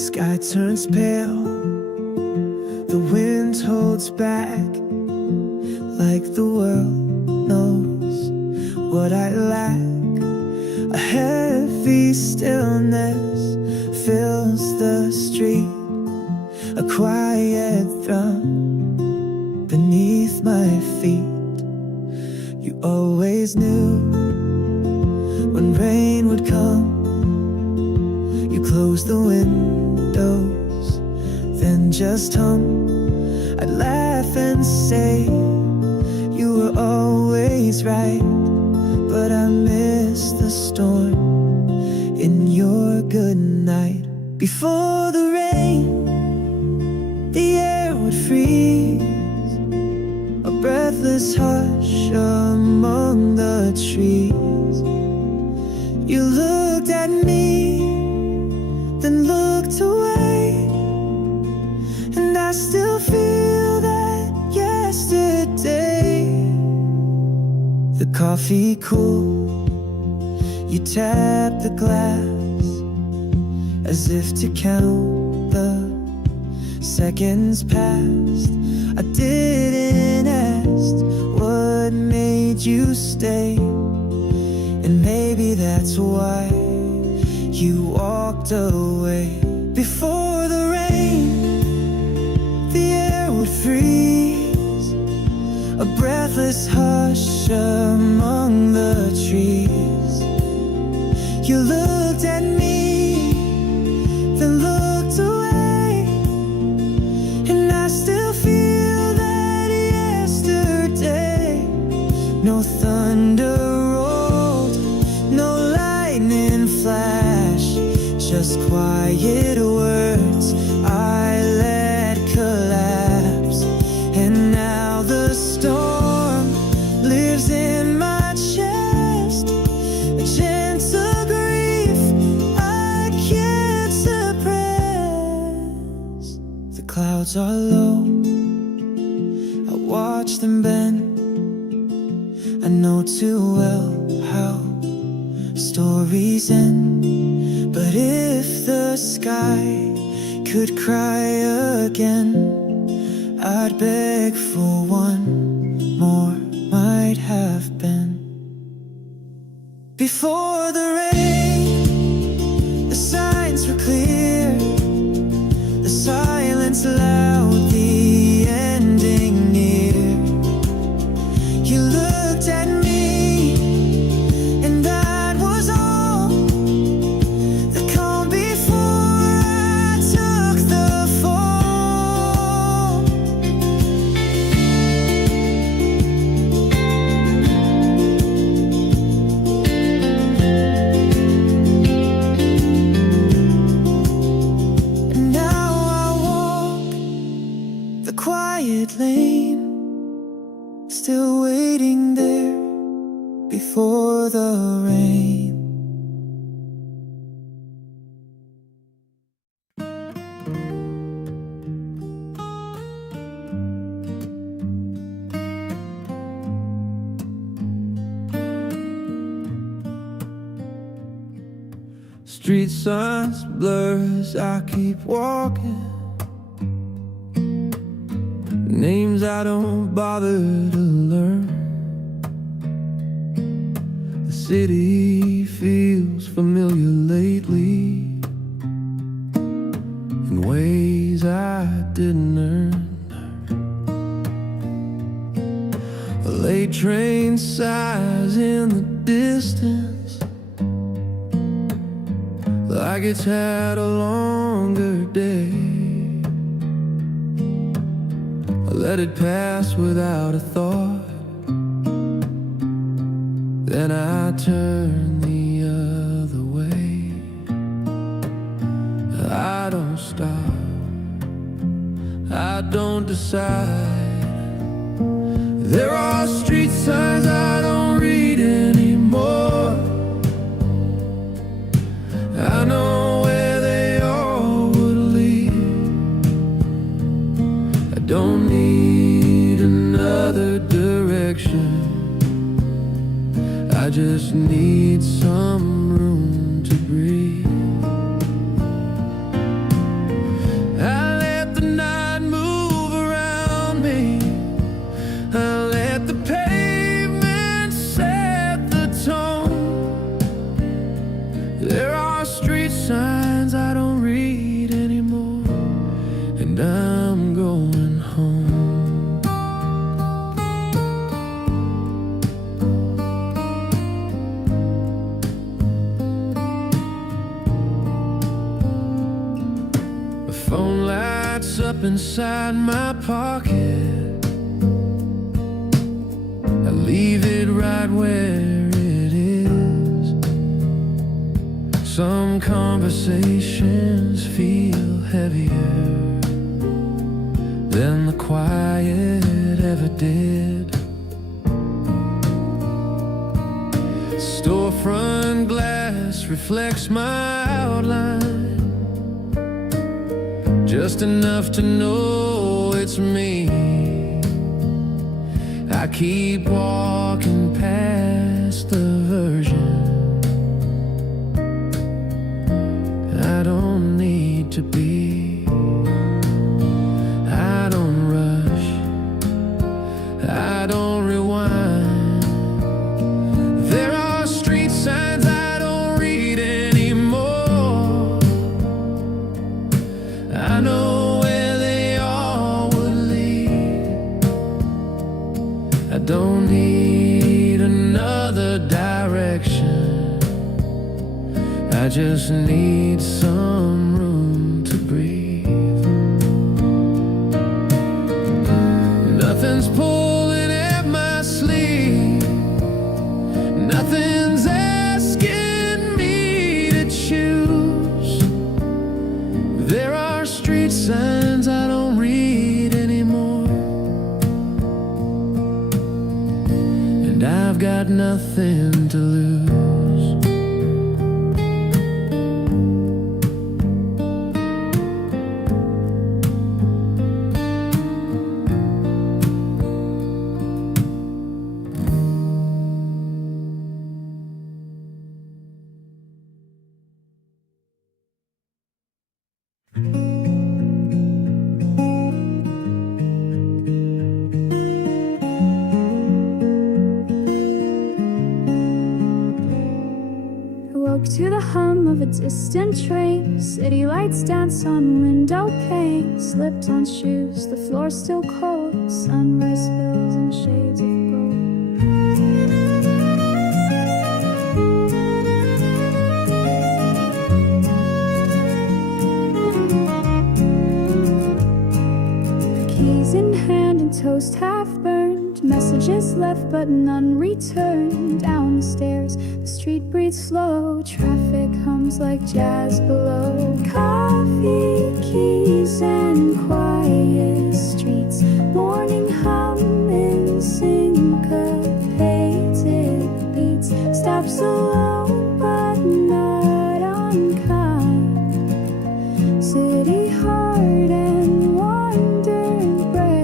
sky turns pale, the wind holds back, like the world knows what I lack. A heavy stillness fills the street, a quiet thrum beneath my feet. You always knew when rain would come, you close the windows, then just hum. I'd laugh and say you were always right, but I miss the storm in your good night. Before the rain, the air would freeze, a breathless hush among the trees. You looked at me, then looked away, and I still feel that yesterday. The coffee cooled, you tapped the glass, as if to count the seconds past. I didn't ask what made you stay, and maybe that's why you walked away. Before the rain, the air would freeze, a breathless hush among the trees. You looked at me, then looked away, and I still feel that yesterday. No thunder rolled, no lightning flash, just quiet words I let collapse. And now the storm lives in my chest, a gentle grief I can't suppress. The clouds are low, I watch them bend. I know too well how stories end, but if the sky could cry again, I'd beg for one more might have been. Before the rain, the signs were clear, the silence loud, the ending near. You looked at me, and that was all, the calm before I took the fall. And now I walk the quiet lane, still waiting there before the rain. Street signs blur as I keep walking, names I don't bother to learn. The city feels familiar lately, in ways I didn't earn. A late train sighs in the distance, like it's had a longer day. I let it pass without a thought, then I turn the other way. I don't stop, I don't decide. There are street signs I don't read anymore. I know where they all would lead. I don't need another direction, I just need some room to breathe. up inside my pocket. I leave it right where it is. Some conversations feel heavier than the quiet ever did. Storefront glass reflects my outline, just enough to know it's me. I keep walking past the version I don't need to be. I don't rush, I don't rewind. There are street signs I don't read anymore. I know where they all would lead. I don't need another direction. I just need some room to breathe. Nothing's pulling at my sleeve. Nothing's asking me to choose. There are street signs I don't read anymore, and I've got nothing to lose. To the hum of a distant train, city lights dance on window panes. Slipped on shoes, the floor's still cold. Sunrise spills in shades of gold. Keys in hand and toast half burned. Messages left but none returned. Down the stairs, the street breathes slow. Traffic hums like jazz below. Coffee, keys, and quiet streets. Morning hum in syncopated beats. Steps alone but not unkind. City heart and wonder break.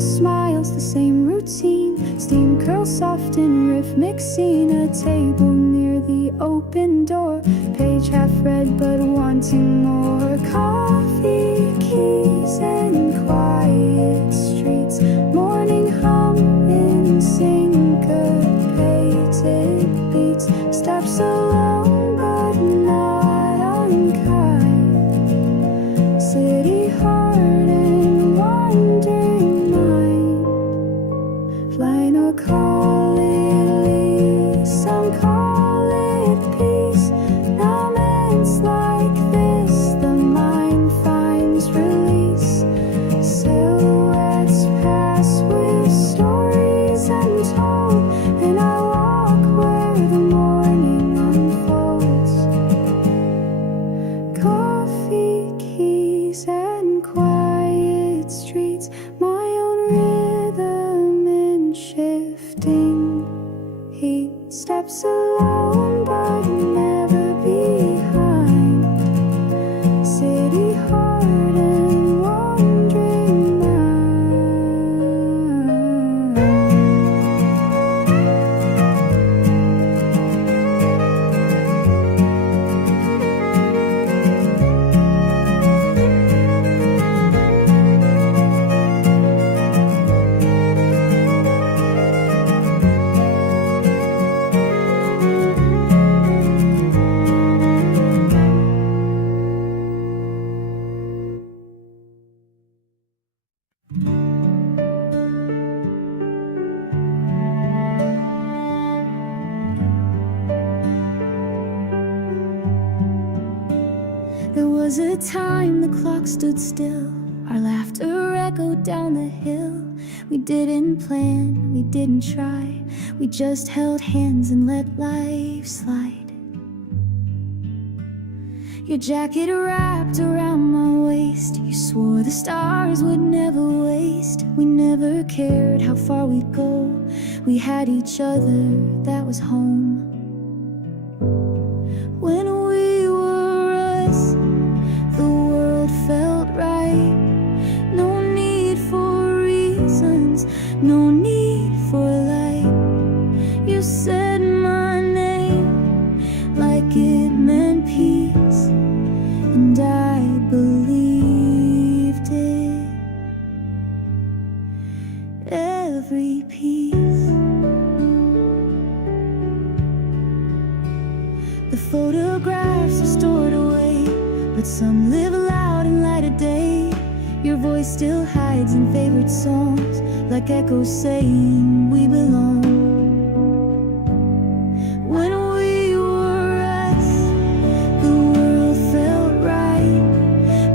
Smiles, the same routine. Steam curls soft in rhythmic scene. A table near the open door. Page half read but wanting more. Coffee, keys, and quiet streets. Morning hum in syncopated beats. Steps alone but not unkind. City heart and wandering mind. Flying or call it lease, some call it peace. Moments like this, the mind finds release. Silhouettes pass with stories untold, and I walk where the morning unfolds. was a time the clock stood still. Our laughter echoed down the hill. We didn't plan, we didn't try. We just held hands and let life slide. Your jacket wrapped around my waist. You swore the stars would never waste. We never cared how far we'd go. We had each other, that was home. When we were us, the world felt right. No need for reasons, no need for light. You said my name like it meant peace, and I believed it, every piece. The photographs are stored away, but some live loud in light of day. Your voice still hides in favorite songs, like echoes saying we belong. When we were us, the world felt right.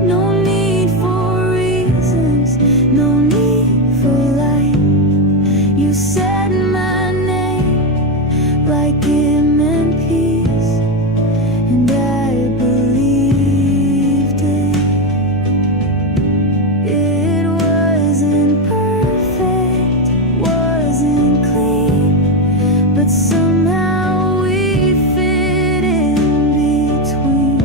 No need for reasons, no need for light. You said my name like it meant peace, and I believed it. It wasn't perfect, wasn't clean, but somehow we fit in between.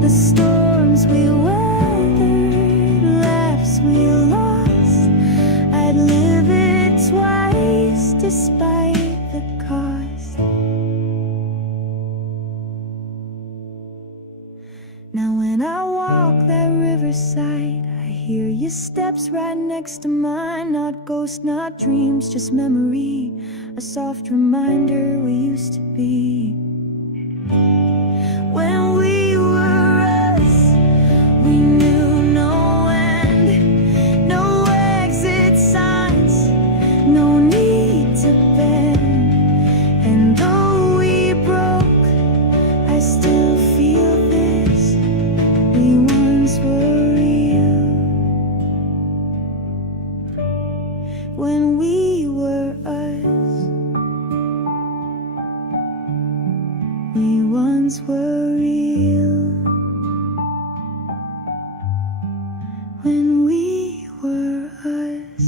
The storms we weathered, laughs we lost, I'd live it twice despite the cost. Now when I walk that riverside, I hear your steps right next to mine. Not ghosts, not dreams, just memory, a soft reminder we used to be. When we were us, we knew no end, no exit signs, no need to bend. And though we broke, I still feel this. We once were real. When we were us, we once were real. When we were us.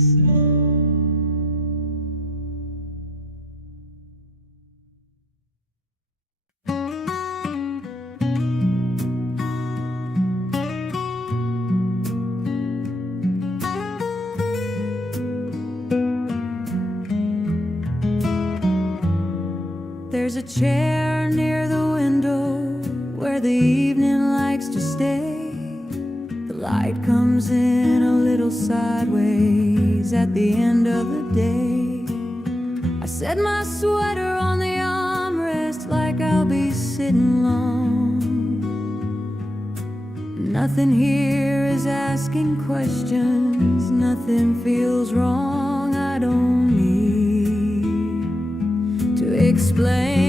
There's a chair near the window where the evening likes to stay. The light comes in a little sideways at the end of the day. I set my sweater on the armrest like I'll be sitting long. Nothing here is asking questions, nothing feels wrong. I don't need to explain.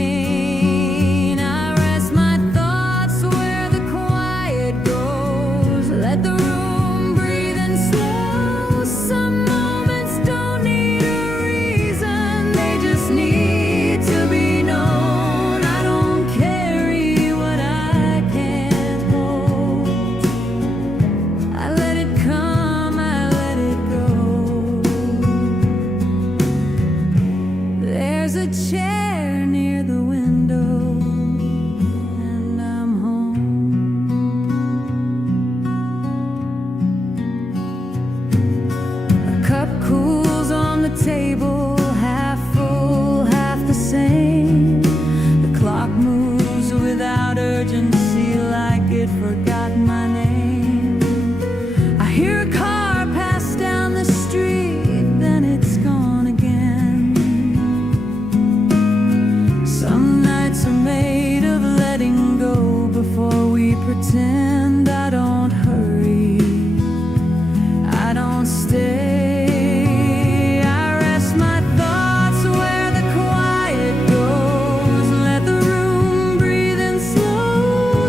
I rest my thoughts where the quiet goes. Let the room breathe and slow. Some moments don't need a reason, they just need to be known. I don't carry what I can't hold. I let it come, I let it go. There's a chair near the window, and I'm home. A cup cools on the table, half full, half the same. The clock moves without urgency, like it forgot my name. I hear a car pass down the street, then it's gone again. Some nights are made of letting go before we pretend. I don't hurry, I don't stay. I rest my thoughts where the quiet goes. Let the room breathe and slow.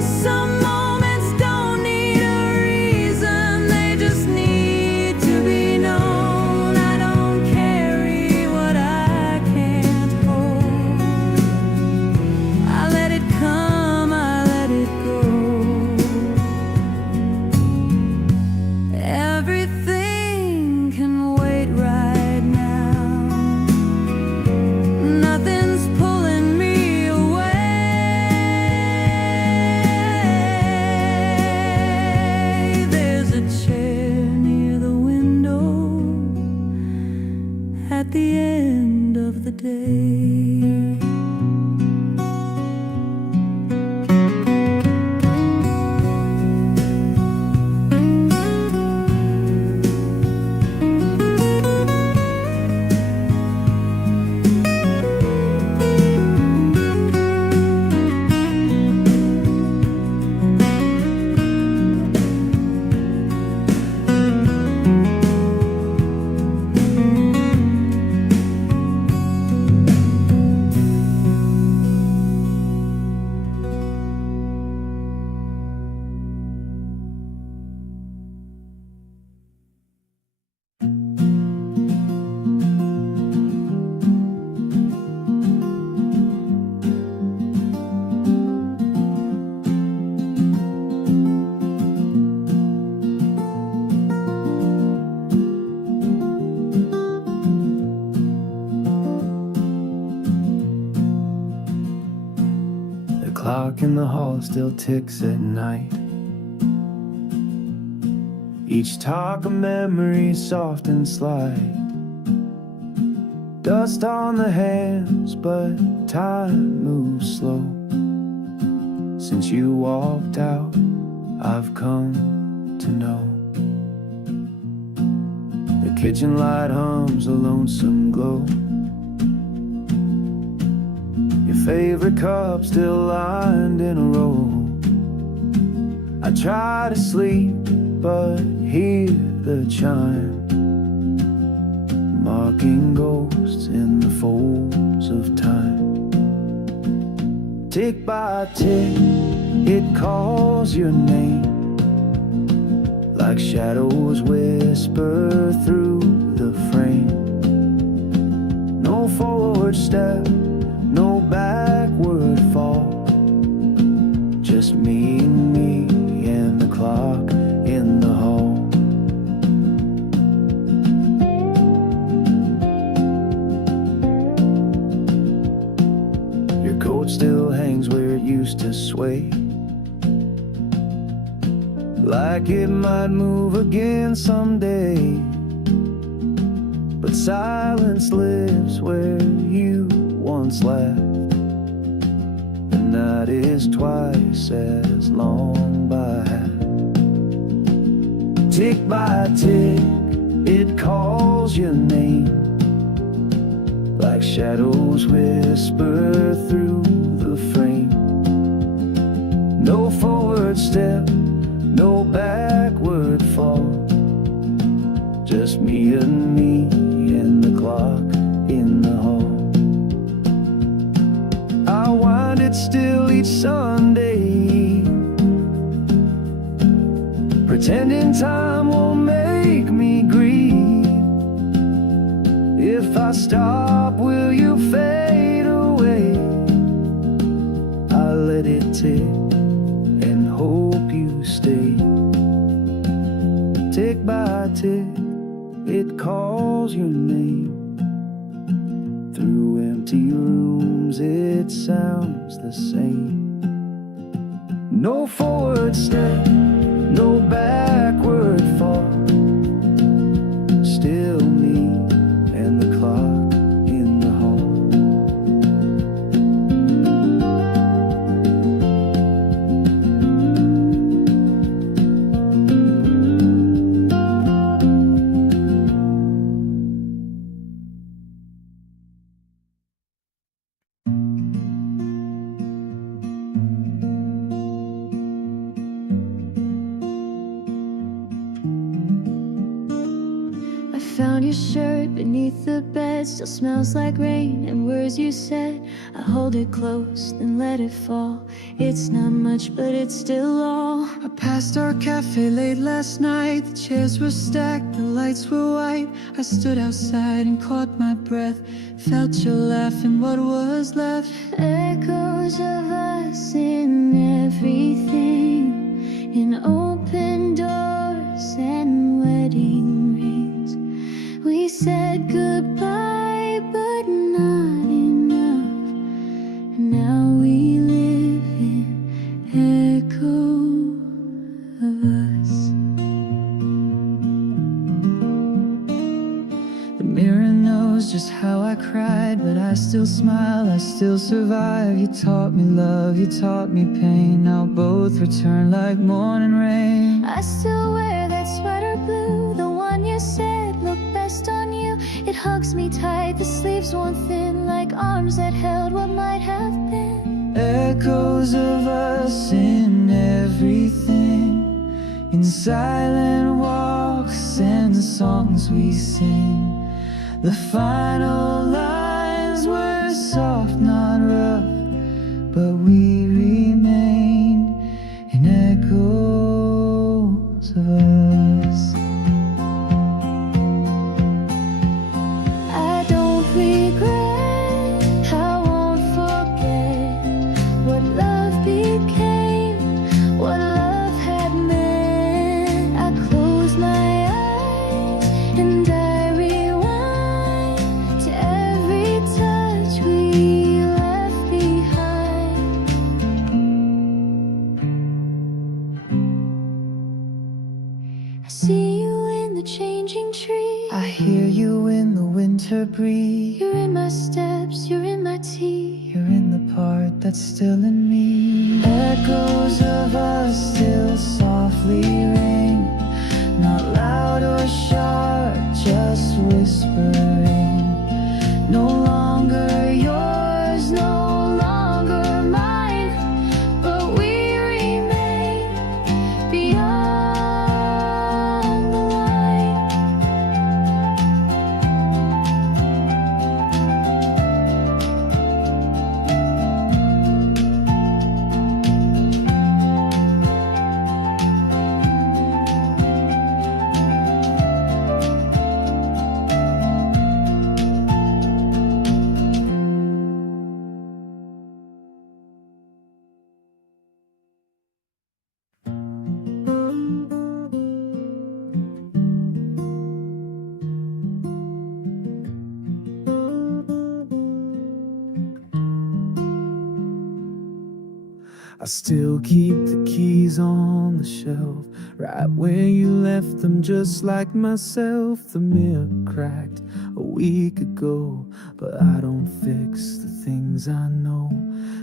clock in the hall still ticks at night. Each talk a memory soft and slight. Dust on the hands, but time moves slow. Since you walked out, I've come to know. The kitchen light hums a lonesome glow. Your favorite cup still lined in a row. I try to sleep, but hear the chime, marking ghosts in the folds of time. Tick by tick, it calls your name, like shadows whisper through the frame. No forward step, no backward fall, just me and me and the clock in the hall. Your coat still hangs where it used to sway, like it might move again someday. But silence lives where you once laughed. The night is twice as long by half. Tick by tick, it calls your name, like shadows whisper through the frame. No forward step, no backward fall, just me and me and the clock in the hall. I wind it still each Sunday, pretending time won't make me grieve. If I stop, will you fade away? I let it tick and hope you stay. Tick by tick, it calls your name. Through empty rooms it sounds the same. No forward step, no backward fall, still me and the clock in the hall. I found your shirt beneath the bed, still smells like rain and words you said. I hold it close, then let it fall. It's not much, but it's still all. I passed our cafe late last night. The chairs were stacked, the lights were white. I stood outside and caught my breath, felt your laugh and what was left. Echoes of us in everything, in open doors and wedding rings. We said goodbye, but not enough. Now we live in echo of us. The mirror knows just how I cried, but I still smile, I still survive. You taught me love, you taught me pain. Now both return like morning rain. I still wear that sweater blue, the one you said looked best on you. It hugs me tight, the sleeves worn thin, like arms that held what might have been. Echoes of us in everything, in silent walks and the songs we sing. The final lines were soft, not rough, but we remain in echoes of us. I don't regret, I won't forget what love became, what love had meant. I close my eyes and I rewind to every touch we left behind. winter breeze. You're in my steps, you're in my tea. You're in the part that's still in me. Echoes of us still softly ring, not loud or sharp, just whispering. No longer yours, no longer mine, but we remain beyond the line. I still keep the keys on the shelf, right where you left them, just like myself. The mirror cracked a week ago, but I don't fix the things I know.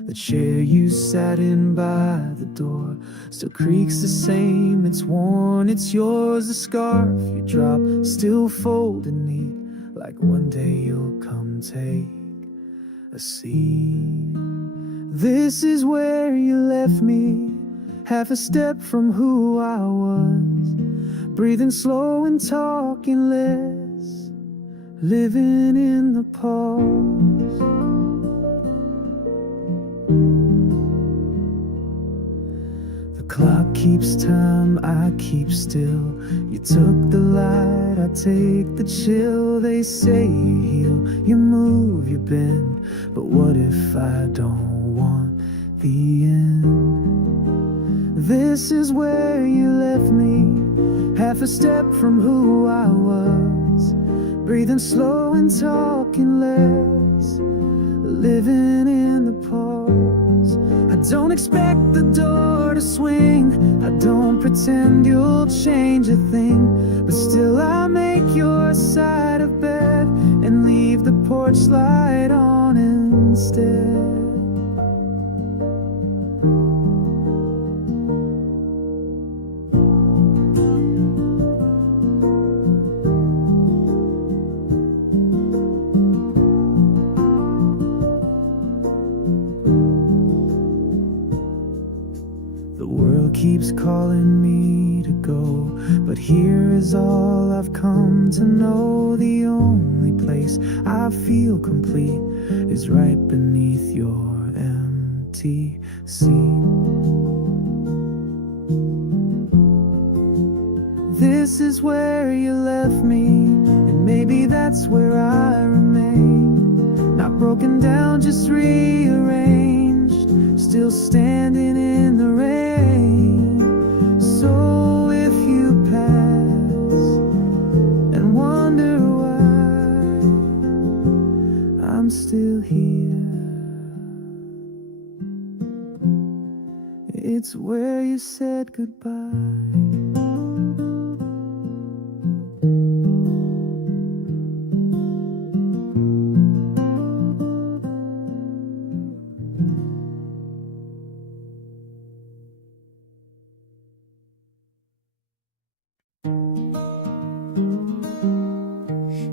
The chair you sat in by the door still creaks the same, it's worn, it's yours. The scarf you dropped, still folded neat, like one day you'll come take a seat. This is where you left me, half a step from who I was, breathing slow and talking less, living in the pause. The clock keeps time, I keep still. You took the light, I take the chill. They say you heal, you move, you bend, but what if I don't want the end? This is where you left me, half a step from who I was, breathing slow and talking less, living in the pause. I don't expect the door to swing, I don't pretend you'll change a thing, but still I'll make your side of bed and leave the porch light on instead. Keeps calling me to go, but here is all I've come to know. The only place I feel complete is right beneath your empty seat. This is where you left me, and maybe that's where I remain. Not broken down, just rearranged, still standing in the rain. So if you pass and wonder why I'm still here, it's where you said goodbye.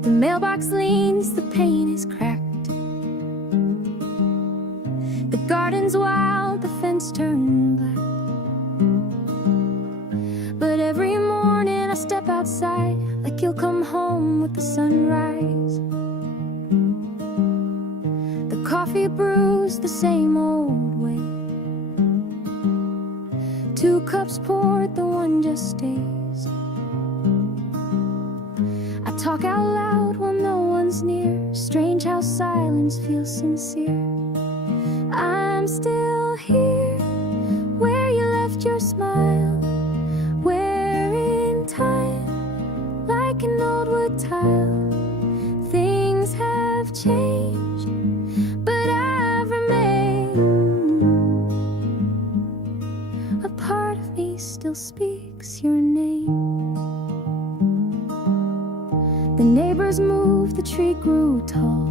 The mailbox leans, the paint is cracked. The garden's wild, the fence turned black. But every morning I step outside, like you'll come home with the sunrise. The coffee brews the same old way. 2 cups poured, the one just stays. I talk out loud while no one's near. Strange how silence feels sincere. I'm still here, where you left your smile, where in time, like an old wood tile, things have changed, but I've remained. A part of me still speaks your name. The neighbors moved, the tree grew tall.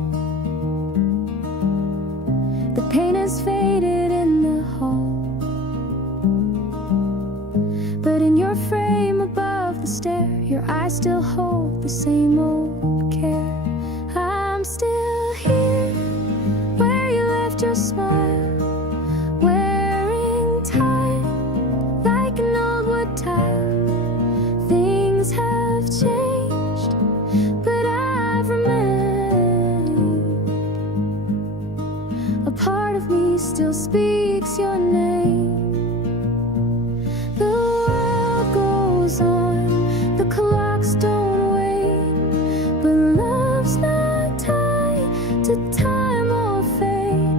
The paint has faded in the hall, but in your frame above the stair, your eyes still hold the same old care. I'm still here, where you left your smile, wearing time like an old wood tile. Things have changed, but I've remained. A part of me still speaks your name. The world goes on, the clocks don't wait, but love's not tied to time or fate.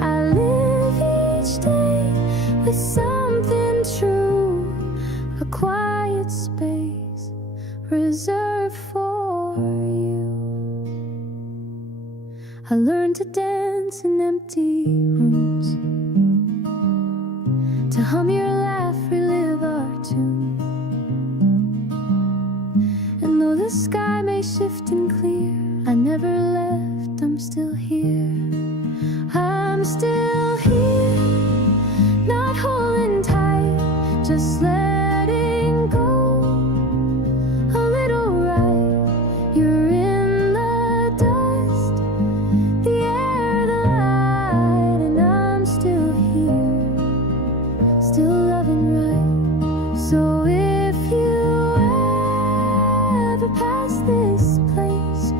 I live each day with something true, a quiet space reserved for you. I learned to dance in empty rooms, to hum your laugh, relive our tune. And though the sky may shift and clear, I never left, I'm still here. I'm still here, not holding tight, just letting go a little right. You're in the dust, the air, the light, and I'm still here, still loving right. So if you ever pass this place,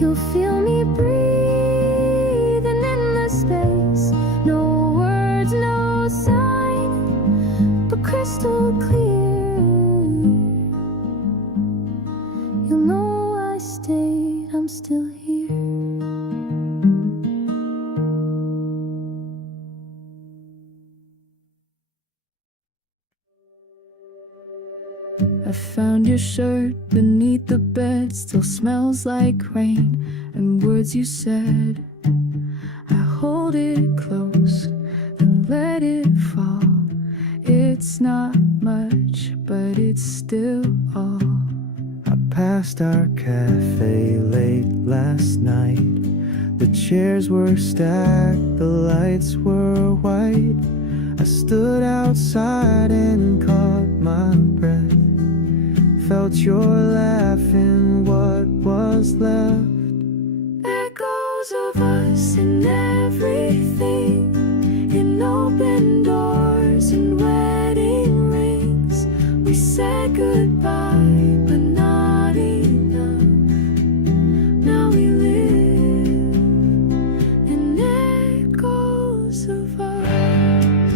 you'll feel me breathing in the space. No words, no sign, but crystal clear. You'll know I stayed, I'm still here. I found your shirt beneath the bed, still smells like rain and words you said. I hold it close and let it fall. It's not much, but it's still all. I passed our cafe late last night. The chairs were stacked, the lights were white. I stood outside and caught my breath, felt your laugh in what was left. Echoes of us in everything, in open doors and wedding rings. We said goodbye, but not enough. Now we live in echoes of us.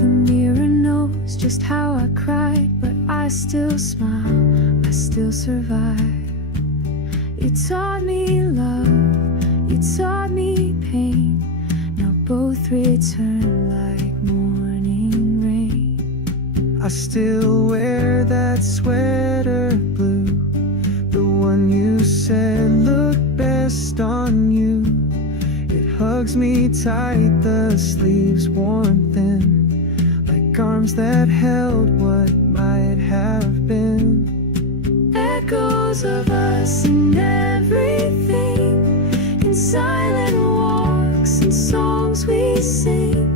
The mirror knows just how I cried, but I still smile, I still survive. You taught me love, you taught me pain. Now both return like morning rain. I still wear that sweater blue, the one you said looked best on you. It hugs me tight, the sleeves worn thin, like arms that held what might have been. Echoes of us in everything, in silent walks and songs we sing.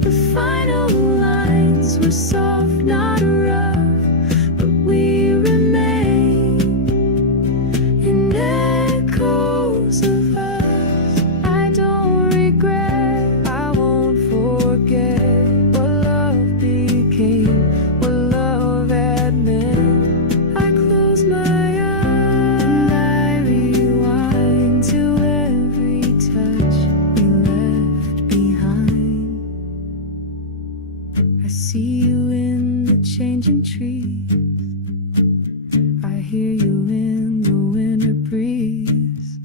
The final lines were soft, not rough, but we remain in echoes of us. I don't regret, I won't forget what love became, what love had meant. I close my eyes and I rewind to every touch we left behind. I see you in the changing trees, I hear you in the winter breeze.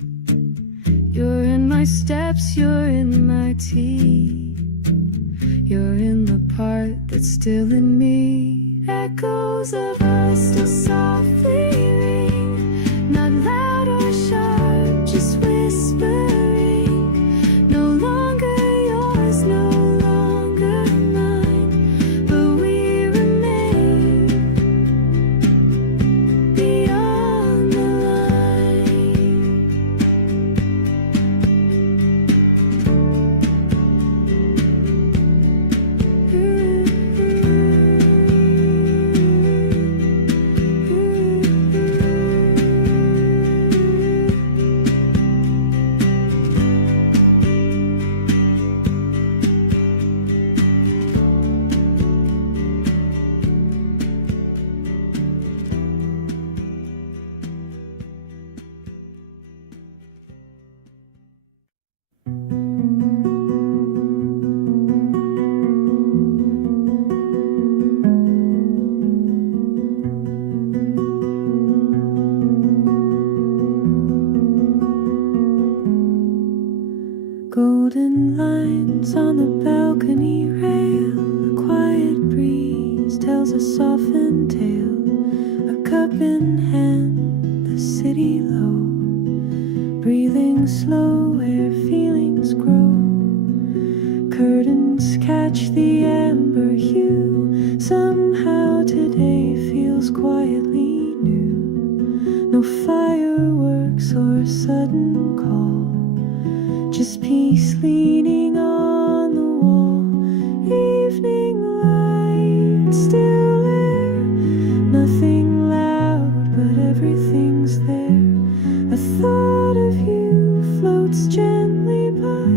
You're in my steps, you're in my tea, you're in the part that's still in me. Echoes of us still softly ring, not loud or sharp, just whispering. No longer yours, no longer mine, but we remain Golden lines on the balcony rail, a quiet breeze tells a softened tale. A cup in hand, the city low, breathing slow where feelings grow. Curtains catch the amber hue, somehow today feels quietly new. No fireworks or sudden call, just peace leaning on the wall. Evening light, still air, nothing loud but everything's there. A thought of you floats gently by,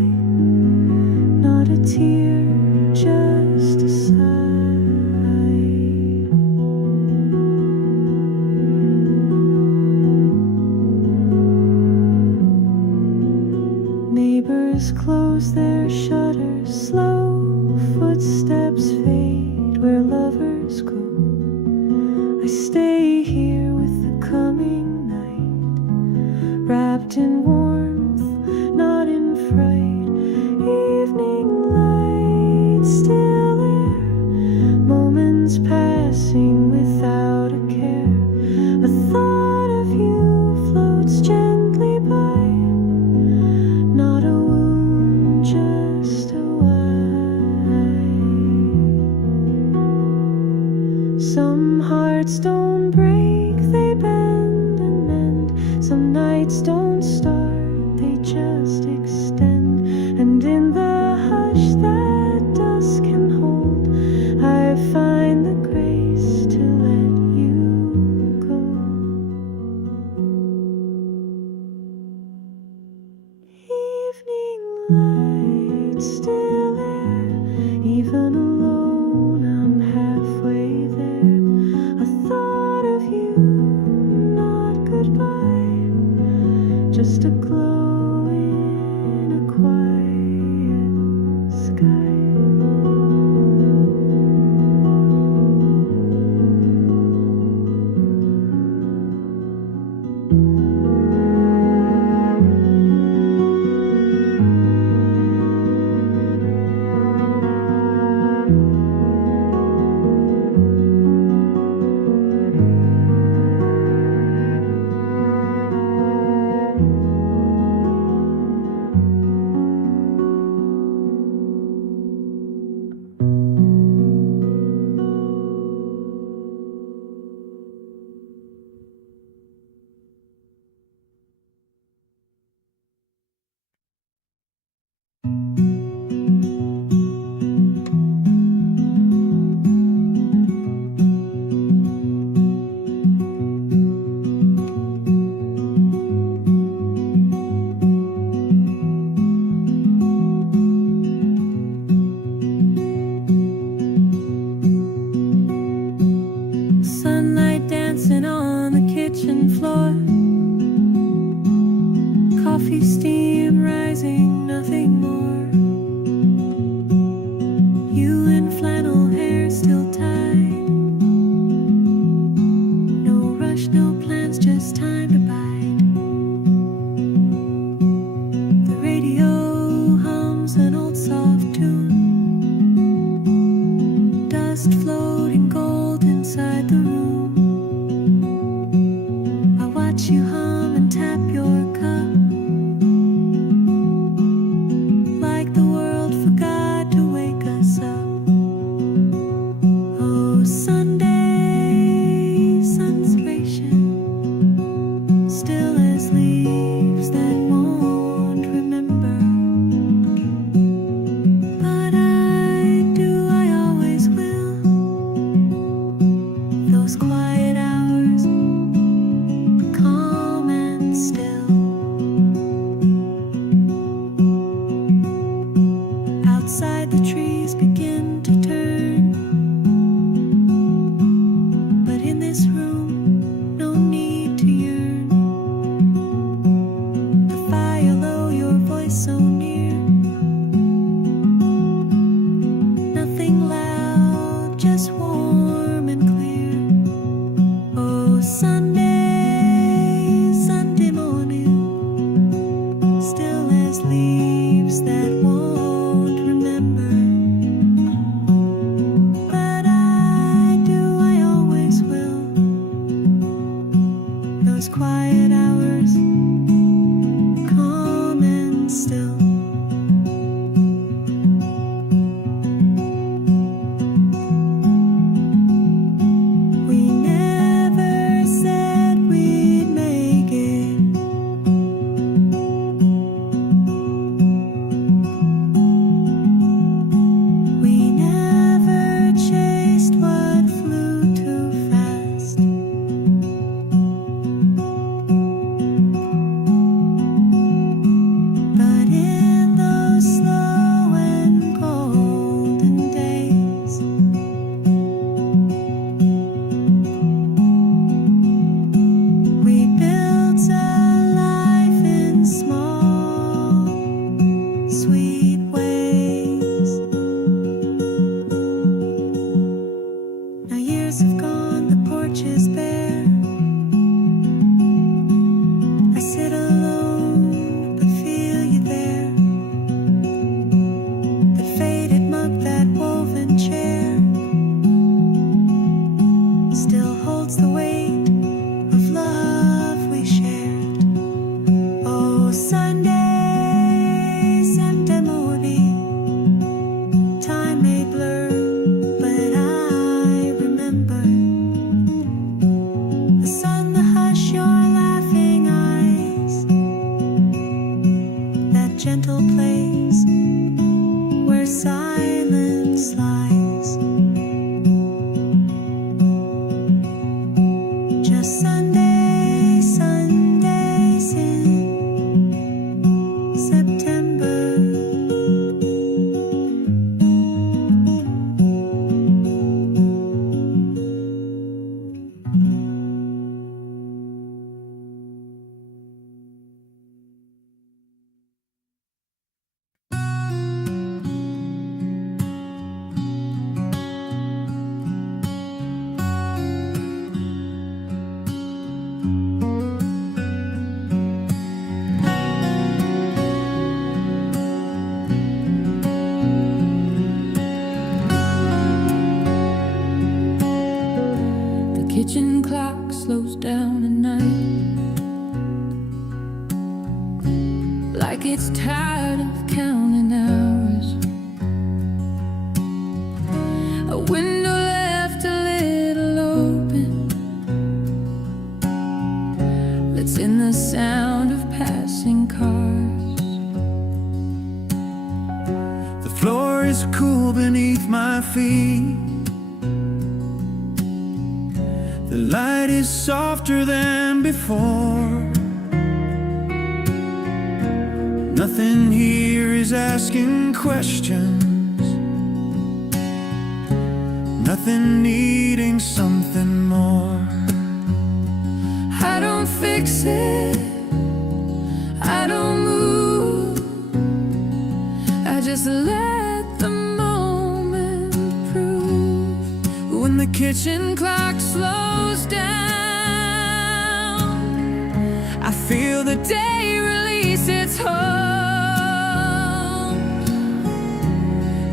not a tear, just a sigh. Neighbors close their shutters, slow footsteps fade where lovers go. I stay here with the coming night, wrapped in warmth, not in fright. Evening light, still air, moments passing without a care. A thought of you floats gently by, not a wound, just a why. Some hearts don't break, they bend and mend. Some nights don't start, they just extend. And in the hush that dusk can hold, I find the grace to let you go. Evening light, still air, even alone I'm halfway there. A thought of you, not goodbye, just a glow in a quiet sky. Sunlight dancing on the kitchen floor, coffee steam rising, nothing more. You in flannel hair still tied, no rush, no plans, just time to bide. The radio hums an old soft tune, dust floating gold inside the room. I watch you hum and tap your cup, like the world forgot to wake us up. Oh, Sunday, sun's patient, still as leaves that won't remember. But I do, I always will. Those quiet hours, calm and still. Outside the trees begin to turn, but in this room, no need to yearn. The fire low, your voice so near. Nothing loud, just warm and clear. Oh, Sunday, Sunday morning, still as leaves that sweet ways. Now years have gone, the porch is bare. I sit alone, but feel you there. That faded mug, that woven chair still holds the weight of love we shared. Oh, Sunday, Sunday morning, time may blur, but I remember the sun, the hush, your laughing eyes, that gentle place where silence lies. Just Sunday, Sundays in September. The kitchen clock slows down at night, like it's tired of counting hours. A window left a little open, lets in the sound of passing cars. The floor is cool beneath my feet. The light is softer than before. Nothing here is asking questions. Nothing needing something more. I don't fix it, I don't move, I just let the moment prove. When the kitchen clock Slows down, I feel the day release its hold.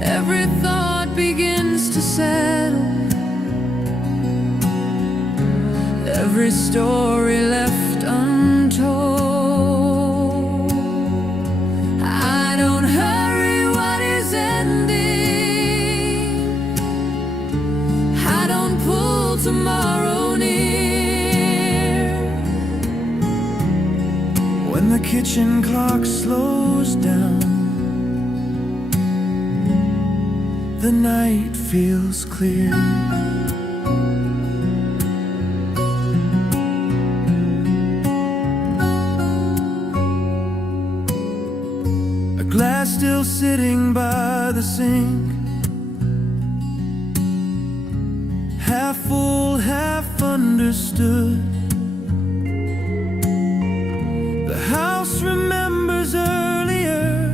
Every thought begins to settle, every story left untold. I don't hurry what is ending, I don't pull tomorrow near. When the kitchen clock slows down, the night feels clear. A glass still sitting by the sink, half full, half understood. The house remembers earlier,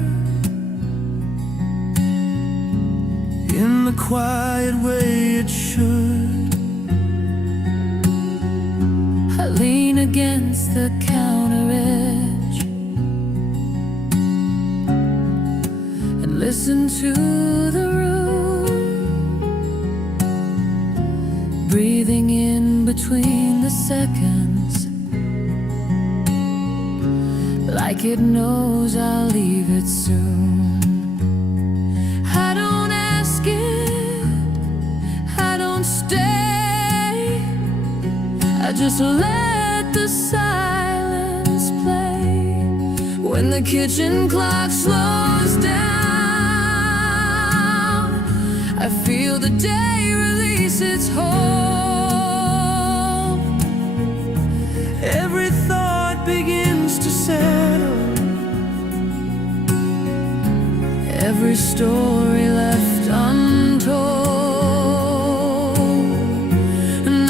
in the quiet way it should. I lean against the counter edge and listen to the room, breathing in between the seconds, like it knows I'll leave it soon. I don't ask it, I don't stay, I just let the silence play. When the kitchen clock slows down, I feel the day release its hold. Every thought begins to settle, every story left untold.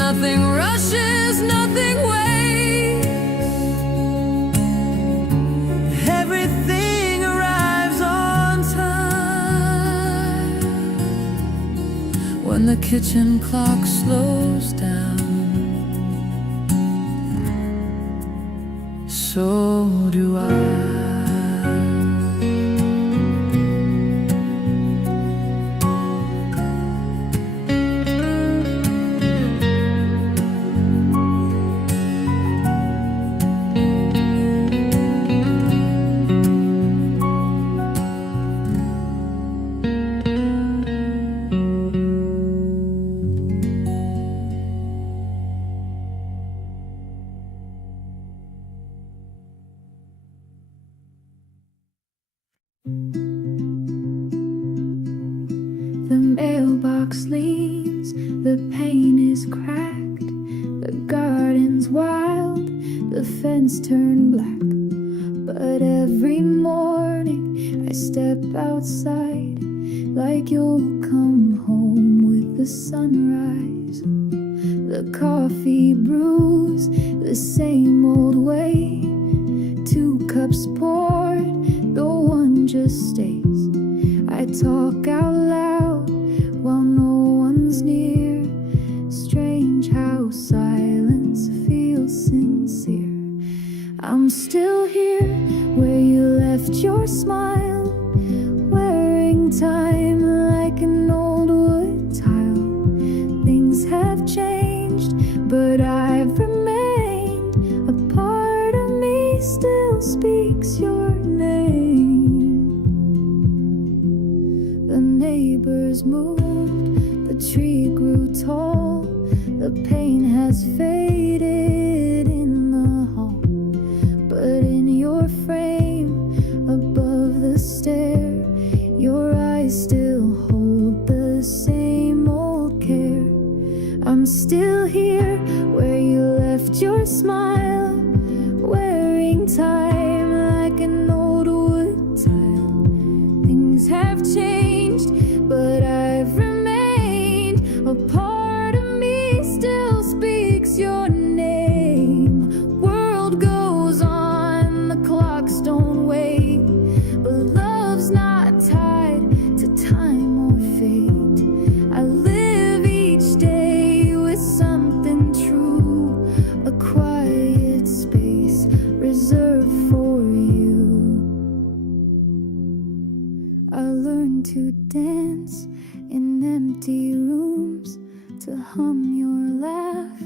Nothing rushes, nothing waits, everything arrives on the kitchen clock slows down, so do I. The mailbox leans, the paint is cracked, the garden's wild, the fence turned black. But every morning I step outside, like you'll come home with the sunrise. The coffee brews the same old way, 2 cups poured, the one just stays. I talk out loud while no one's near. Strange how silence feels sincere. I'm still here where you left your smile, wearing time like an old wood tile. Things have changed, but I've remained. A part of me still speaks your name. The neighbors moved, the tree grew tall, the paint has faded in the hall. But in your frame, above the stair, your eyes still hold the same old care. I'm still here where you left your smile, wearing time like an old wood tile. Things have changed, but I've remained. A part of me still speaks your name. World goes on, the clocks don't wait, but love's not tied to time or fate. I live each day with something true, a quiet space reserved for you. I learned to dance in empty rooms, to hum your laugh,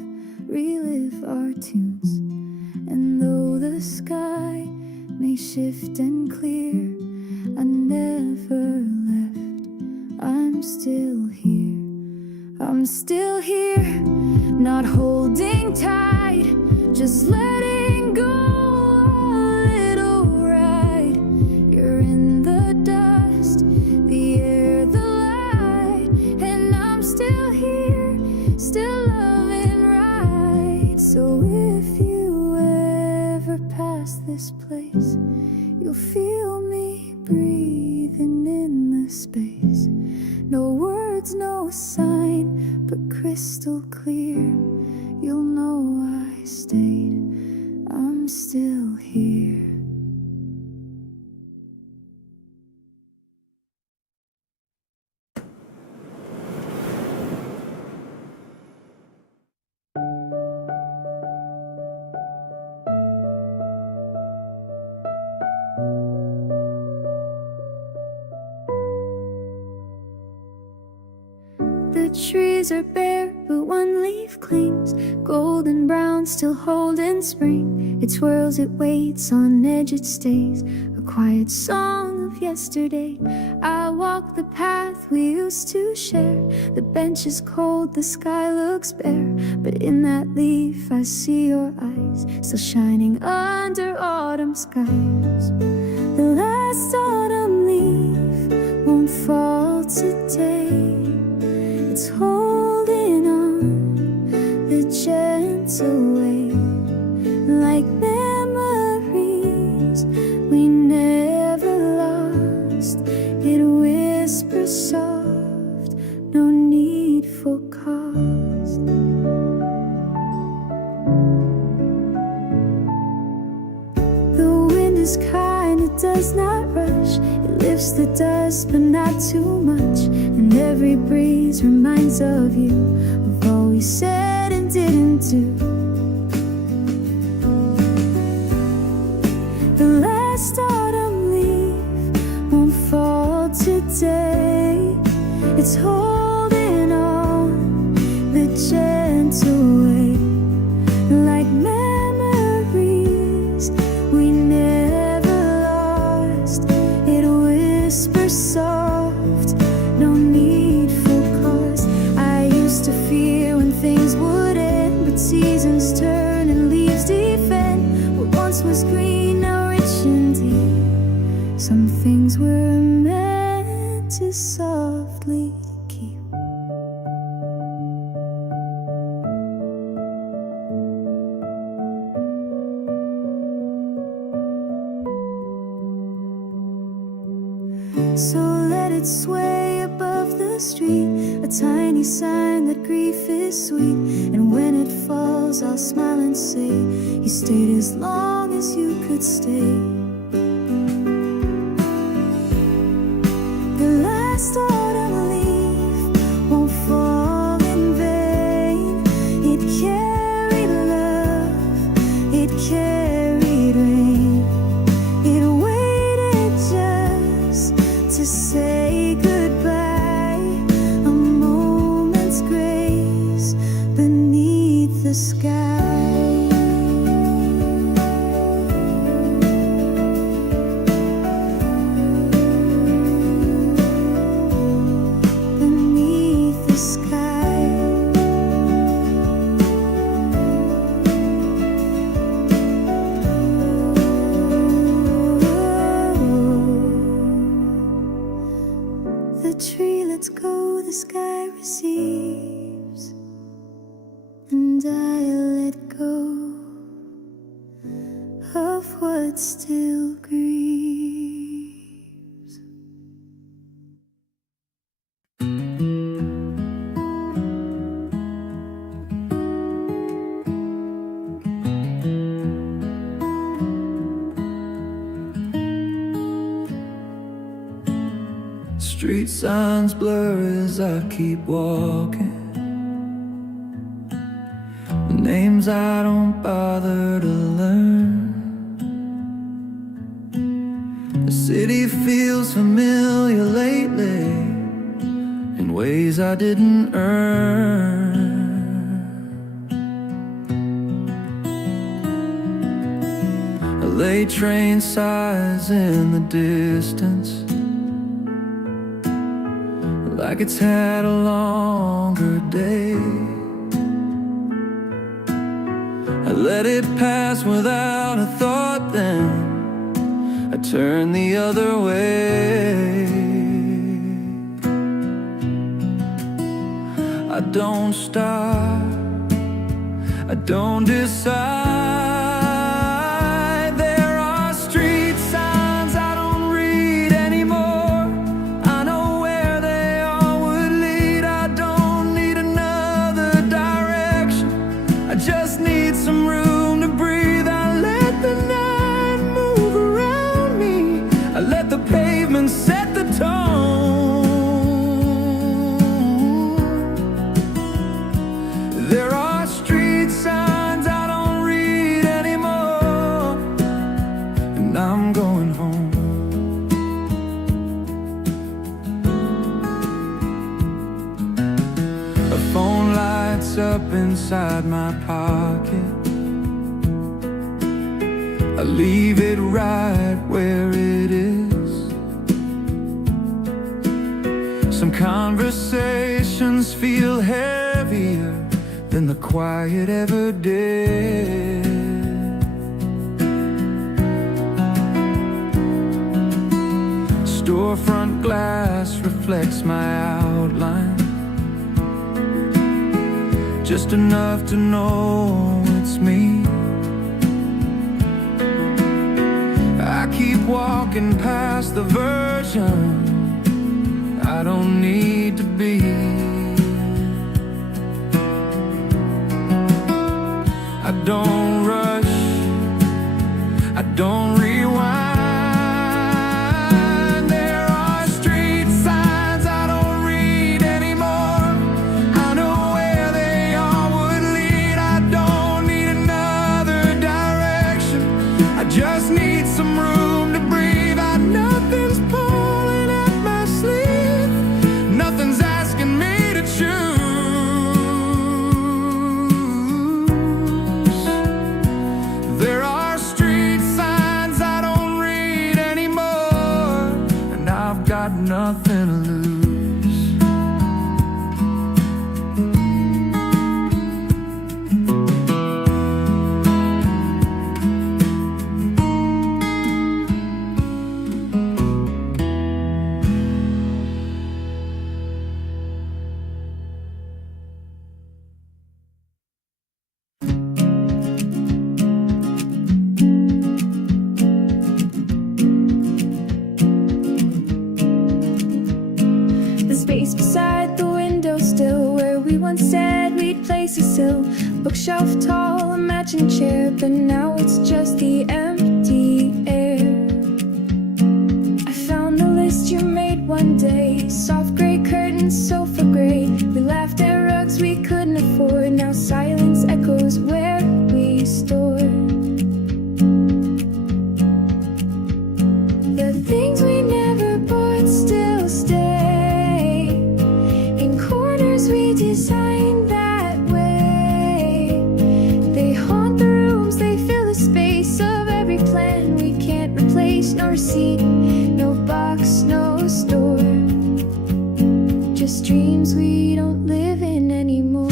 relive our tunes. And though the sky may shift and clear, I never left. I'm still here. I'm still here, not holding tight, just letting go a little ride. You're in the dust, the air, the light, and I'm still here, still loving right. So if you ever pass this place, you'll feel me breathing in the space. No words, no sign, but crystal clear. You'll know I stayed, I'm still here. The trees are bare, but one leaf clings, golden brown, still holding spring. It twirls, it waits, on edge it stays, a quiet song of yesterday. I walk the path we used to share. The bench is cold, the sky looks bare, but in that leaf I see your eyes, still shining under autumn skies. The last autumn leaf won't fall today. It's holding on the gentle way, like memories we never lost. It whispers soft, no need for cost. The wind is kind, it does not rush. It lifts the dust, but not too much. And every breeze reminds of you, of all we said and didn't do. The last autumn leaf won't fall today. It's holding on the gentle way, like memories we never lost. It whispers soft, no need for cause. I used to fear when things would end, but seasons turn and leaves defend. What once was green, now rich and deep. Some things were meant to softly keep. So let it sway above the street, a tiny sign that grief is sweet. And when it falls, I'll smile and say, you stayed as long as you could stay. The last autumn leaf won't fall in vain. It carried love, it carried rain. It waited just to say goodbye, a moment's grace beneath the sky. Beneath the sky. The tree lets go, the sky receives, and I let go of what still grieves. Street signs blur as I keep walking. The names I don't bother to learn. The city feels familiar lately in ways I didn't earn. A late train sighs in the distance, like it's had a longer day. I let it pass without a thought, then I turn the other way. I don't stop, I don't decide. There are street signs I don't read anymore. I know where they all would lead. I don't need another direction, I just need some room to breathe. I let the night move around me, I let the pavement set the tone. There are street signs I don't read anymore, and I'm going home. A phone lights up inside my pocket, I leave it right where it is. Some conversations feel heavier than the quiet ever did. Storefront glass reflects my outline, just enough to know it's me. I keep walking past the version I don't need to be. I don't rush, I don't rewind. There are I've got nothing to lose. The space beside the window still, where we once said we'd place a sill. Bookshelf tall, a matching chair, but now it's just the empty air. I found the list you made one day, soft gray curtains, sofa gray. We laughed at rugs we couldn't afford, now silence echoes where we stored. The things we never bought still stay in corners we designed that way. They haunt the rooms, they fill the space of every plan we can't replace. No receipt, no box, no store, just dreams we don't live in anymore.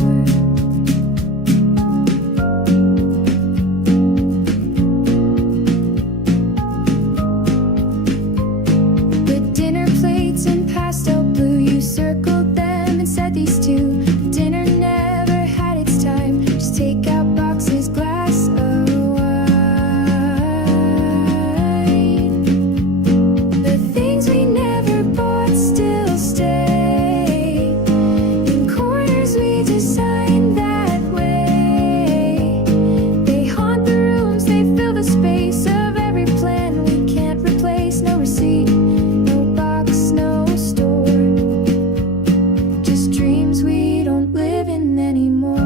With dinner plates in pastel blue, you circled them and said these two. Dinner never had its time, just take out boxes, glass of wine. The things we never bought still stay in corners we designed that way. They haunt the rooms, they fill the space of every plan we can't replace. No receipt, no box, no store, just dreams we don't live in anymore.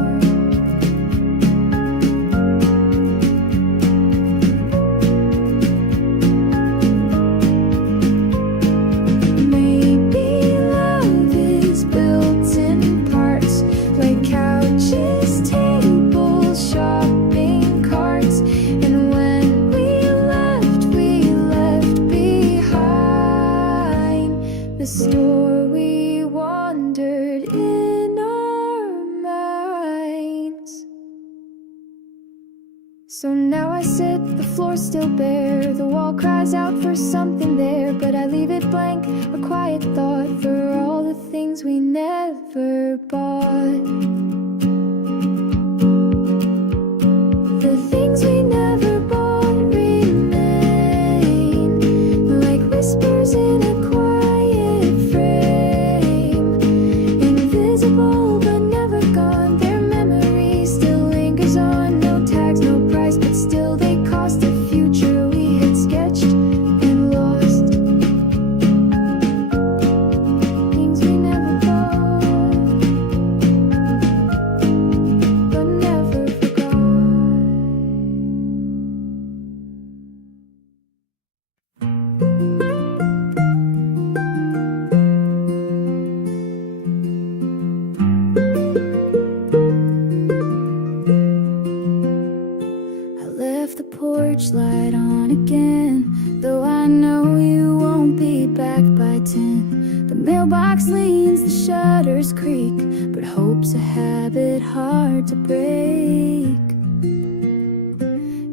Maybe love is built in parts, like couches, tables, shopping carts. And when we left behind the store we wandered in our minds. So now I sit, the floor still bare, the wall cries out for something there, but I leave it blank, a quiet thought for all the things we never bought. The things we never bought remain, like whispers in a quiet frame, invisible but never gone. Their memory still lingers on, no tags, no price, but still they cost the future we had sketched and lost. Things we never bought, but never forgot. I left the porch light on again, though I know you won't be back by 10. The mailbox leans, the shutters creak, but hope's a habit hard to break.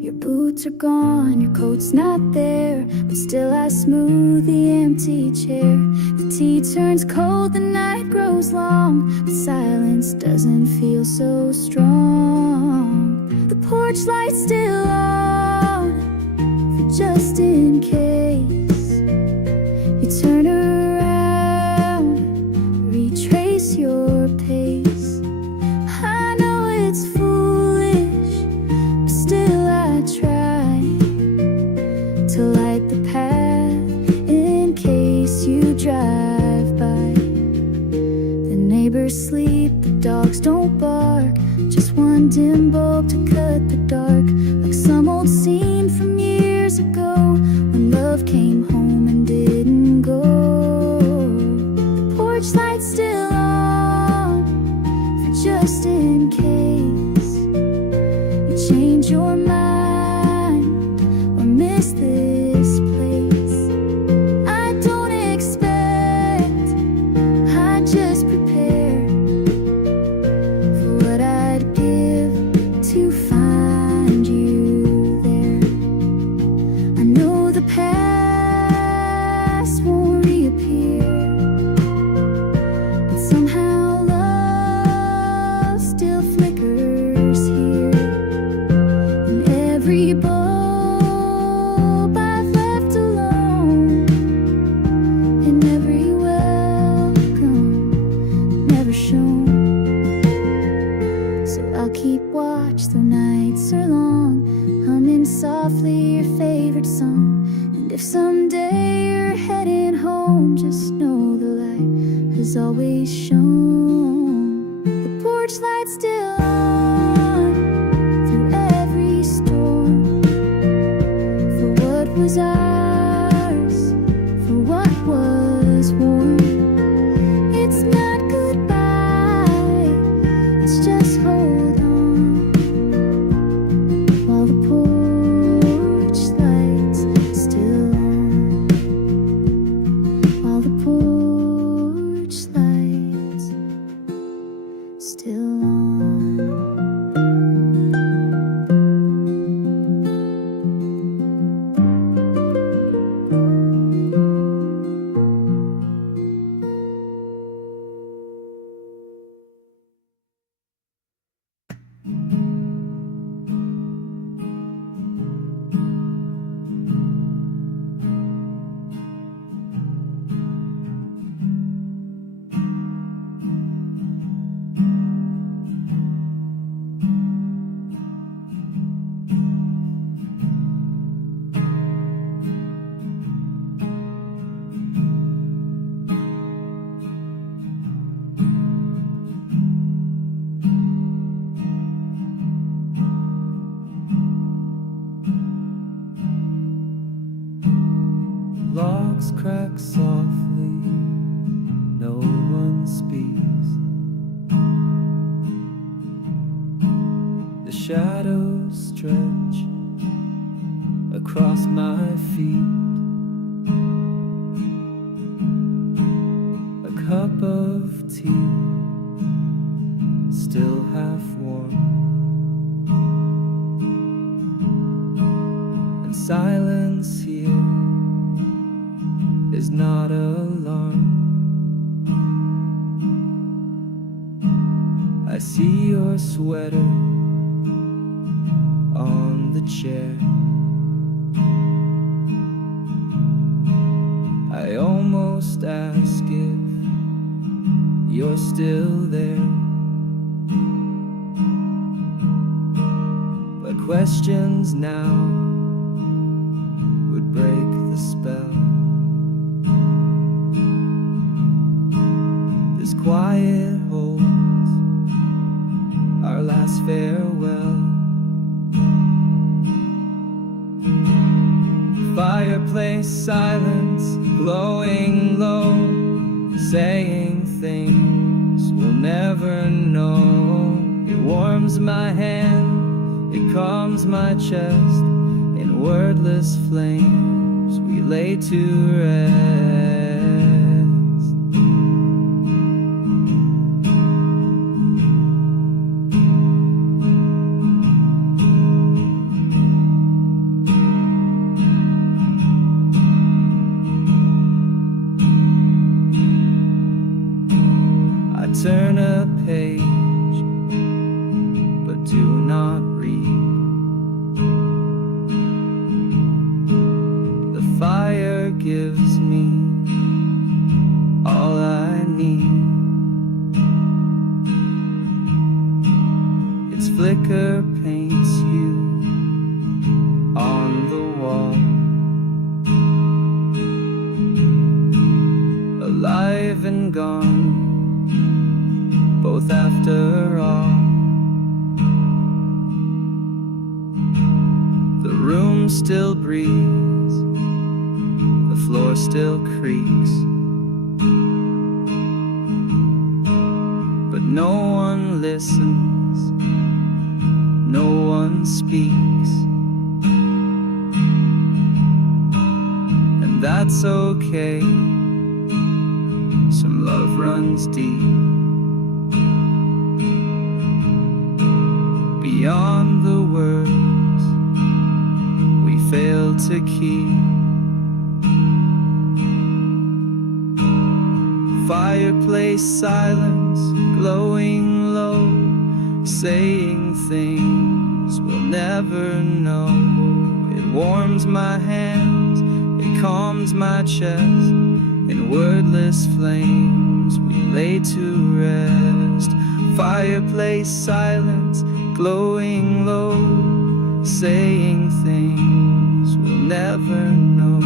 Your boots are gone, your coat's not there, but still I smooth the empty chair. The tea turns cold, the night grows long, but silence doesn't feel so strong. The porch light's still on, for just in case you turn around, retrace your pace. I know it's foolish, but still I try to light the path in case you drive by. The neighbors sleep, the dogs don't bark, just one dim bulb to cut the dark, like some old scene from years ago when love came home and didn't go. The porch light's still on, for just in case you change your mind or miss this place. I don't expect is always shown. The porch light's still on through every storm. For what was ours, for what was warm. It's not goodbye, it's just hold on while the porch light's still on. While the porch light's still on. Logs crack softly, no one speaks. The shadows stretch across my feet. A cup of tea, still half warm, and silence here is not alarm. I see your sweater on the chair. I almost ask if you're still there, but questions now would break the spell. This quiet holds our last farewell. Fireplace silence, glowing low, saying things we'll never know. It warms my hand, it calms my chest. In wordless flames we lay to rest. Turn a page, but do not read. The fire gives me all I need. Its flicker paints you on the wall, alive and gone, both after all. The room still breathes, the floor still creaks, but no one listens, no one speaks, and that's okay. Some love runs deep, beyond the words we failed to keep. Fireplace silence, glowing low, saying things we'll never know. It warms my hands, it calms my chest. In wordless flames we lay to rest. Fireplace silence, glowing low, saying things we'll never know.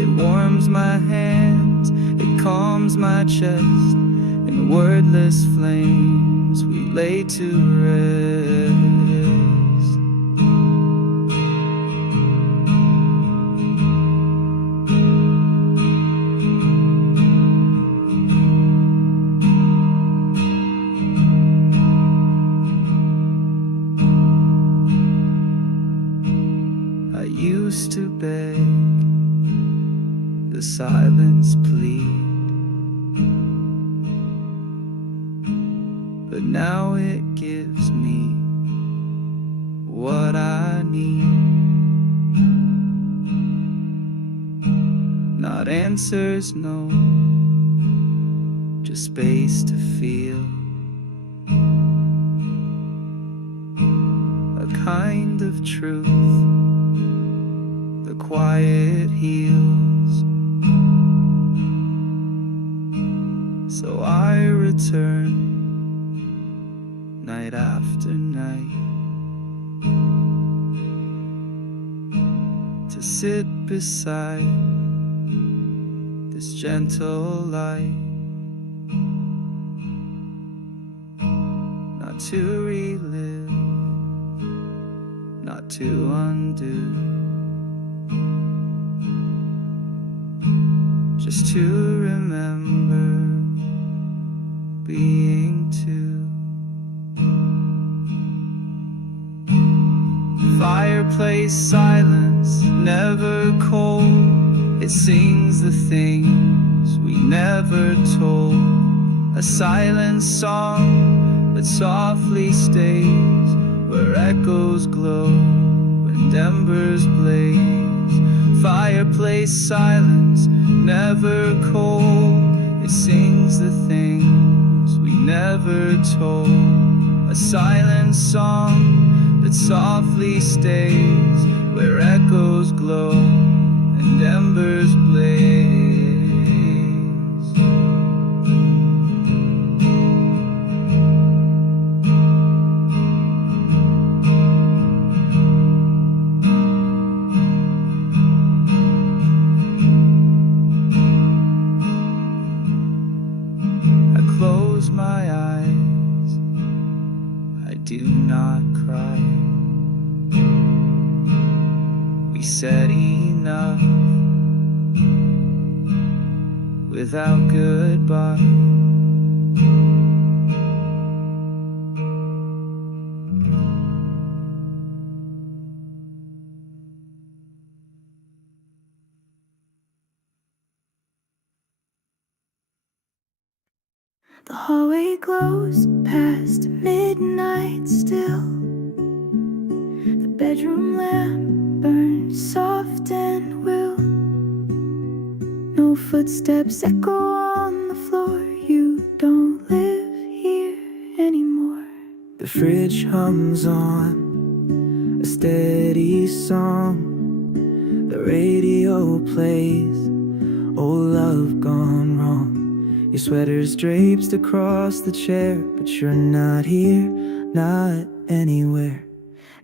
It warms my hands, it calms warms my chest. In wordless flames we lay to rest. I used to beg, the silence plead, but now it gives me what I need. Not answers, no, just space to feel. A kind of truth, the quiet heals. So I return night after night to sit beside this gentle light, not to relive, not to undo, just to remember being two. Fireplace silence, never cold. It sings the things we never told. A silent song that softly stays where echoes glow and embers blaze. Fireplace silence, never cold. It sings the things we never told. A silent song that softly stays where echoes glow and embers blaze. I close my eyes, I do not cry. We said enough without goodbye. The hallway glows past midnight still. The bedroom lamp burns soft and will. No footsteps echo on the floor. You don't live here anymore. The fridge hums on a steady song. The radio plays old love gone wrong. Your sweater's draped across the chair, but you're not here, not anywhere.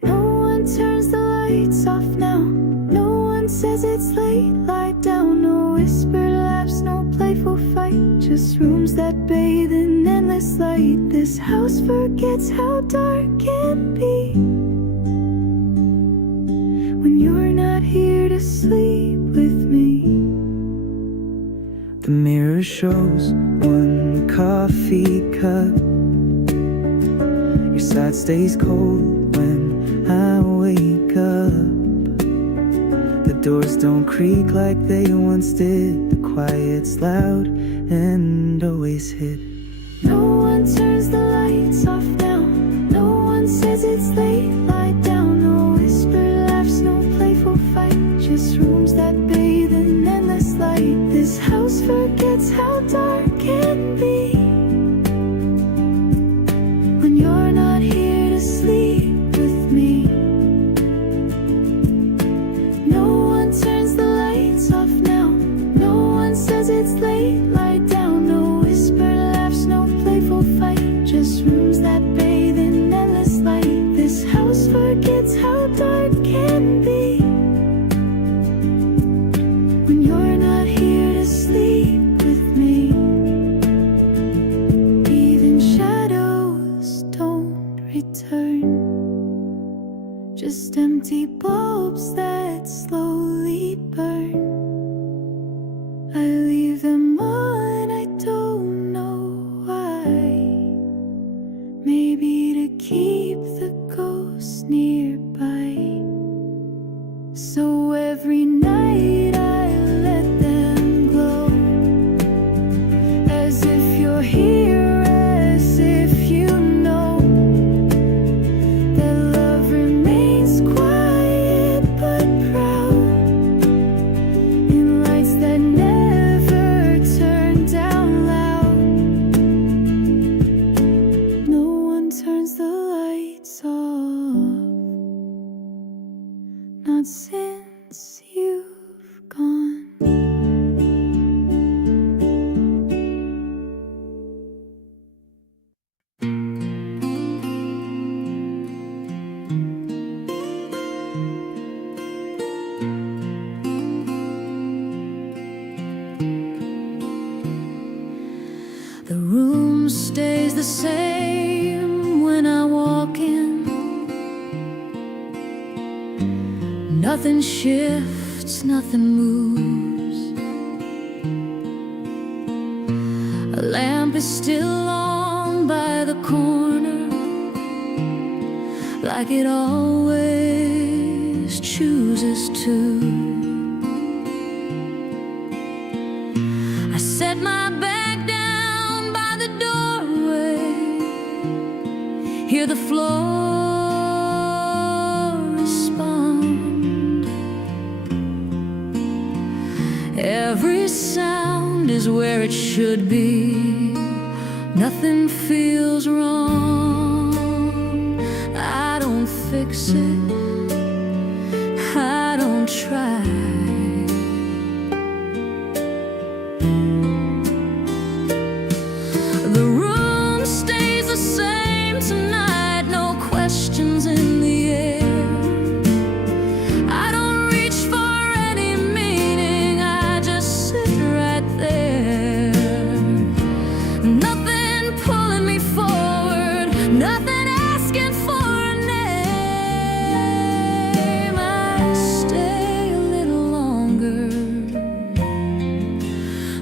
No one turns the lights off now. No one says it's late, lie down. No whispered laughs, no playful fight. Just rooms that bathe in endless light. This house forgets how dark can be when you're not here to sleep with me. The mirror shows one coffee cup. Your side stays cold when I wake up. The doors don't creak like they once did. The quiet's loud and always hid. No one turns the lights off now. No one says it's late, lie down. No whispered laughs, no playful fight. Just rooms that bathe in endless light. This house forgets how dark can be when you're not here to sleep with me. No one turns the lights off now. No one says it's late, lie down. No whispered laughs, no playful fight. Just rooms that bathe in endless light. This house forgets how dark can be when you're not here to sleep with me. stays the same when I walk in. Nothing shifts, nothing moves. A lamp is still on by the corner, like it always chooses to. I set my bag down by the doorway, hear the floor respond. Every sound is where it should be, nothing feels wrong. I don't fix it, I don't try. The room stays the same tonight, no questions in the air. I don't reach for any meaning, I just sit right there. Nothing pulling me forward, nothing asking for a name. I stay a little longer,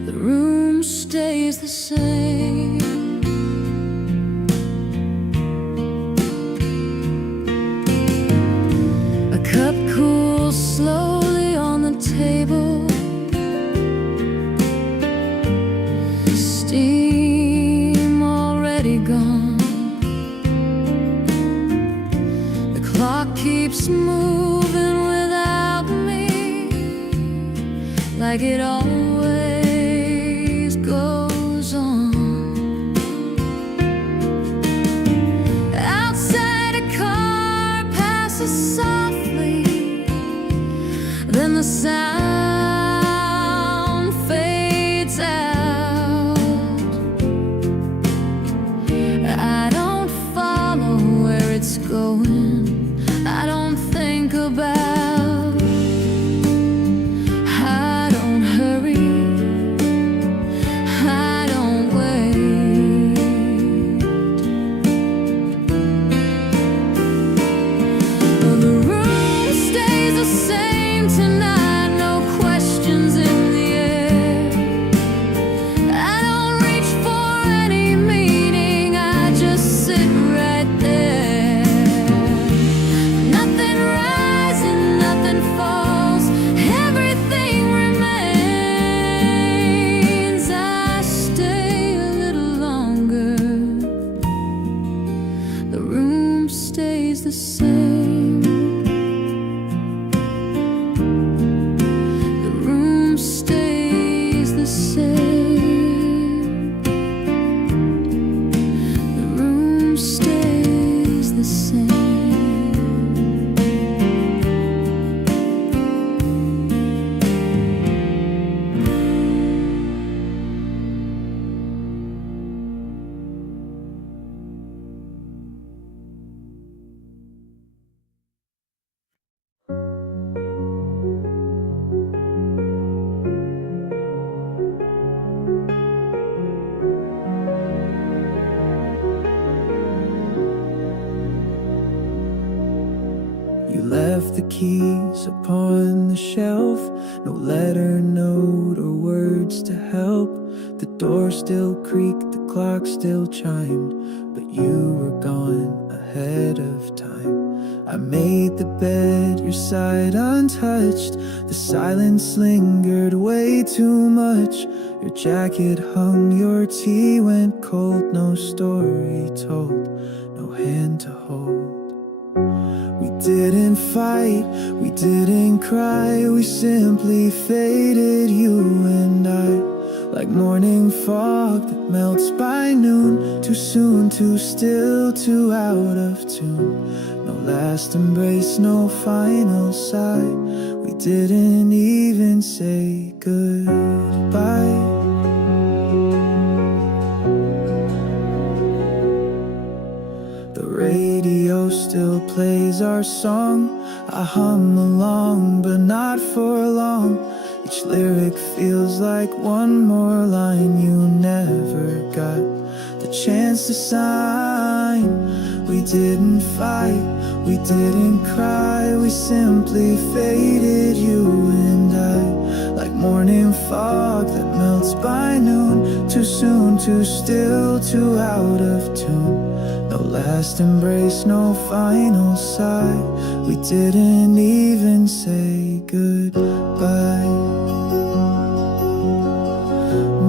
the room stays the same. A cup cools slowly on the table, steam already gone. The clock keeps moving without me, like it always goes on. Outside a car passes softly, then the sound fades out. I don't follow where it's going, I don't think about, I don't hurry, I don't wait. Oh, the room stays the same tonight, no questions in the air. I don't reach for any meaning, I just sit right there. Nothing rises, nothing falls, everything remains. I stay a little longer, the room stays the same. The room stays the same. The room stays the same. You left the keys upon the shelf, no letter, note, or words to help. The door still creaked, the clock still chimed, but you were gone ahead of time. I made the bed, your side untouched. The silence lingered way too much. Your jacket hung, your tea went cold. No story told, no hand to hold. We didn't fight, we didn't cry, we simply faded, you and I, like morning fog that melts by noon. Too soon, too still, too out of tune. No last embrace, no final sigh. We didn't even say goodbye. The radio still plays our song. I hum along, but not for long. Each lyric feels like one more line. You never got the chance just a sign. We didn't fight, we didn't cry, we simply faded, you and I, like morning fog that melts by noon. Too soon, too still, too out of tune. No last embrace, no final sigh. We didn't even say goodbye.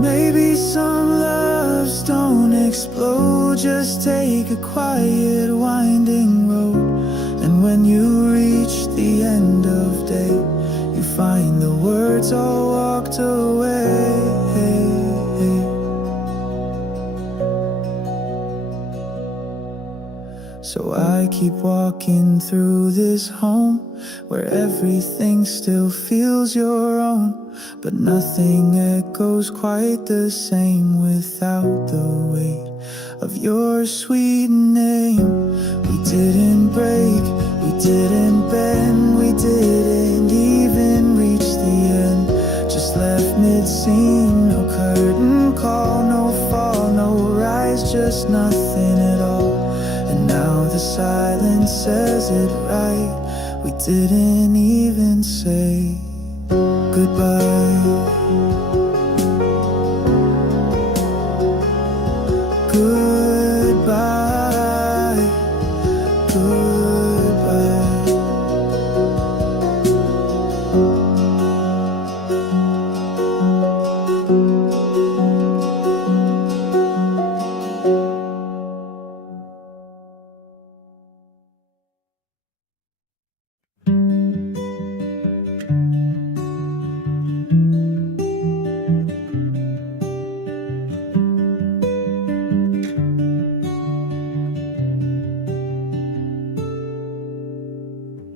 Maybe some loves don't explode, just take a quiet winding road. And when you reach the end of day, you find the words all walked away. So I keep walking through this home where everything still feels your own, but nothing echoes quite the same without the weight of your sweet name. We didn't break, we didn't bend, we didn't even reach the end. Just left mid-scene, no curtain call, no fall, no rise, just nothing at all. And now the silence says it right. We didn't even say goodbye. Goodbye. Goodbye.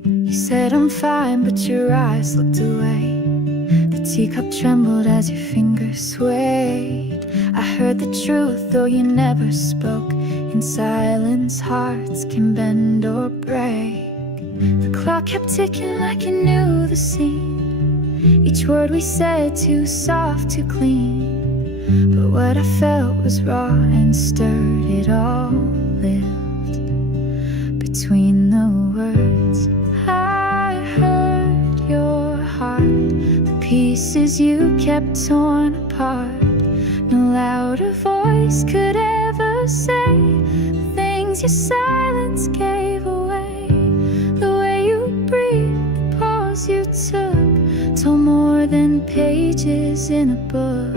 You said I'm fine, but your eyes looked away. The teacup trembled as your fingers swayed. I heard the truth, though you never spoke. In silence, hearts can bend or break. The clock kept ticking like you knew the scene. Each word we said too soft, too clean. But what I felt was raw and stirred. It all lived between the words. I heard your heart, the pieces you kept torn apart. No louder voice could ever say the things your silence gave away. The way you breathed, the pause you took, told more than pages in a book.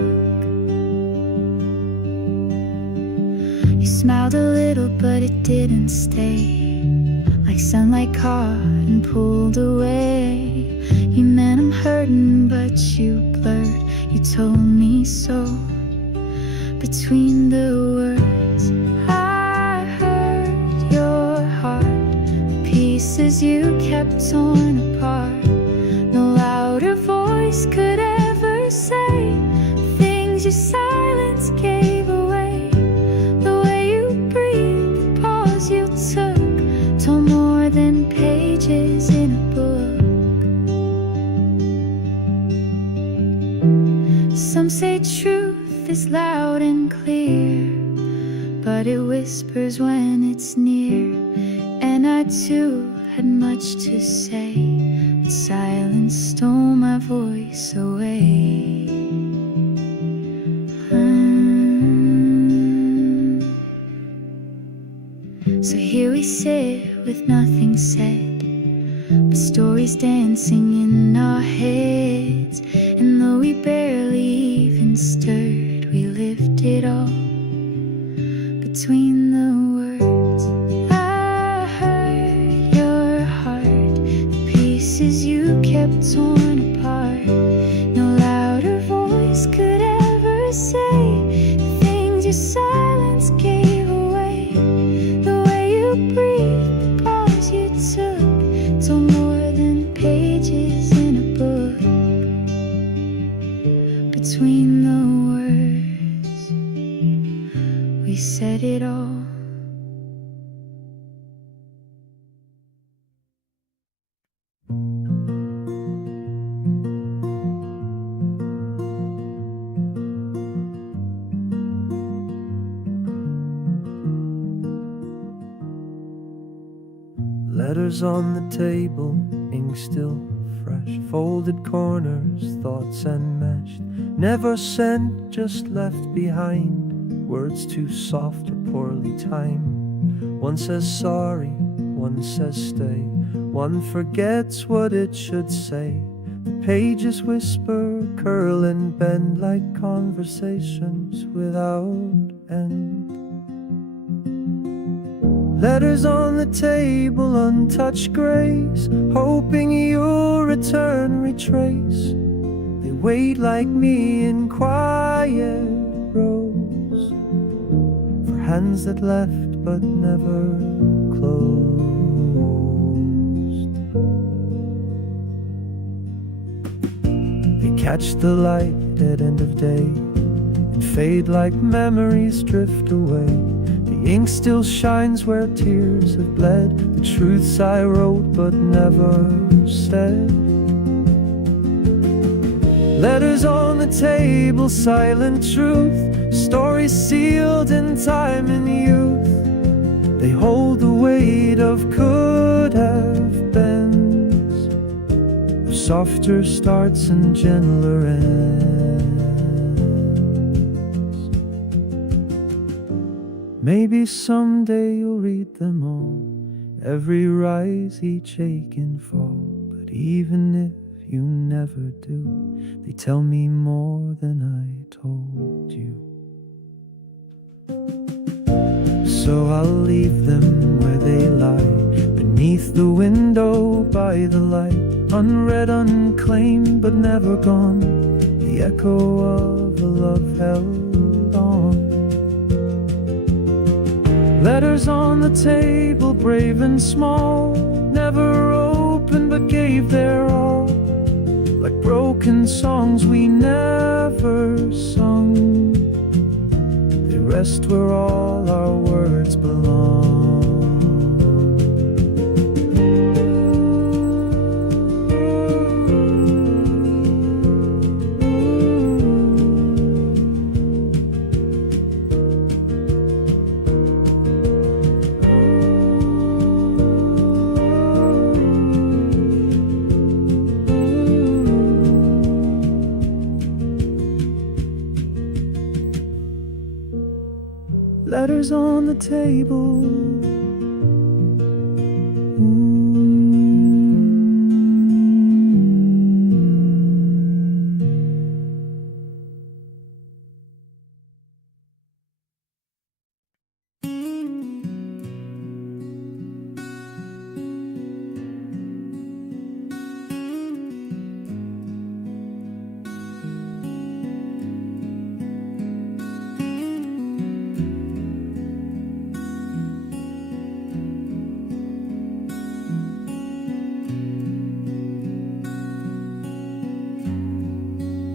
You smiled a little, but it didn't stay. Like sunlight caught and pulled away. You meant I'm hurting, but you blurred. You told me so. Between the words, I heard your heart, the pieces you kept torn apart. No louder voice could ever say the things your silence gave away. The way you breathed, the pause you took, told more than pages in a book. Some say truth is loud and clear, but it whispers when it's near. And I too had much to say, but silence stole my voice away. So here we sit with nothing said, but stories dancing in our heads. And though we barely even stirred, we lived it all between the words. I heard your heart, the pieces you kept torn apart. No louder voice could ever say the things your silence gave away. The way you breathed, the pause you took, told more than pages in a book. Between the words, we said it all. Letters on the table, ink still fresh, folded corners, thoughts enmeshed, never sent, just left behind, words too soft or poorly timed. One says sorry, one says stay, one forgets what it should say. The pages whisper, curl and bend like conversations without end. Letters on the table, untouched grace, hoping you'll return, retrace. They wait like me in quiet rows, for hands that left but never closed. They catch the light at end of day and fade like memories drift away. The ink still shines where tears have bled, the truths I wrote but never said. Letters on the table, silent truth, stories sealed in time and youth. They hold the weight of could have beens, of softer starts and gentler ends. Maybe someday you'll read them all, every rise, each ache and fall. But even if you never do, they tell me more than I told you. So I'll leave them where they lie, beneath the window by the light, unread, unclaimed, but never gone, the echo of a love held on. Letters on the table, brave and small, never opened but gave their all, like broken songs we never sung. They rest where all our words belong. Letters on the table.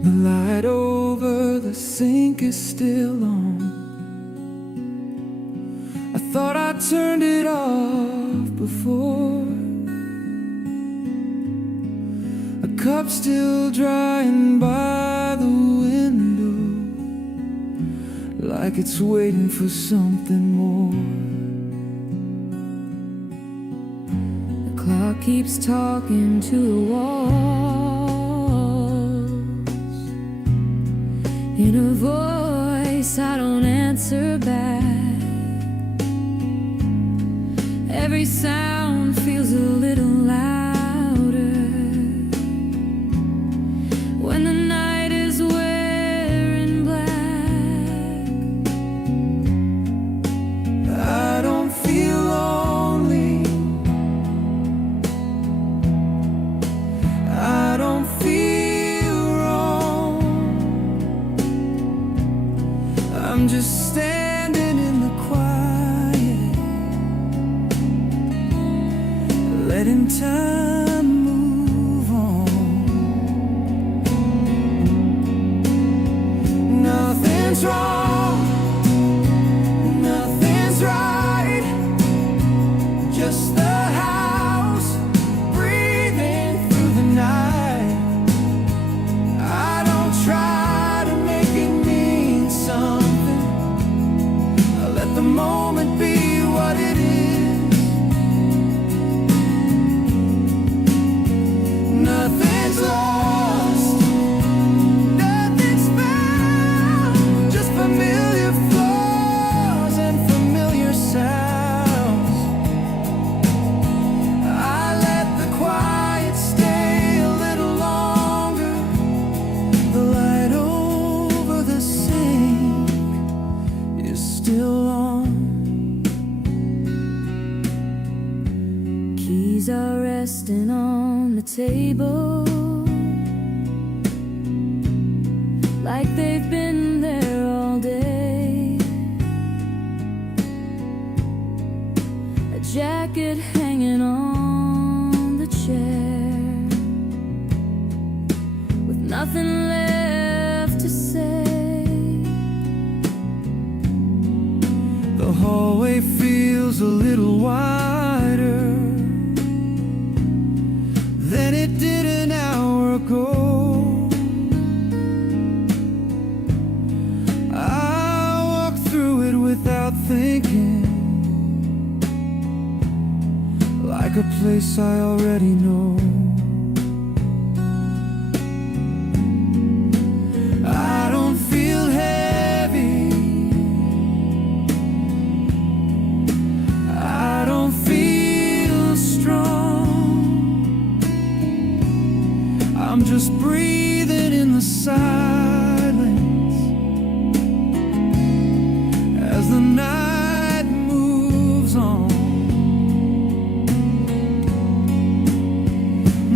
The light over the sink is still on. I thought I turned it off before. A cup still drying by the window, like it's waiting for something more. The clock keeps talking to the walls in a voice I don't answer back. Every sound feels a little louder when the night is wearing black. I don't feel lonely, I don't feel wrong. I'm just standing in the quiet, letting time move on. Nothing's wrong, nothing's right, just the house breathing through the night. I don't try to make it mean something, I let the moment be what it is. still on. Keys are resting on the table, like they've been there all day. A jacket hanging on the chair, with nothing left to say. The hallway feels a little wider than it did an hour ago. I walk through it without thinking, like a place I already know. I don't feel heavy, I don't feel strong. I'm just breathing in the silence as the night moves on.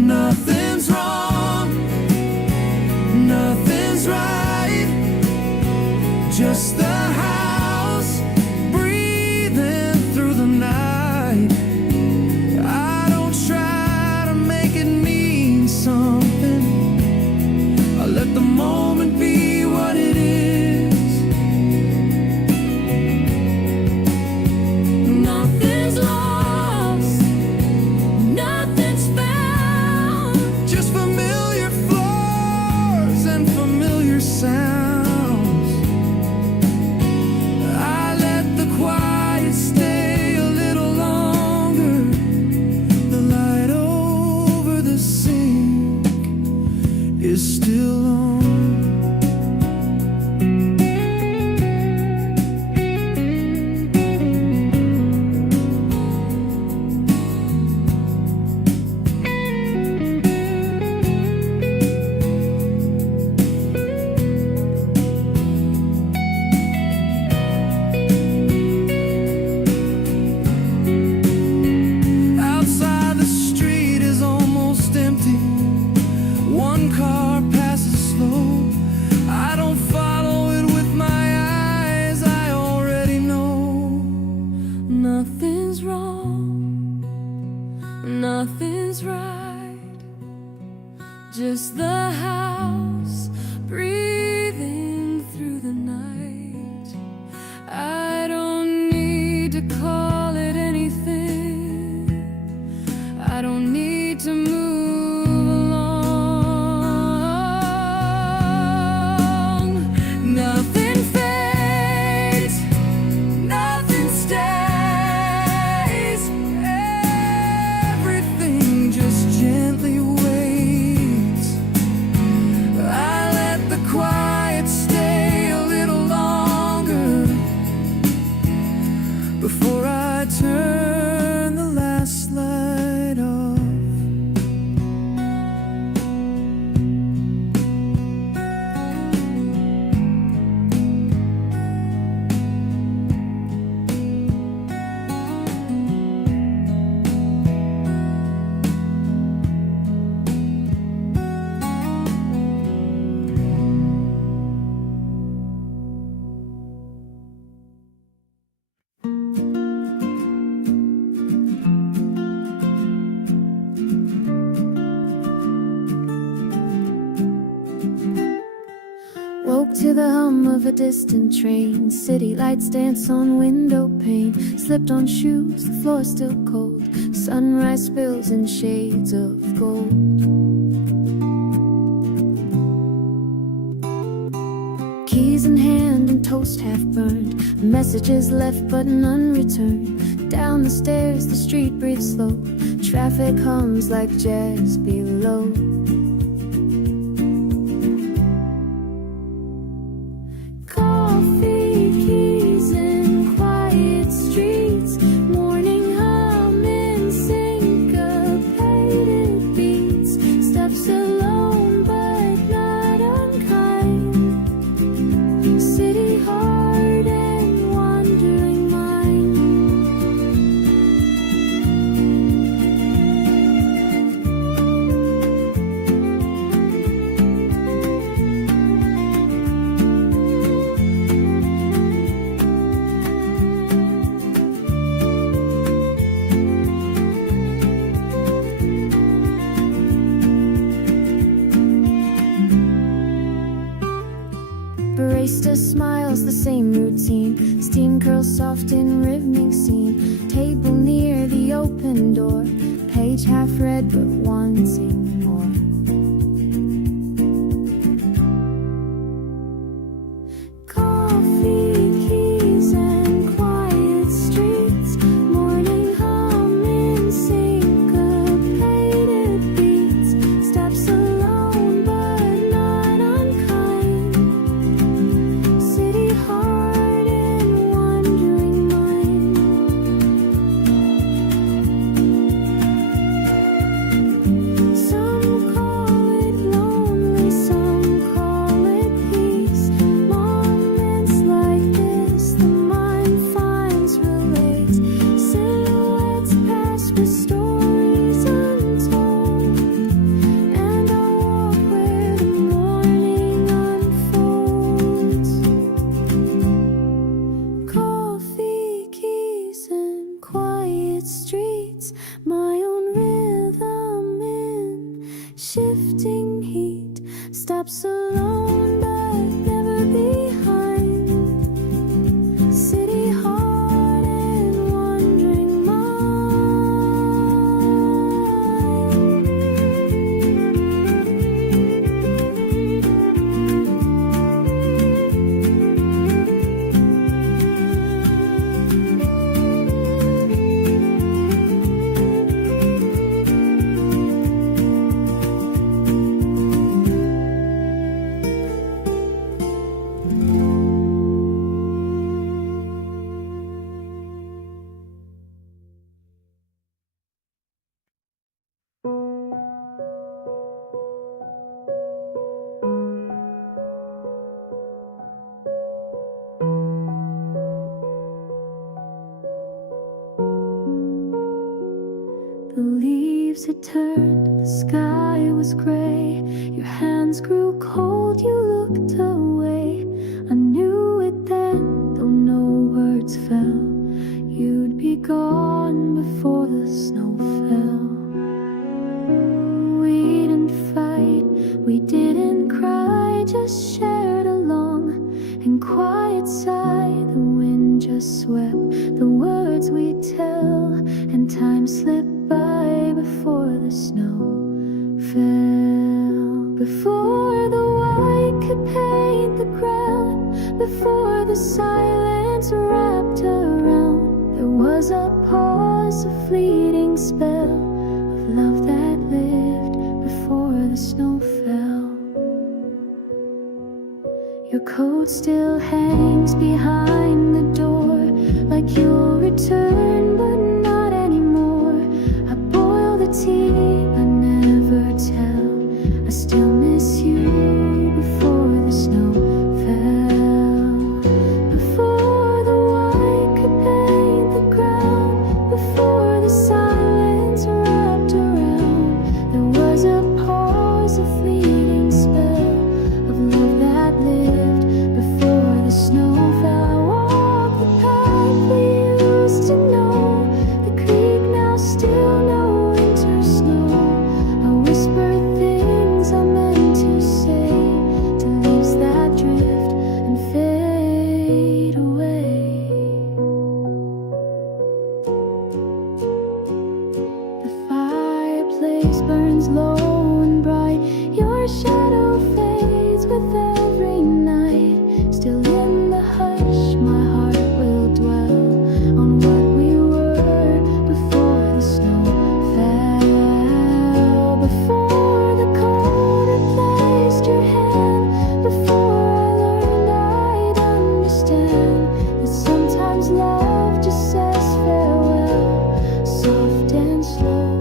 Nothing's wrong, nothing's right, just the house breathing through the night. I don't try to make it mean something, I let the moment be what it is. Nothing's lost, nothing's found, Just familiar floors and familiar sounds. I let the quiet stay a little longer. The light over the sink is still on. Outside the street is almost empty. One car passes slow. I don't follow it with my eyes, I already know. nothing's wrong, nothing's right, just the house breathing through the night. I don't need to call it anything, I don't need to move along. Nothing fades, nothing stays, Everything just gently waits. I let the quiet stay a little longer before I turn the last light off. Woke to the hum of a distant train. City lights dance on window pane. Slipped on shoes, the floor still cold. Sunrise spills in shades of gold. Keys in hand and toast half burned. Messages left but none returned. Down the stairs, the street breathes slow. Traffic hums like jazz below. Coffee, keys, and quiet streets. Morning hum in syncopated beats. Steps alone but not unkind. City hard and one routine. Steam curls soft in rhythmic scene. Table near the open door. Page half read but wanting more. Coffee, keys, and quiet streets. Morning hum in syncopated beats. Steps alone but not unkind. City heart in wandering mind. Some call it lonely, some call it peace. Moments like this, the mind finds relates. Silhouettes pass with stories untold, and I walk where the morning unfolds. Coffee, keys, and quiet streets. My own rhythm in shifting heat. Stops alone but never behind. City heart and wandering The leaves had turned, the sky was gray. Your hands grew cold, you looked away. I knew it then, though no words fell. You'd be gone before the snow fell. We didn't fight, we didn't cry, just shared a long and quiet sigh. The wind just swept the words we'd tell, and time slipped by before the snow fell. Before the white could paint the ground, before the silence wrapped around, there was a pause, a fleeting spell of love that lived before the snow fell. Your coat still hangs behind the door, like you'll return but not anymore. I boil the tea but never tell. I still miss you before the snow fell. Before the white could paint the ground, before the silence wrapped around, there was a pause, a fleeting spell of love that lived before the snow fell. I walk the path we used to know, the creek now still no winter snow. I whisper things I meant to say to leaves that drift and fade away. The fireplace burns low and bright. Your shadow fades with every night. Still in the hush, my heart will dwell on what we were before the snow fell. Before the cold replaced your hand, before I learned I'd understand that sometimes love just says farewell, soft and slow.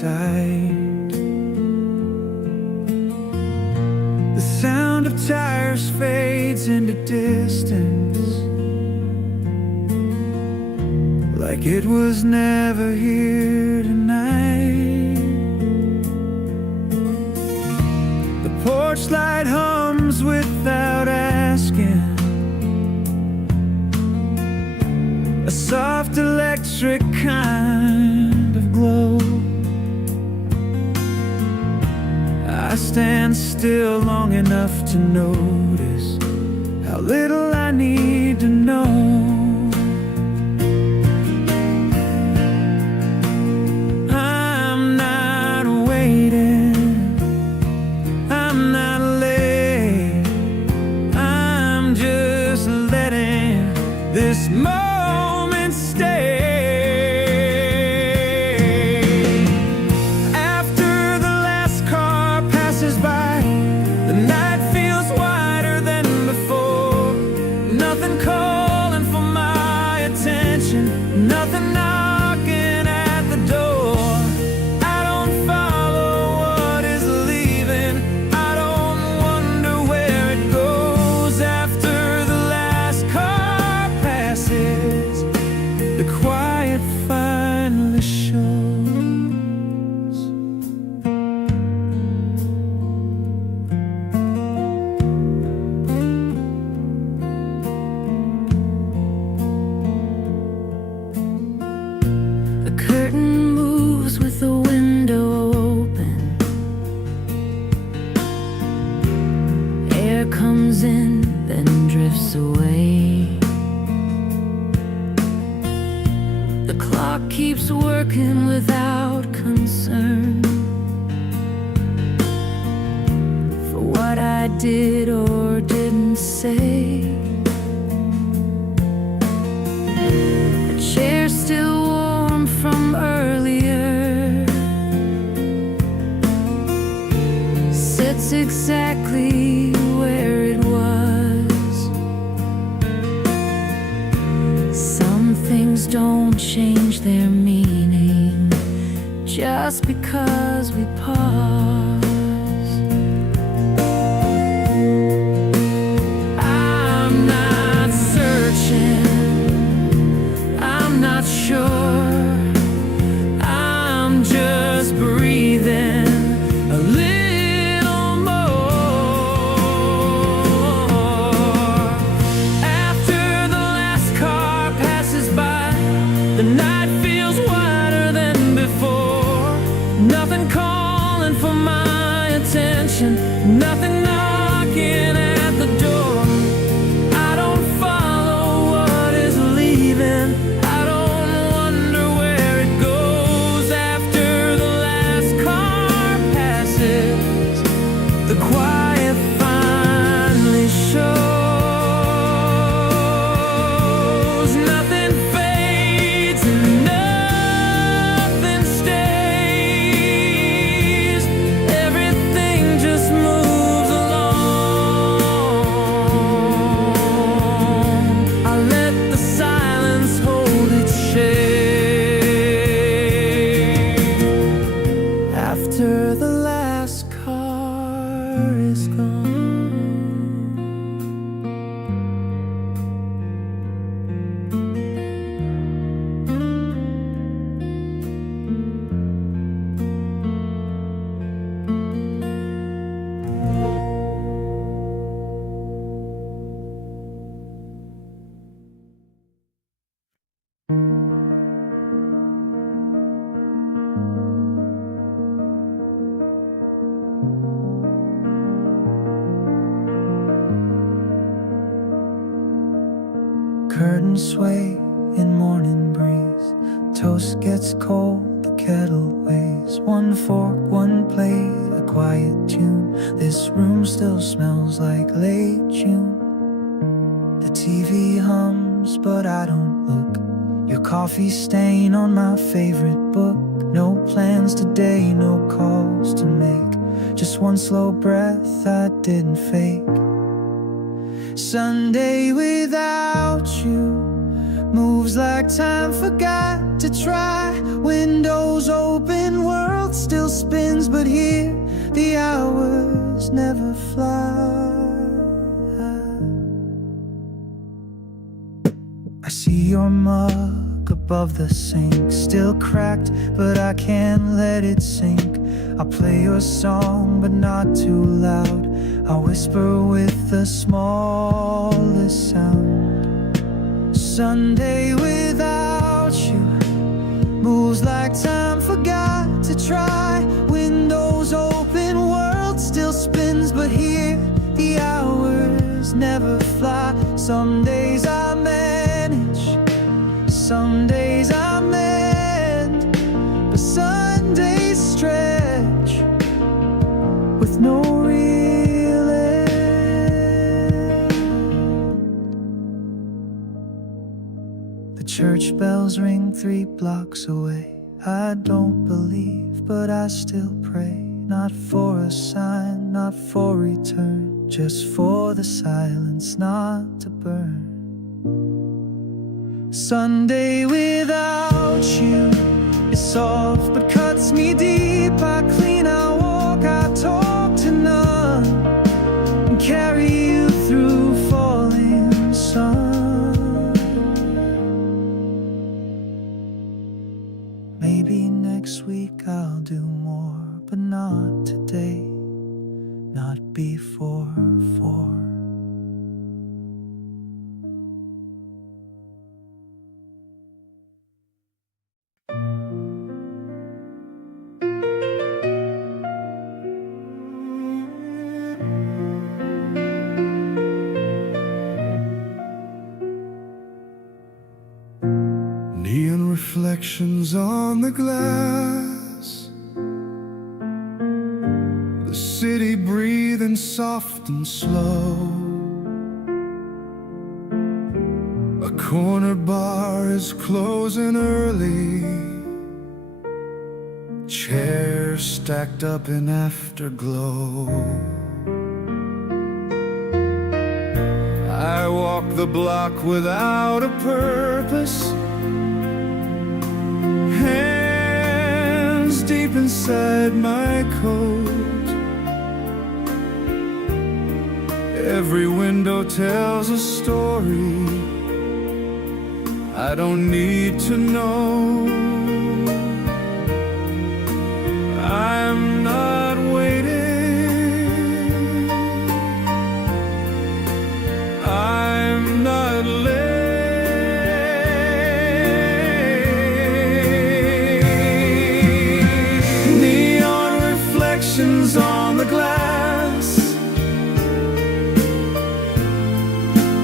sight. The sound of tires fades into distance, like it was never here tonight. The porch light hums without asking, a soft electric kind of glow. I stand still long enough to notice how little I need to know. I'm not waiting, I'm not late, I'm just letting this moment stay. After the last car passes by, the night feels wider than before. Nothing calling for my attention, nothing knocking at the door. I don't follow what is leaving, I don't wonder where it goes. After the last car passes, the quiet finally shows. The curtain moves with the window open. Air comes in, then drifts away. The clock keeps working without concern for what I did or didn't say. The chair's still warm from earlier, sits exactly where it was. Some things don't change their meaning just because we pause. I'm not searching, I'm not sure, I'm just breathing a little more. After the last car passes by, the night feels wider than before. Nothing calling for my attention, nothing knocking at the door. I don't follow what is leaving, I don't wonder where it goes. After the last car passes, the quiet finally shows. Nothing fades and nothing stays, everything just moves along. I let the silence hold its shape. After the last car is gone, curtains sway in morning breeze, toast gets cold, the kettle weighs. One fork, one plate, a quiet tune. This room still smells like late June. The TV hums, but I don't look. Your coffee stain on my favorite book. No plans today, no calls to make, just one slow breath I didn't fake. Sunday without you moves like time forgot to try. Windows open open world still spins, but here the hours never fly. I see your mug above the sink, still cracked, but I can't let it sink. I'll play your song, but not too loud. I'll whisper with the smallest sound. Sunday without you moves like time forgot to try. Windows open, world still spins, but here the hours never fly. Some days I manage, some days I mend, but Sundays stretch with no real end. The church bells ring 3 blocks away. I don't believe, but I still pray. Not for a sign, not for return, just for the silence not to burn. Sunday without you is soft but cuts me deep. I clean, I walk, I talk to none, and carry you through falling sun. Maybe next week I'll do more, but not today, not before 4. Neon reflections on the glass, the city breathing soft and slow. A corner bar is closing early, chairs stacked up in afterglow. I walk the block without a purpose, hands deep inside my coat. Every window tells a story I don't need to know. I'm not waiting, I'm not late. Neon reflections on the glass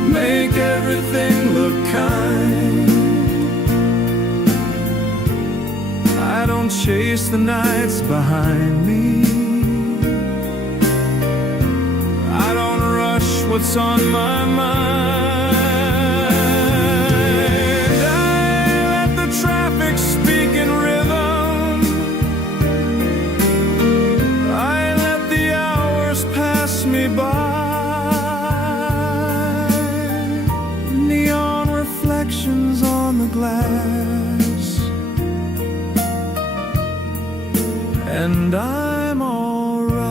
make everything look kind. I don't chase the nights behind me, I don't rush what's on my mind. I let the traffic speak in rhythm, I let the hours pass me by. Neon reflections on the glass, and I'm alright.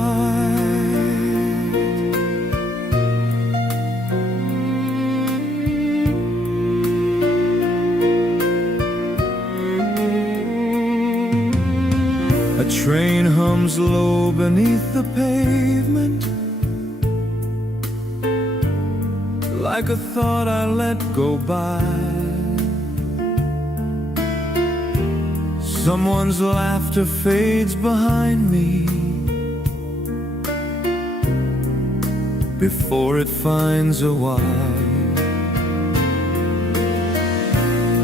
A train hums low beneath the pavement, like a thought I let go by. Someone's laughter fades behind me before it finds a why.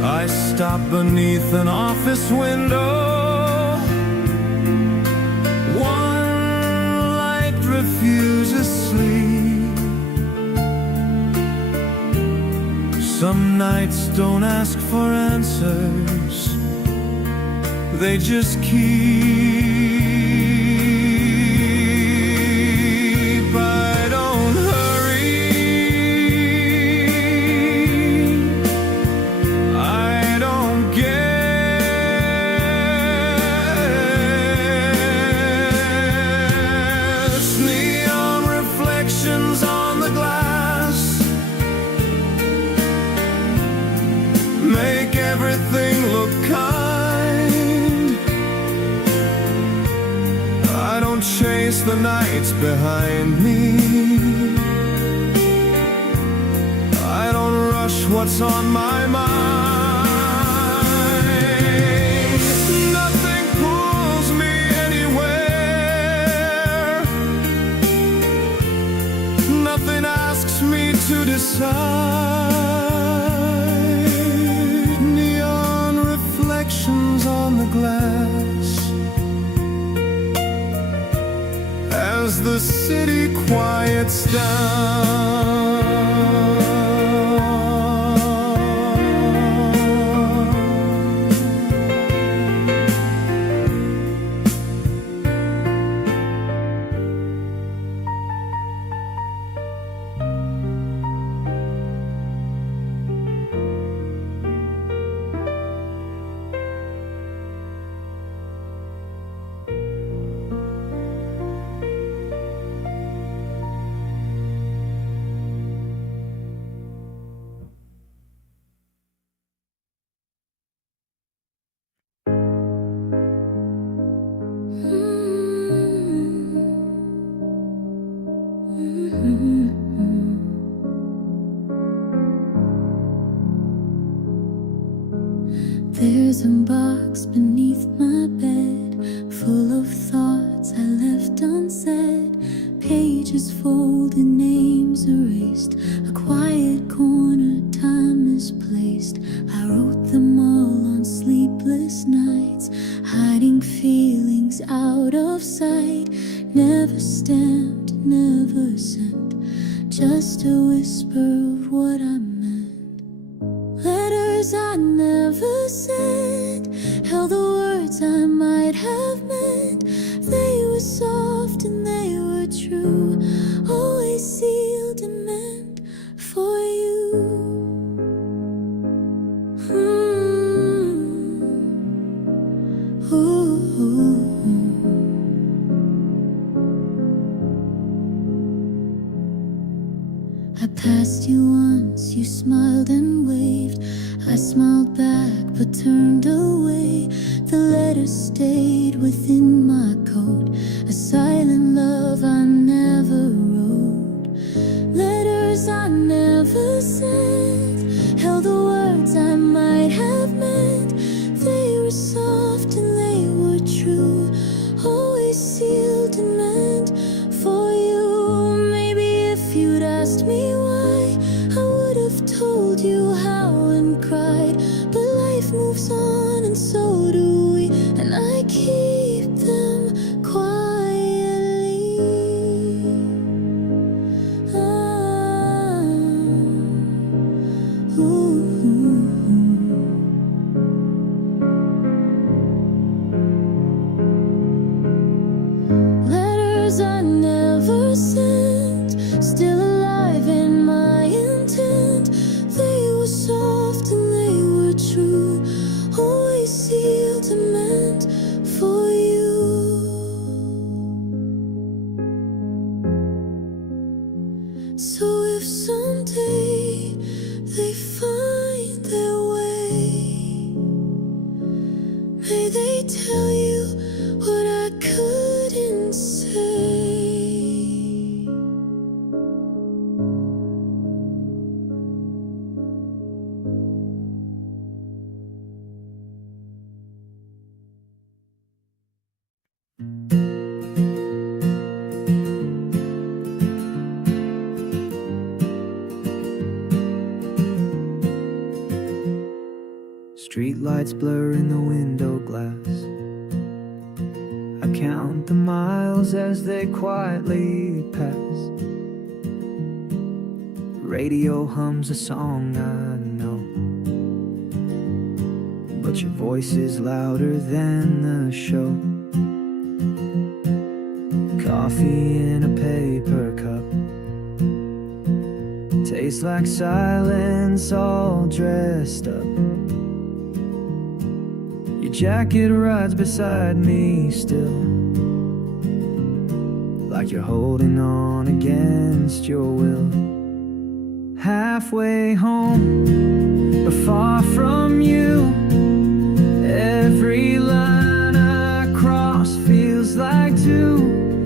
I stop beneath an office window, one light refuses sleep. Some nights don't ask for answers, they just keep. I don't hurry, I don't get don't chase the nights behind me. I don't rush what's on my mind. Nothing pulls me anywhere. Nothing asks me to decide. Neon reflections on the glass as the city quiets down. There's a box beneath my bed, full of thoughts I left unsaid. Pages folded, names erased, a quiet corner time misplaced. I wrote them all on sleepless nights, hiding feelings out of sight. Never stamped, never sent, just a whisper of what I meant. Letters I never sent, held the words I might have meant. They were soft and they were true, always sealed and meant for you. Ooh. I passed you once, you smiled and waved. I smiled back but turned away. The letters stayed within my coat, a silent love I never wrote. Letters I never sent, held the words I might have meant. They were soft and they were true, always sealed and meant for you. Maybe if you'd asked me why, I would have told you how and cried. But life moves on and so do we, and I keep them quietly. Ooh. Letters I never sent, still alive in my intent. They were soft and they were true, always sealed and meant for you. So if someday they find their way, may they tell you what I couldn't say. Streetlights blur in the window glass. I count the miles as they quietly pass. Radio hums a song I know, but your voice is louder than the show. Coffee in a paper cup tastes like silence all dressed up. Your jacket rides beside me still, like you're holding on against your will. Halfway home, but far from you. Every line I cross feels like two.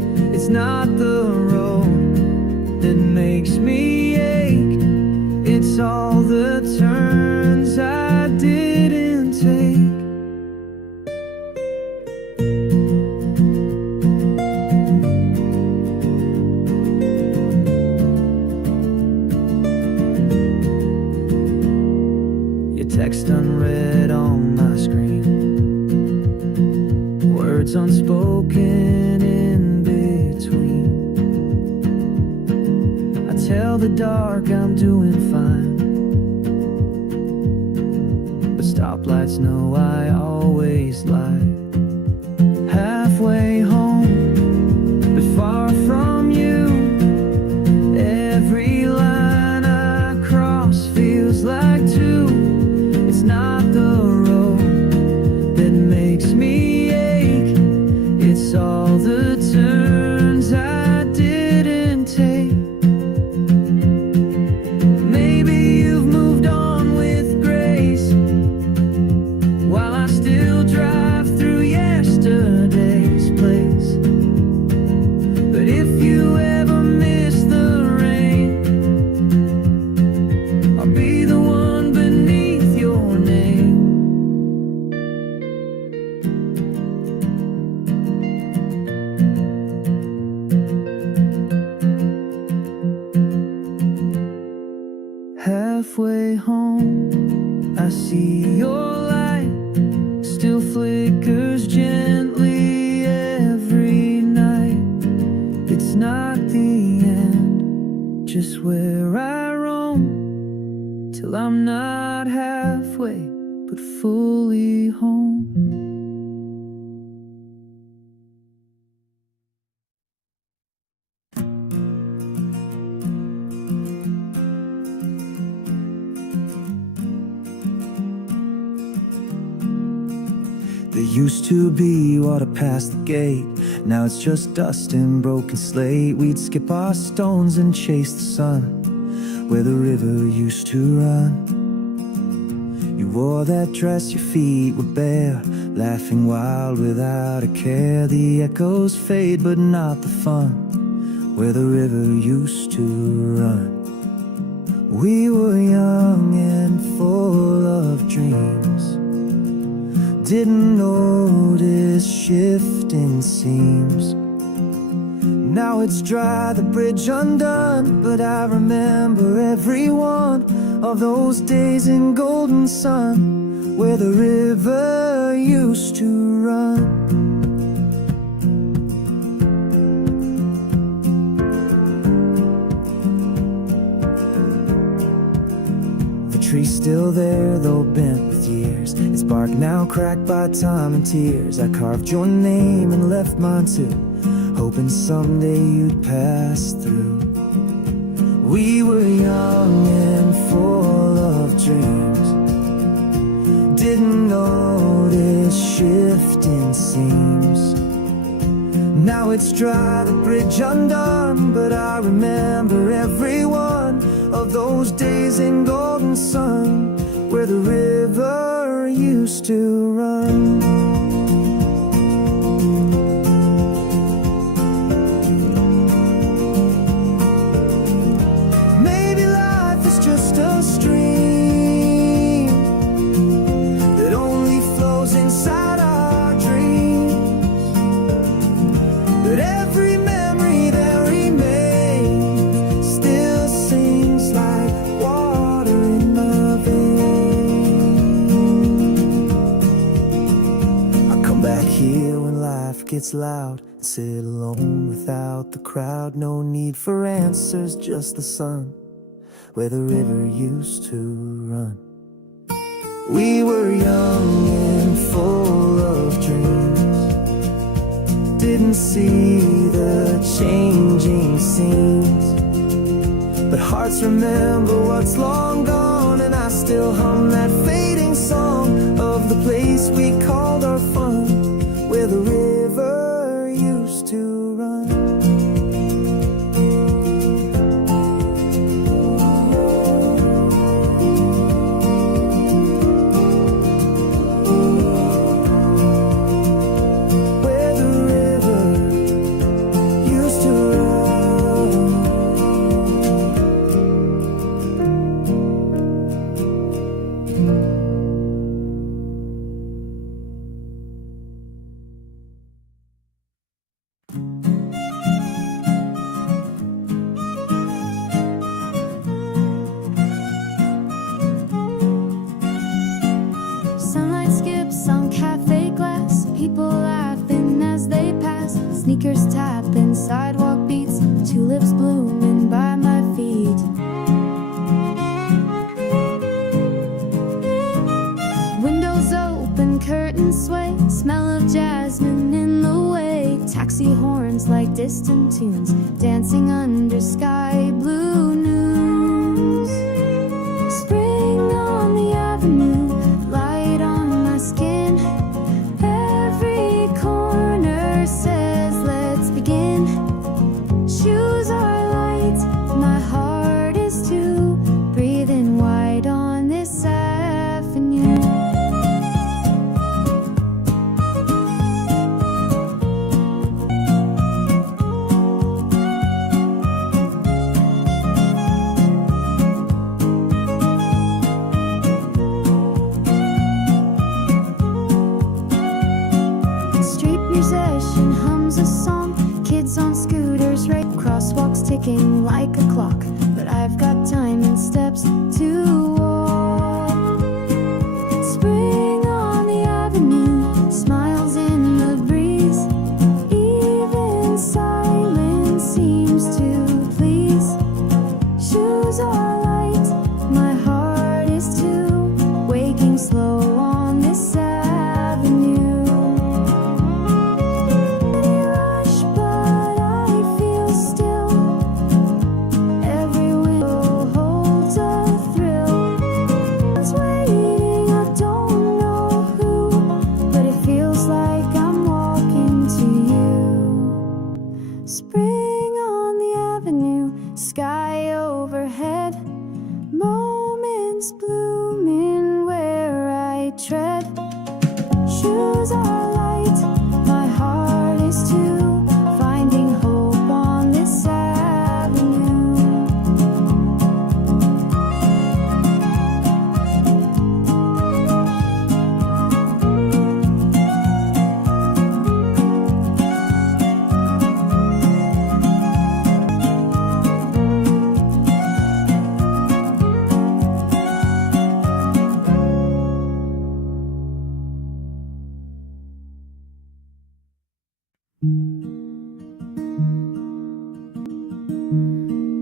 broken in between. I tell the dark I'm doing fine, but stoplights know I always lie. Halfway home, but far from you. Every line I cross feels like two. It's not the road that makes me ache, it's all the turns I didn't take. Maybe you've moved on with grace, while I still drive through yesterday's place. But if you ever miss the rain, I'll be the one beneath your name. Halfway home, I see your light still flickers gently every night. It's not the end, just where I roam, till I'm not halfway, but fully home. There used to be water past the gate, now it's just dust and broken slate. We'd skip our stones and chase the sun where the river used to run. You wore that dress, your feet were bare, laughing wild without a care. The echoes fade but not the fun where the river used to run. We were young and full of dreams, didn't notice shifting seams. Now it's dry, the bridge undone, but I remember every one of those days in golden sun where the river used to run. The tree's still there, though bent with years, its bark now cracked by time and tears. I carved your name and left mine too, hoping someday you'd pass through. We were young and full of dreams, didn't notice shifting seams. Now it's dry, the bridge undone, but I remember every one of those days in golden sun where the river used to run. Maybe life is just a stream that only flows inside our dreams, but every memory that remains still sings like water in my veins. I come back here when life gets loud, sit alone without the crowd. No need for answers, just the sun where the river used to run. We were young and full of dreams, didn't see the changing scenes, but hearts remember what's long gone. And I still hum that fading song of the place we called our fun where the river used to run. Where the river used to run. Sneakers tapping, sidewalk beats, tulips blooming by my feet. Windows open, curtains sway, smell of jasmine in the way. Taxi horns like distant tunes, dancing under sky blue news. Spring on the avenue, light on my skin. Every corner says let's begin. Shoes are light, my heart is too. Breathing wide on this avenue. Street musician hums a song. Kids on scooters, right? Crosswalks ticking like a clock. But I've got time and steps to walk. Spring on the avenue, smiles in the breeze. Even silence seems to please. Shoes are light, my heart is too. Waking slow on this avenue. Rush, but I feel still. Every window holds a thrill. It's waiting, I don't know who, but it feels like I'm walking to you. Spring on the avenue, sky overhead. Moments blooming where I tread. Shoes are light, my heart is too. Finding hope on this avenue.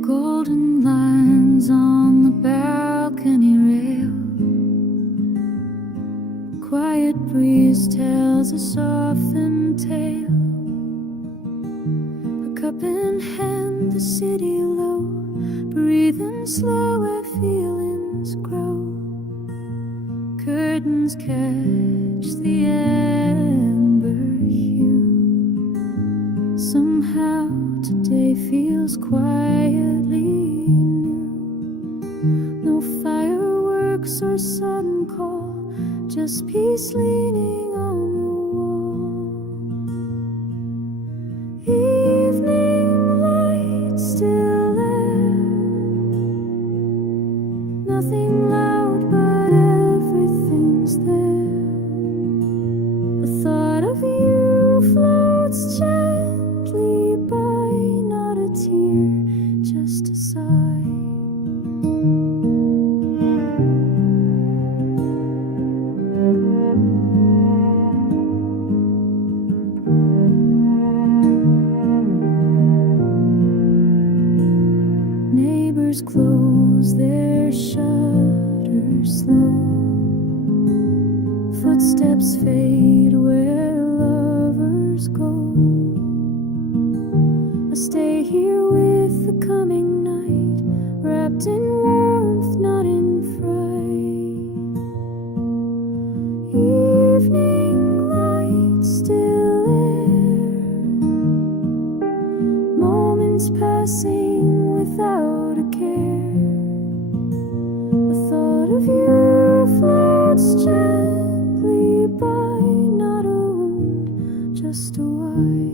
Golden lines on the balcony rail. Quiet breeze tells a softened tale. A cup in hand, the city low. Breathing slow where feelings grow. Curtains catch the amber hue. Somehow today feels quietly new. No fireworks or sudden call, just peace leaning on the wall. Evening light still there. Nothing loud, but everything's there. The thought of you floats gently by, not a tear, just a sigh. Neighbors close their shutters slow. Footsteps fade where lovers go. I stay here with the coming night, wrapped in warmth, not in fright. Evening light still there. Moments passing without a care. The thought of you floats gently by, not a wound, just a why.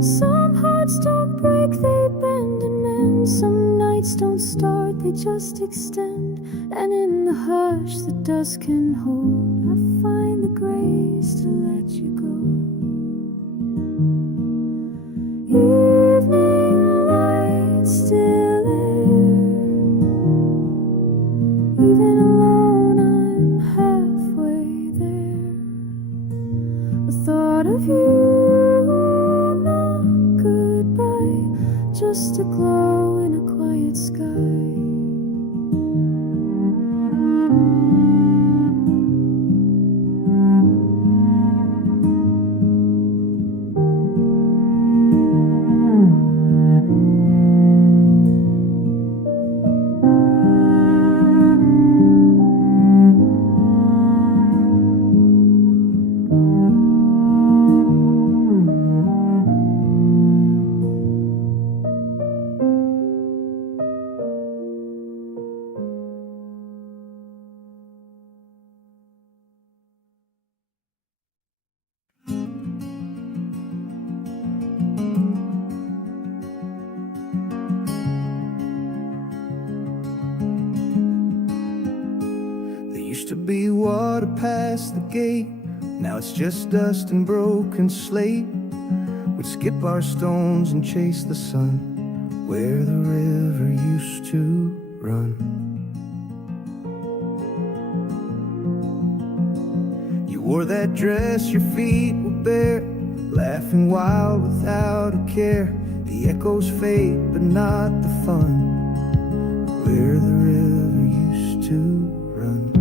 Some hearts don't break, they bend and mend. Some nights don't start, they just extend. And in the hush the dusk can hold, I find the grace to let you go. Evening light still there. Even alone I'm halfway there. The thought thought of you, not goodbye, just a glow in a quiet sky. Used to be water past the gate, now it's just dust and broken slate. We'd skip our stones and chase the sun where the river used to run. You wore that dress, your feet were bare, laughing wild without a care. The echoes fade, but not the fun where the river used to run.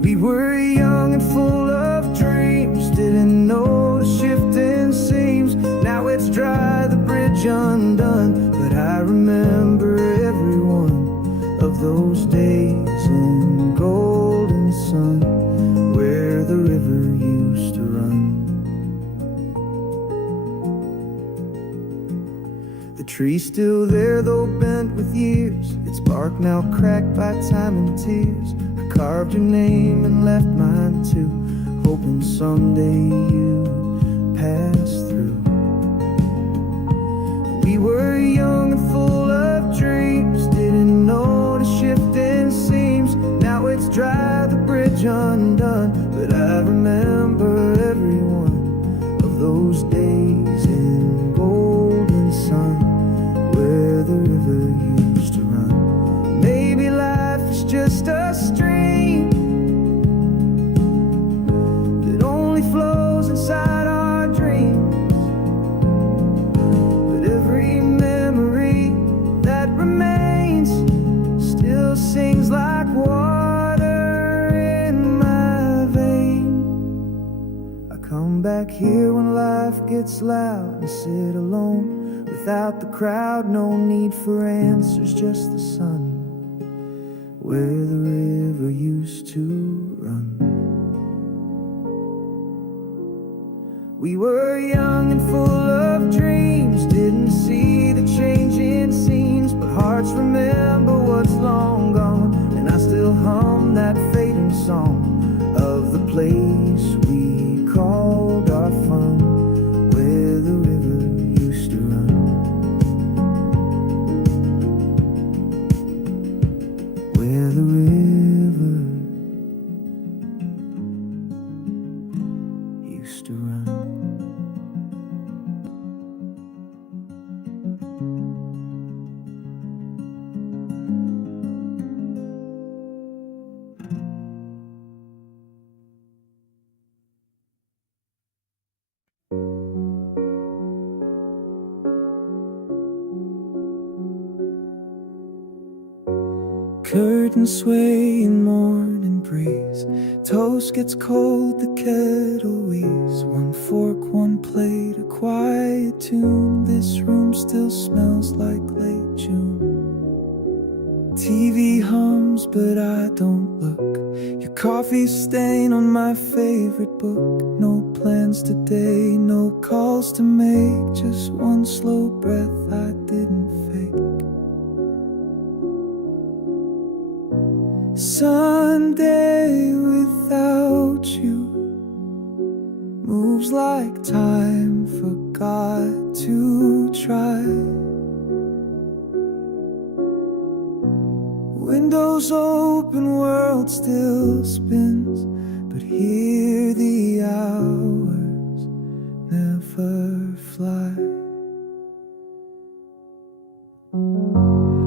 We were young and full of dreams, didn't know the shifting seams. Now it's dry, the bridge undone, but I remember every one of those days in golden sun where the river used to run. The tree's still there though bent with years, its bark now cracked by time and tears. Carved your name and left mine too, hoping someday you'd pass through. We were young and full of dreams, didn't know the shifting seams. Now it's dry, the bridge undone, but I remember every one of those days in golden sun where the river used to run. Maybe life is just a stream that only flows inside our dreams, but every memory that remains still sings like water in my vein. I come back here when life gets loud and sit alone without the crowd. No need for answers, just the sun where the river used to run. We were young and full of dreams, didn't see the changing scenes, but hearts remember what's long gone, and I still hum that fading song of the place we called our fun where the river used to run. Where the river used to run. Curtains sway in morning breeze, toast gets cold, the kettle wheezes. One fork, one plate, a quiet tune. This room still smells like late June. TV hums, but I don't look. Your coffee stain on my favorite book. No plans today, no calls to make, just one slow breath I didn't fake. Sunday without you moves like time forgot to try. Windows open, world still spins, but here the hours never fly.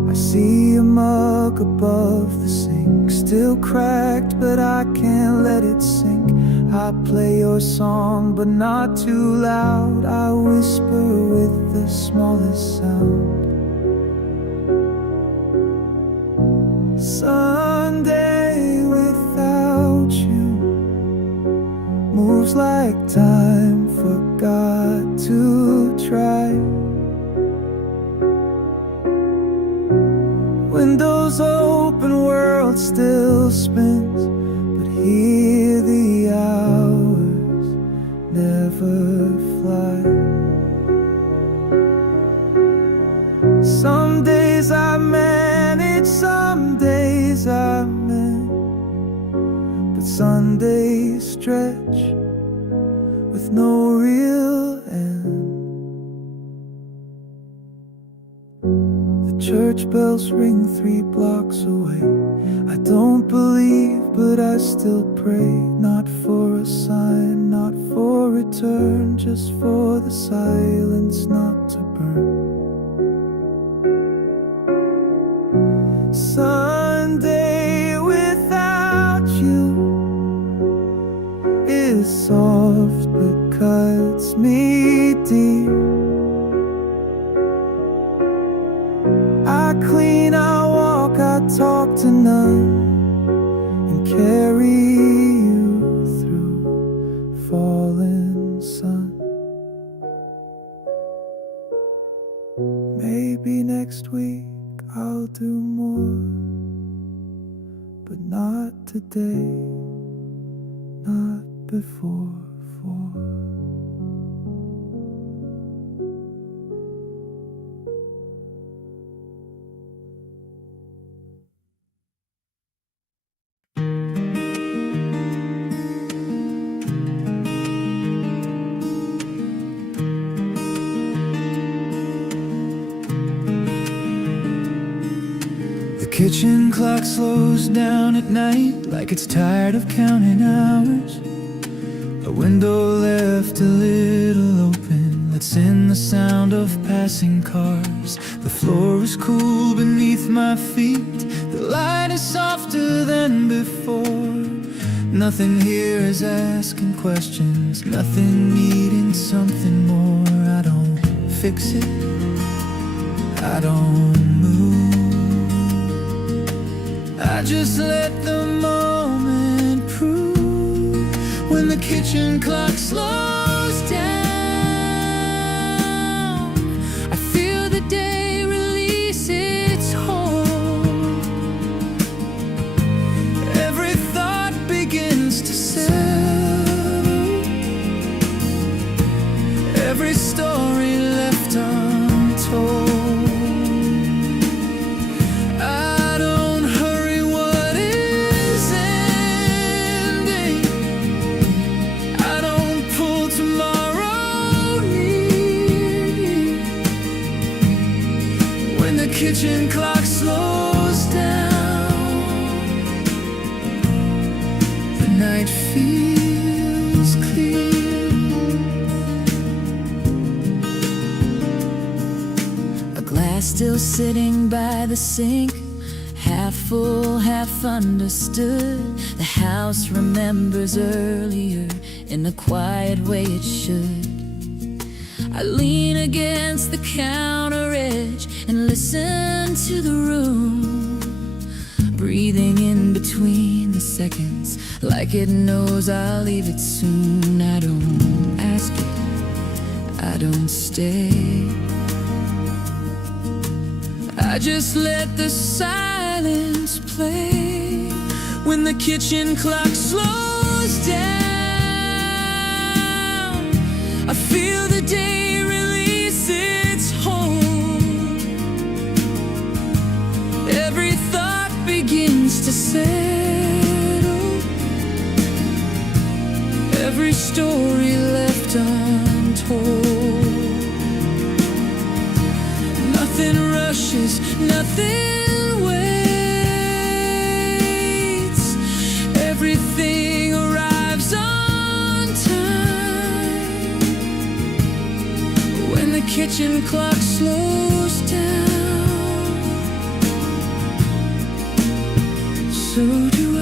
I see a mug above the sink, still cracked, but I can't let it sink. I play your song, but not too loud. I whisper with the smallest sound. Sunday without you moves like time forgot to try. Windows open, world still spins, but here the hours never fly. Some days I manage, some days I meant, but Sundays stretch with no real end. The church bells ring 3 blocks away. I don't believe, but I still pray. Not for a sign, not for return, just for the silence not to burn. Sunday without you is soft but cuts me deep. I clean, I walk, I talk to none, and carry you through fallen sun. Maybe next week I'll do more, but not today, not before 4. The kitchen clock slows down at night like it's tired of counting hours. A window left a little open lets in the sound of passing cars. The floor is cool beneath my feet, the light is softer than before. Nothing here is asking questions, nothing needing something more. I don't fix it, I don't move, I just let the moment prove. When the kitchen clock slows down, I feel the day release its hold. Every thought begins to settle, every story left untold. Kitchen clock slows down, the night feels clear. A glass still sitting by the sink, half full, half understood. The house remembers earlier in the quiet way it should. I lean against the counter edge and listen to the room, breathing in between the seconds like it knows I'll leave it soon. I don't ask it, I don't stay, I just let the silence play. When the kitchen clock slows down, I feel the day release its hold. Every thought begins to settle, every story left untold. Nothing rushes, nothing waits, everything arrives on time. When the kitchen clock slows down, so do I.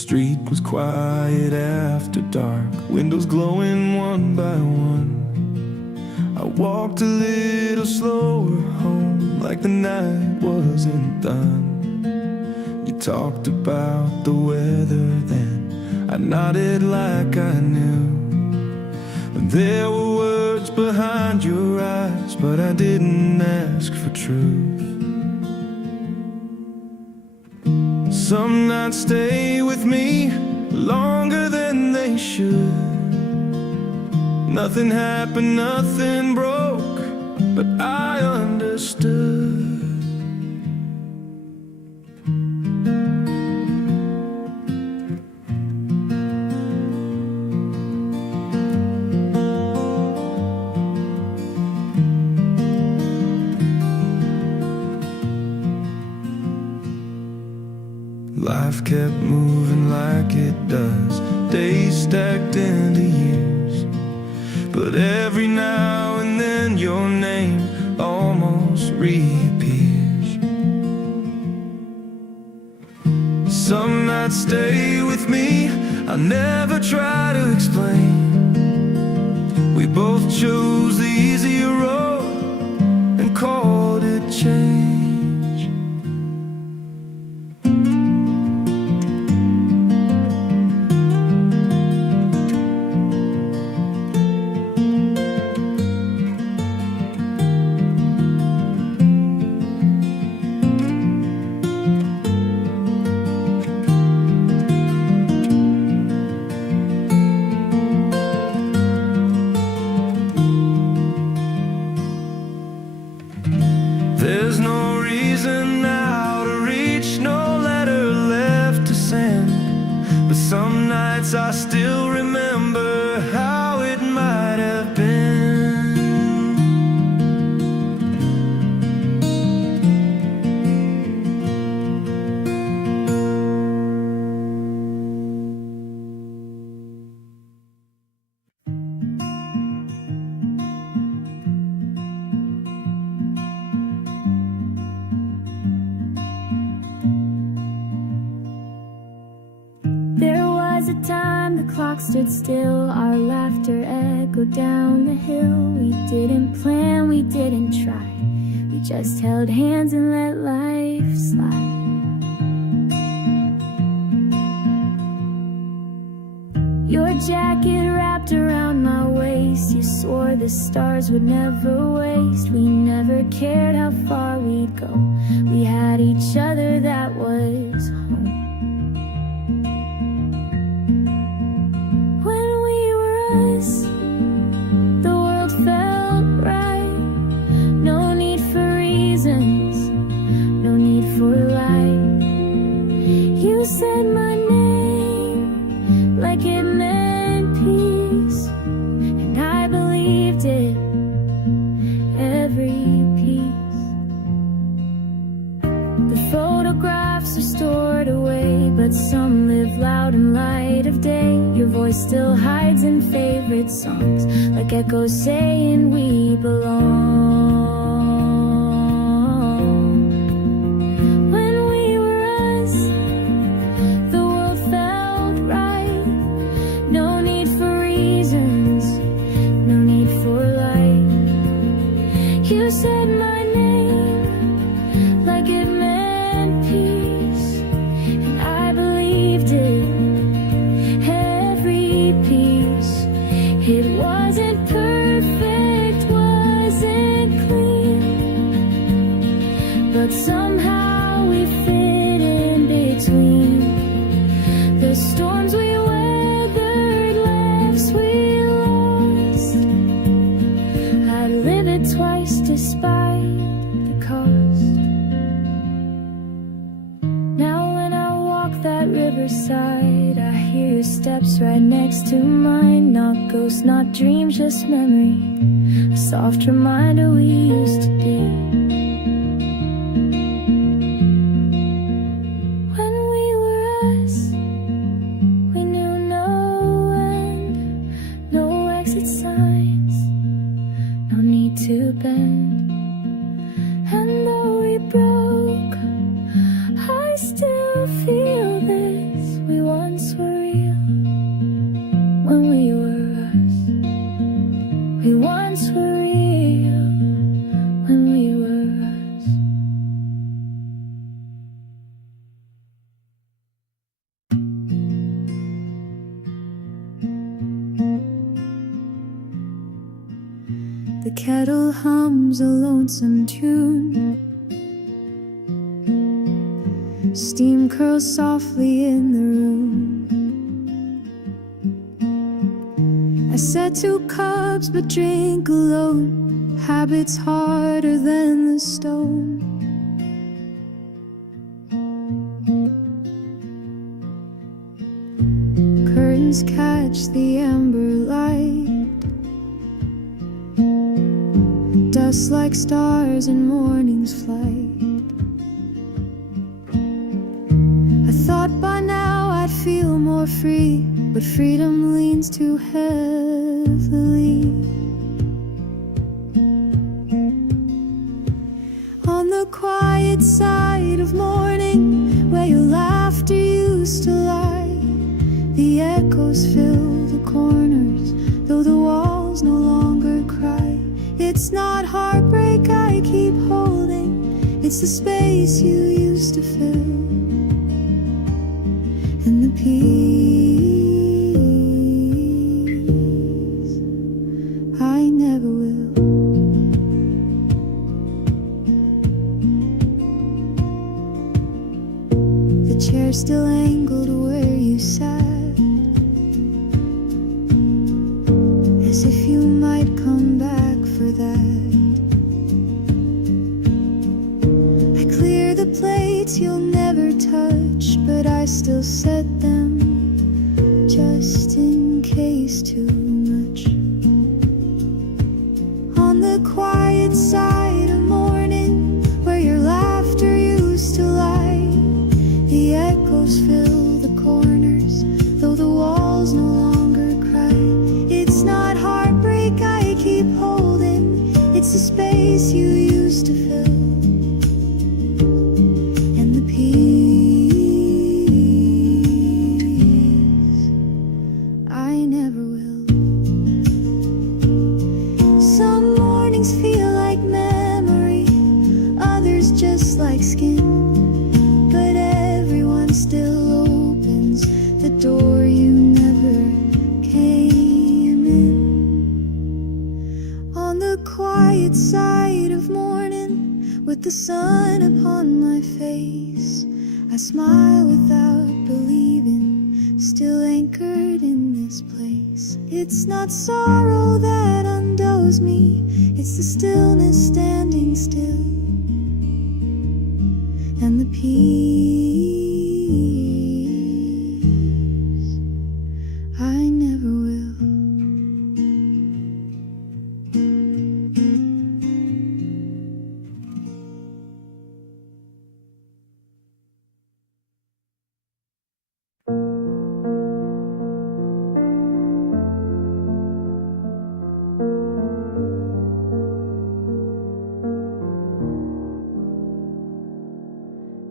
street was quiet after dark, windows glowing one by one. I walked a little slower home, like the night wasn't done. You talked about the weather then, I nodded like I knew. And there were words behind your eyes, but I didn't ask for truth. Some nights stay with me longer than they should. Nothing happened, nothing broke, but I understood. Life kept moving like it does, days stacked into years. But every now and then your name almost reappears. Some nights stay with me, I never try to explain. We both chose the easier road and called it change. There's no reason now to reach, no letter left to send. But some nights I still remember how it might have been. There was a time the clock stood still, our laughter echoed down the hill. We didn't plan, we didn't try, we just held hands and let life slide. Your jacket wrapped around my waist, you swore the stars would never waste. We never cared how far we'd go, we had each other, that was home. The world felt right. No need for reasons, no need for light. You said my name like it meant peace, and I believed it, every piece. The photographs are stored away, but some live loud in light of day. Your voice still hides in favorite songs, like echoes saying we belong. When we were us, the world felt right. No need for reasons, no need for light. You said my name like it meant peace, and I believed it, every piece. It wasn't perfect, wasn't clean, but somehow we fit in between. The storms we weathered, laughs we lost, I'd live it twice despite the cost. Now when I walk that riverside, I hear your steps right next to mine. Not ghosts, not dreams, just memory, a soft reminder we used to be. When we were us, we knew no end, no exit signs, no need to bend. And though we broke, I still feel this, we once The kettle hums a lonesome tune. Steam curls softly in the room. I set 2 cups but drink alone. Habits harder than the stone. Curtains catch the amber light. Dust like stars in morning's flight. I thought by now I'd feel more free, but freedom leans too heavily. On the quiet side of morning, where your laughter used to lie, the echoes fill the corners, though the walls no longer cry. It's not heartbreak I keep holding, it's the space you used to fill, and the peace I never will. The chair still angled where you sat, as if you might come back for that. I clear the plates you'll never touch, but I still set them just in case too much. On the quiet side of morning, where your laughter used to lie, the echoes fill the corners, though the walls no longer cry. It's not heartbreak I keep holding, it's the space you used to fill, and the peace I never will. Some mornings feel like memory, others just like skin, but everyone still opens the door you never came in. On the quiet side of morning, with the sun upon my face, I smile without believing, still anchored in this place. It's not sorrow that undoes me, it's the stillness standing still, and the peace I never will.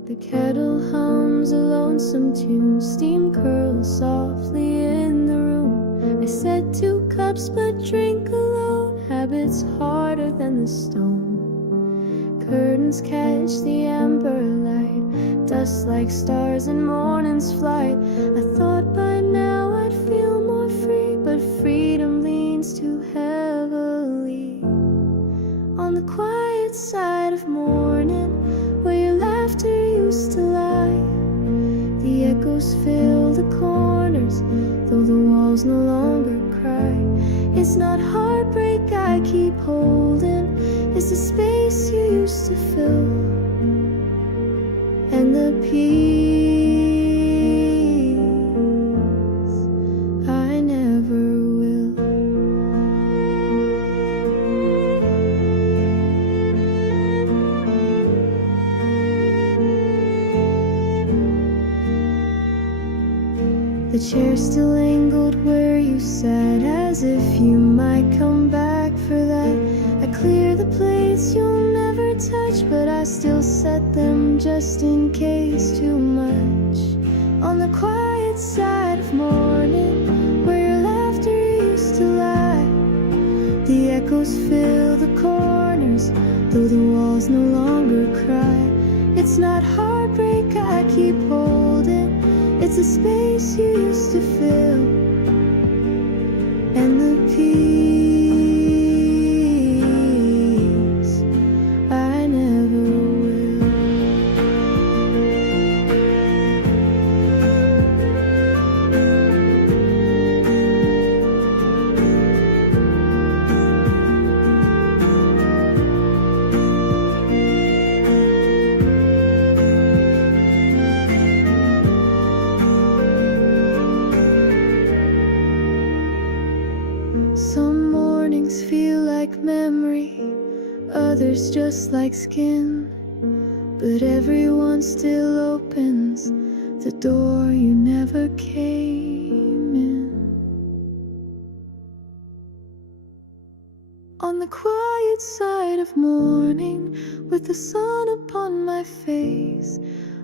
The kettle hums a lonesome tune. Steam curls softly in the room. I set 2 cups but drink alone. Habits harder than the stone. Curtains catch the amber light. Dust like stars in morning's flight. I thought by now I'd feel more free, but freedom leans too heavily. On the quiet side of morning, where your laughter used to lie, the echoes fill the corners, though the walls no longer cry. It's not heartbreak I keep holding, it's the space you used to fill, and the peace I never will. The chair still angled where you sat, as if you might come back for that. I clear the plates you'll never touch, but I still set them just in case too much. On the quiet side of morning, where your laughter used to lie, the echoes fill the corners, though the walls no longer cry. It's not heartbreak I keep holding, it's a space you used to fill, and the peace others just like skin, but everyone still opens the door you never came in. On the quiet side of morning, with the sun upon my face,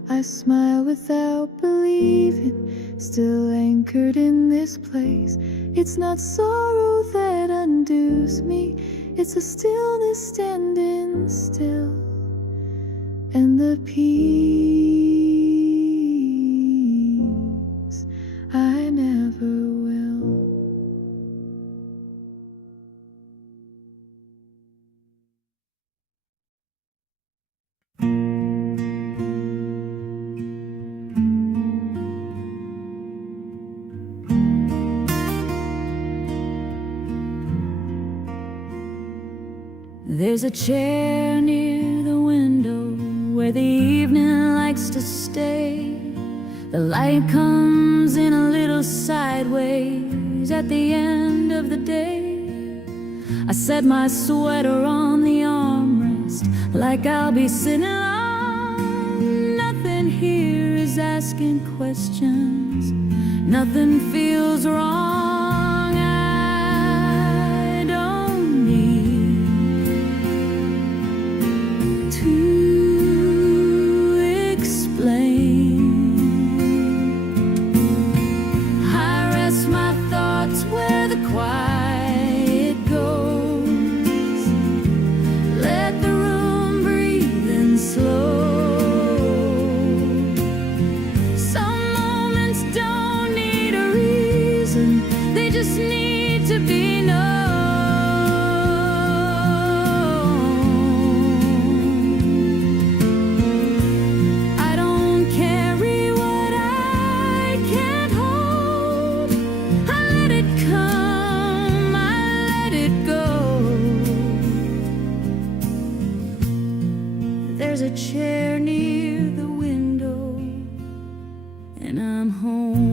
I smile without believing, still anchored in this place. It's not sorrow that undoes me, it's a stillness standing still, and the peace I never will. There's a chair near the window where the evening likes to stay. The light comes in a little sideways at the end of the day. I set my sweater on the armrest like I'll be sitting on. Nothing here is asking questions, nothing feels wrong. They just need to be known. I don't carry what I can't hold. I let it come, I let it go. There's a chair near the window, and I'm home.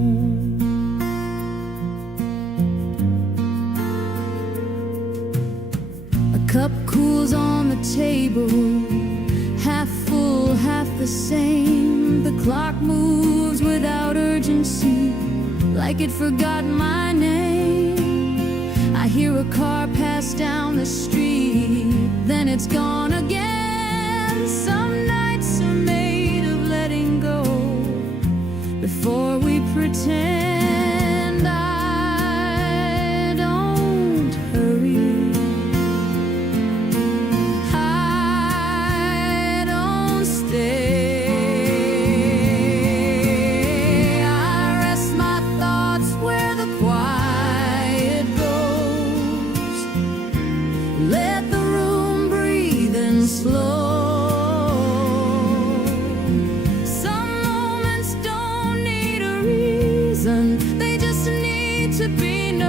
Cup cools on the table, half full, half the same. The clock moves without urgency, like it forgot my name. I hear a car pass down the street, then it's gone again. Some nights are made of letting go before we pretend. I don't hurry, they just need to be known.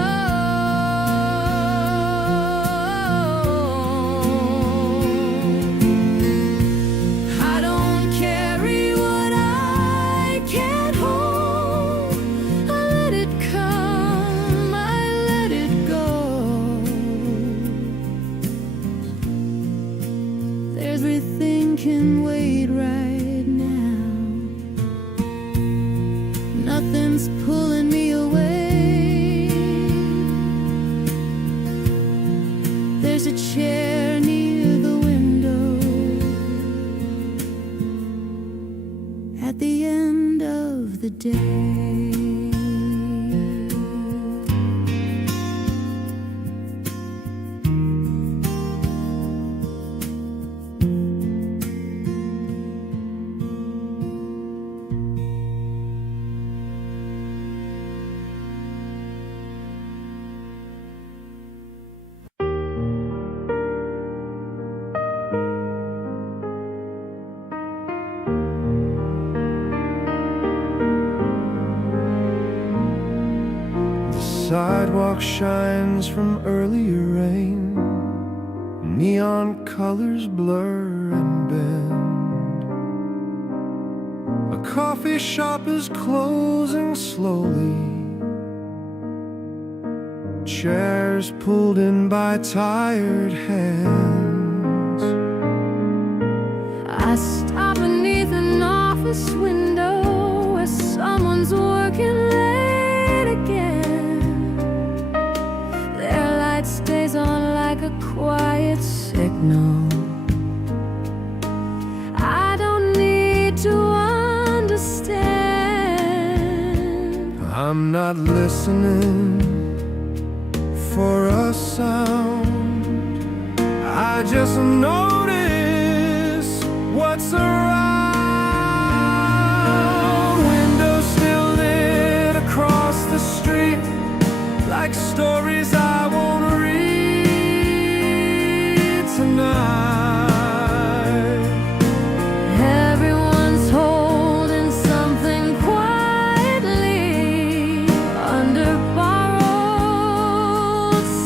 I don't carry what I can't hold. I let it come, I let it go. Everything can wait right now. Nothing's pulling me away. There's a chair near the window at the end of the day. Sidewalk shines from earlier rain, neon colors blur and bend. A coffee shop is closing slowly, chairs pulled in by tired hands. I stop beneath an office window where someone's working late again. Their light stays on like a quiet signal. I don't need to understand. I'm not listening for a sound. I just notice what's around. Windows still lit across the street, like stories I won't read tonight. Everyone's holding something quietly under borrowed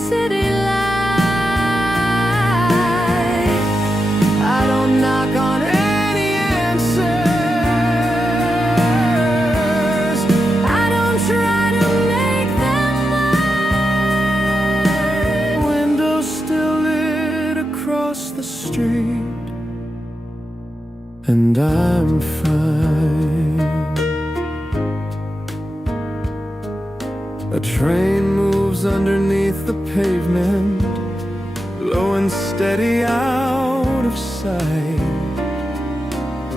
city light. I don't knock on any answers. I don't try to make them mine. Windows still lit across the street, and I'm fine. A train moves underneath the pavement, low and steady out of sight.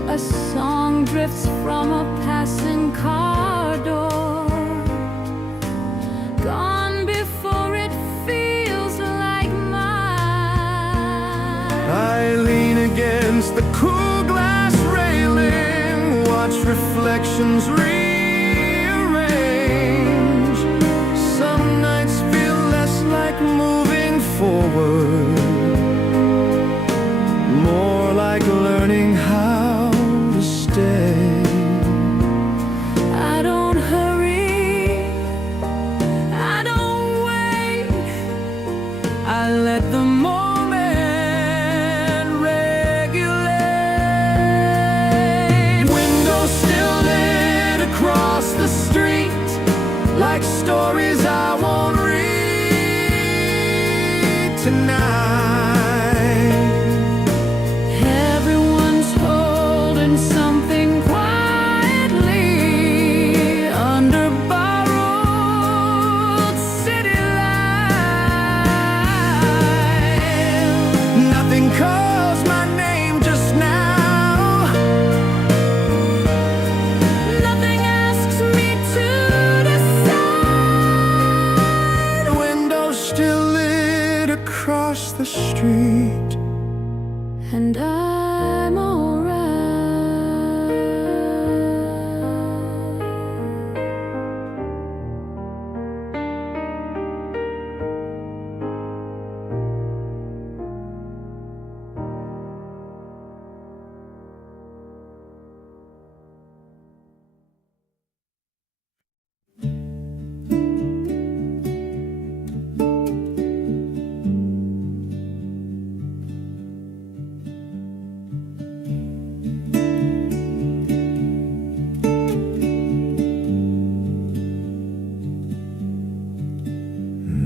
A song drifts from a passing car door, gone before it feels like mine. I lean against the cool glass railing, watch reflections rearrange. Some nights feel less like moving forward, more like learning how to stay. I don't hurry, I don't wait. I let the moment regulate. Windows still lit across the street, like stories I won't read tonight. Everyone's holding something quietly under borrowed city light. Nothing calls my name just now. Nothing asks me to decide. Windows still lit across the street, And I'm alright.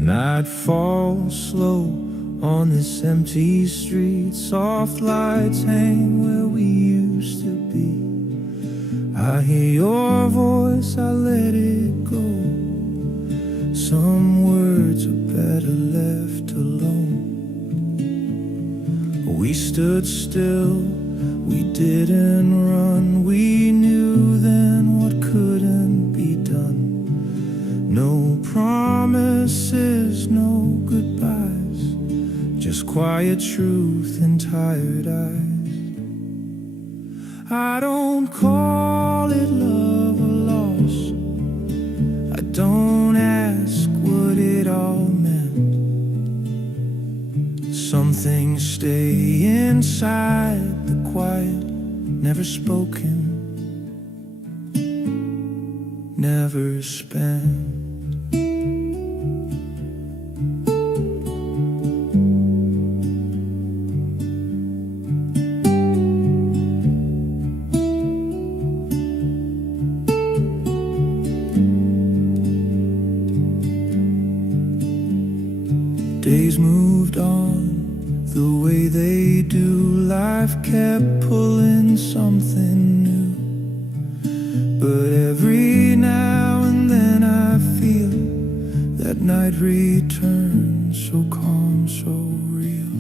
Night falls slow on this empty street. Soft lights hang where we used to be. I hear your voice, I let it go. Some words are better left alone. We stood still, we didn't run. We knew then what couldn't be done. No promises, no goodbyes, just quiet truth in tired eyes. I don't call it love or loss, I don't ask what it all meant. Some things stay inside the quiet, never spoken, never spent. Days moved on, The way they do, life kept pulling something new. But every now and then I feel that night returns, so calm, so real.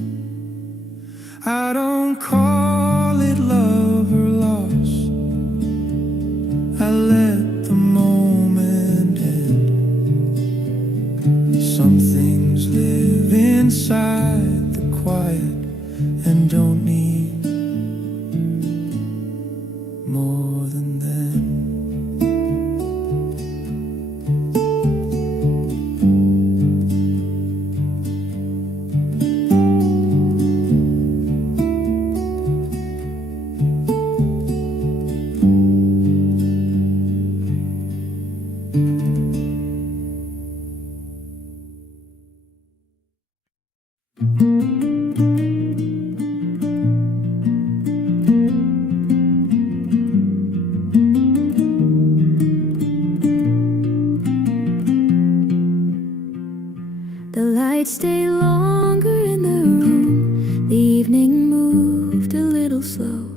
I don't call it love or loss, I let the moment end. Some things live inside the quiet and don't need more than them. The lights stay longer in the room. The evening moved a little slow.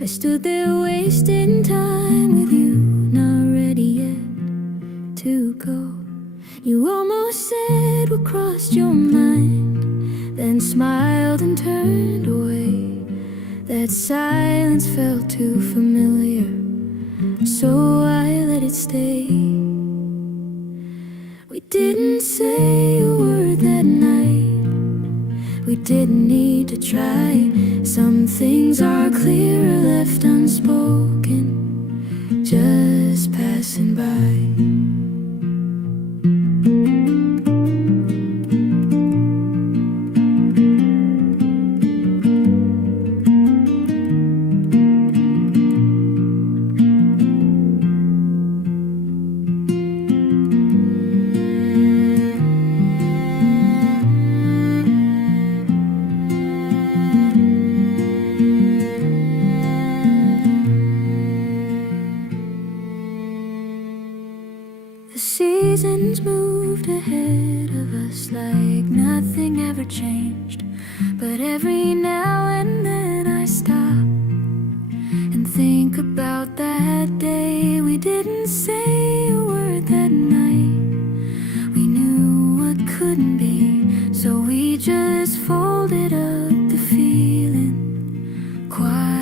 I stood there wasting time with you, not ready yet to go. You almost said what crossed your mind, then smiled and turned away. That silence felt too familiar, so I let it stay. We didn't say a word that night, we didn't need to try. Some things are clearer left unspoken, just passing by. The seasons moved ahead of us like nothing ever changed. But every now and then I stop and think about that day. We didn't say a word that night, we knew what couldn't be, so we just folded up the feeling quietly.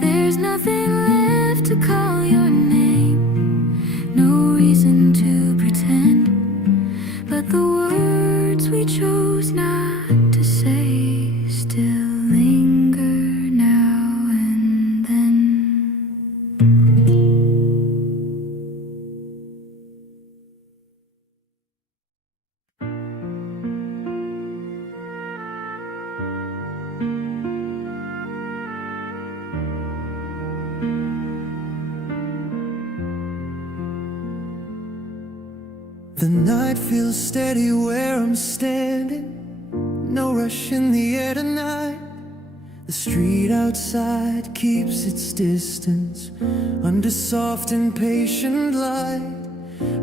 There's nothing left to call your name, no reason to pretend. But the words we chose not to say still linger now and then. The night feels steady where I'm standing, no rush in the air tonight. The street outside keeps its distance under soft and patient light.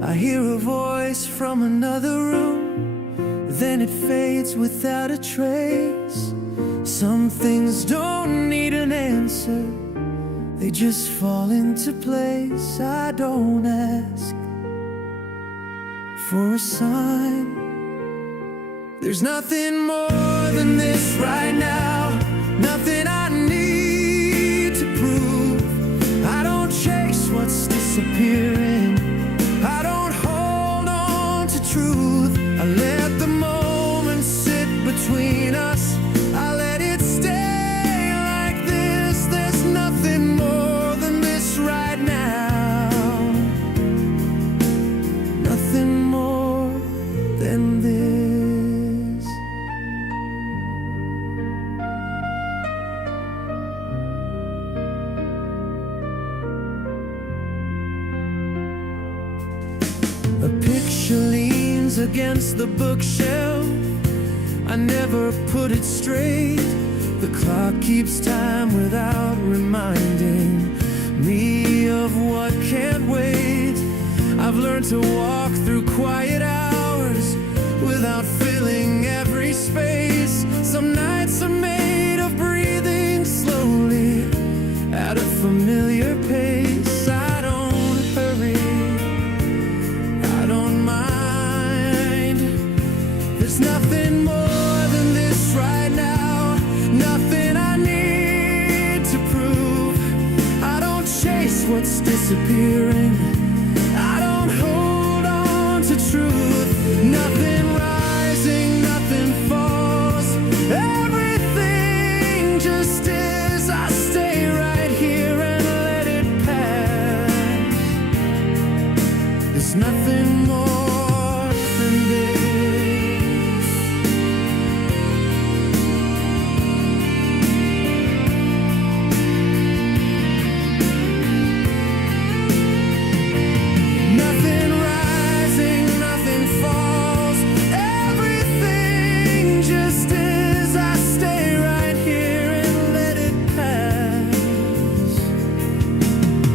I hear a voice from another room, then it fades without a trace. Some things don't need an answer, they just fall into place. I don't ask for a sign. There's nothing more than this right now, nothing I need to prove. I don't chase what's disappearing, I don't hold on to truth. I let the moment sit between us, I let it stay like this. There's nothing more than this right now, nothing more than this. A picture leans against the bookshelf. I never put it straight. The clock keeps time without reminding me of what can't wait. I've learned to walk through quiet hours without filling every space. Some nights are made of breathing slowly at a familiar pace. I don't hurry, I don't mind. There's nothing more than this right now, nothing I need to prove. I don't chase what's disappearing, I don't hold on to truth. Nothing rising, nothing falls, everything just is. I stay right here and let it pass. There's nothing more than this. Nothing rising, nothing falls, everything just is. I stay right here and let it pass.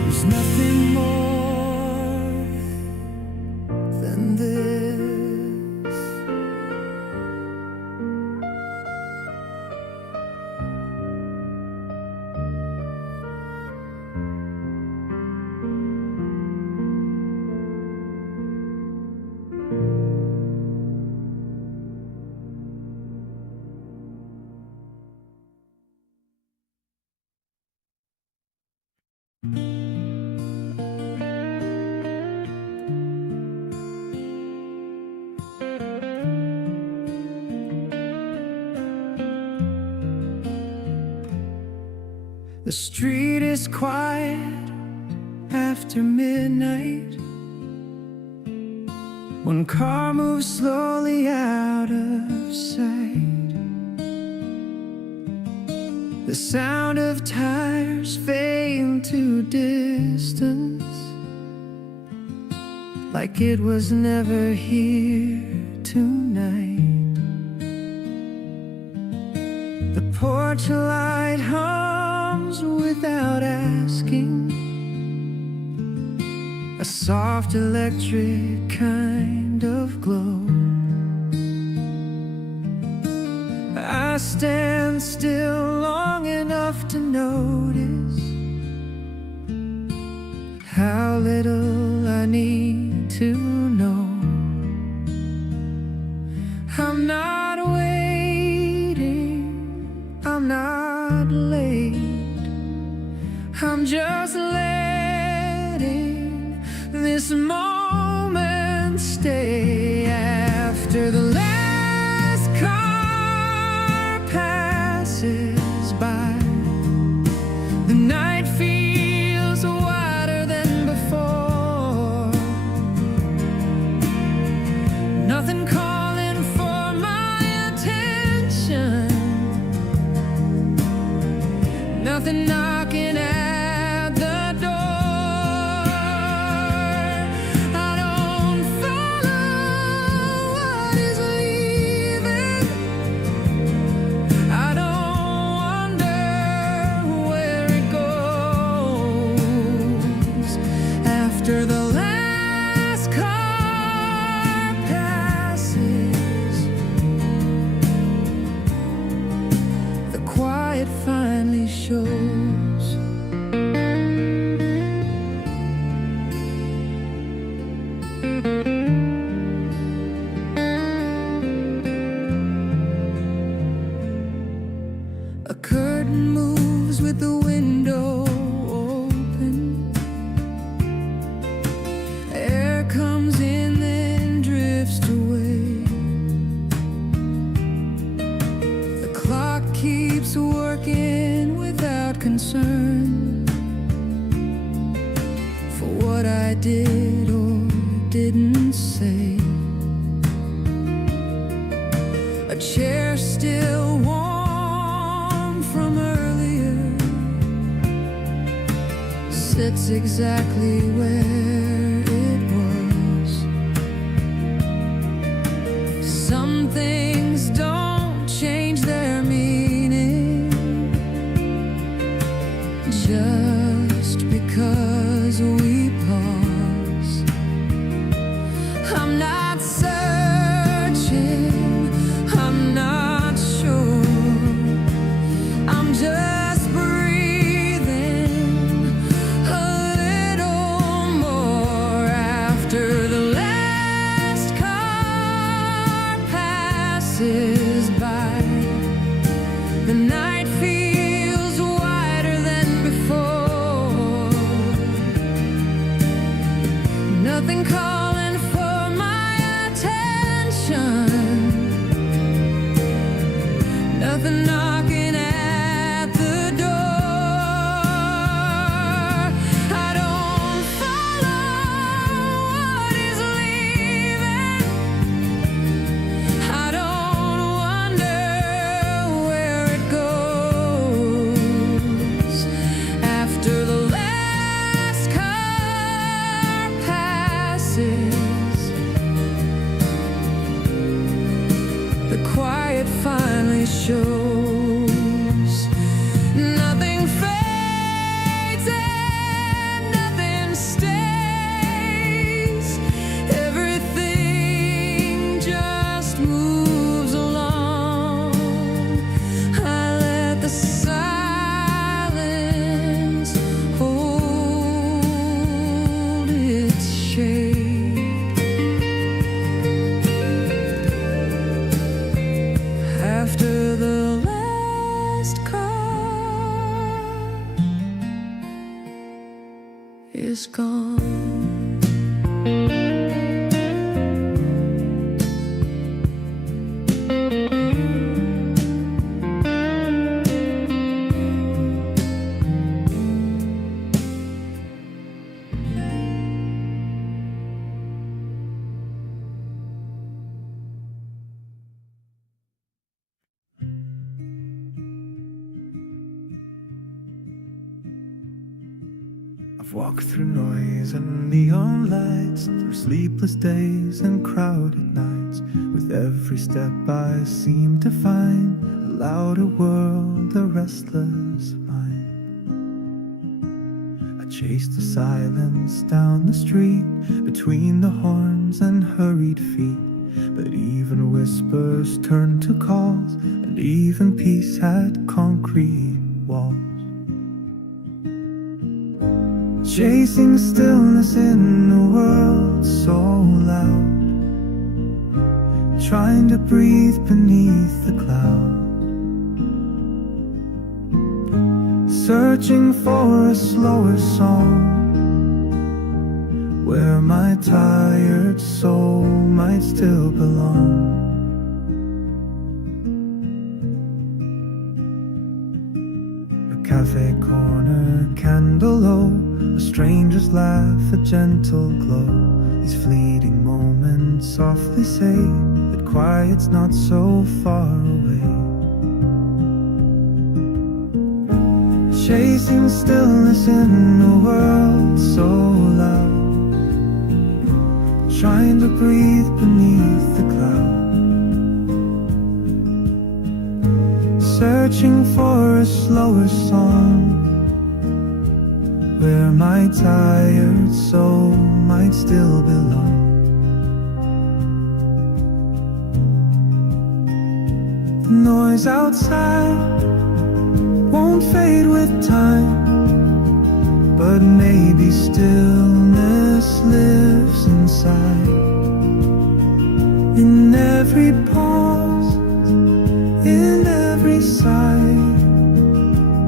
There's nothing more than this. The street is quiet after midnight. One car moves slowly out of sight. The sound of tires fade into distance, like it was never here tonight. The porch light hums without asking, a soft electric kind of glow. I stand still long enough to notice how little I need to know. I'm not waiting, I'm not late, I'm just letting this moment stay. After the last car passes by, the night feels wider than before. Nothing calling for my attention, nothing knocking at the door. I don't follow what is leaving, I don't wonder where it goes. After the last car passes, the quiet finally shows. A curtain moves with the window open. Air comes in, then drifts away. The clock keeps working without concern for what I did or didn't say. A chair still warm from earlier sits exactly where it was. quiet finally shows. Nothing fades and nothing stays. Everything just moves along. I let the silence hold its shape. After the last car is gone. I've walked through noise and neon lights, through sleepless days and crowded nights. With every step I seem to find a louder world, a restless mind. I chase the silence down the street, between the horns and hurried feet. But even whispers turned to calls, and even peace had concrete walls. Chasing stillness in a world so loud, trying to breathe beneath the cloud, searching for a slower song, where my tired soul might still belong. A cafe corner, candle low, a stranger's laugh, a gentle glow. These fleeting moments softly say that quiet's not so far away. Chasing stillness in a world so loud, trying to breathe beneath the cloud, searching for a slower song, where my tired soul might still belong. The noise outside won't fade with time, but maybe stillness lives inside. In every pause, in every sigh,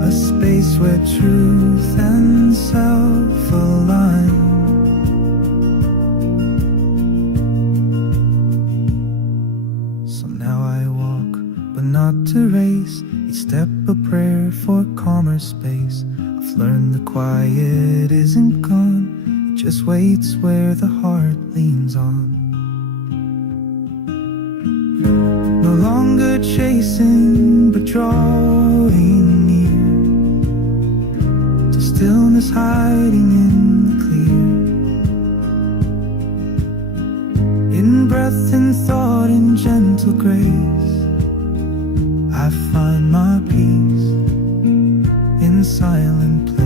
a space where truth and self align. So now I walk, but not to race, each step a prayer for calmer space. I've learned the quiet isn't gone, it just waits where the heart leans on. No longer chasing, but drawing near to stillness hiding in the clear. In breath, in thought, in gentle grace, I find my peace in silent place.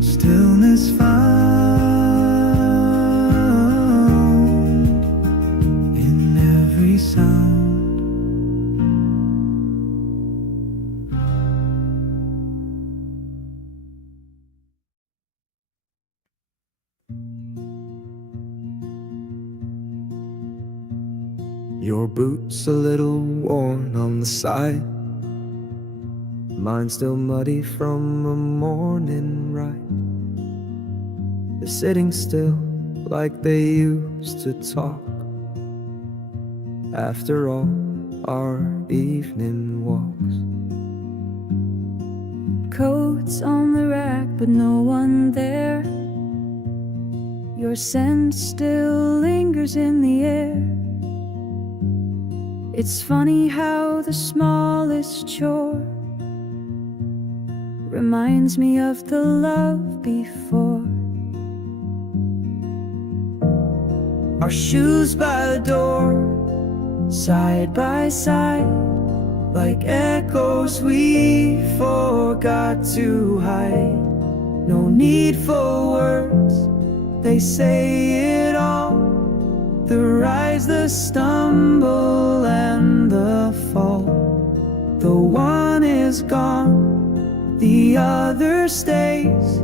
Stillness found in every sound. Your boots a little worn on the side, mine still muddy from a morning ride. They're sitting still like they used to talk, after all our evening walks. Coats on the rack, but no one there. Your scent still lingers in the air. It's funny how the smallest chore reminds me of the love before. Our shoes by the door, side by side, like echoes we forgot to hide. No need for words, they say it all. The rise, the stumble, and the fall. The one is gone, the other stays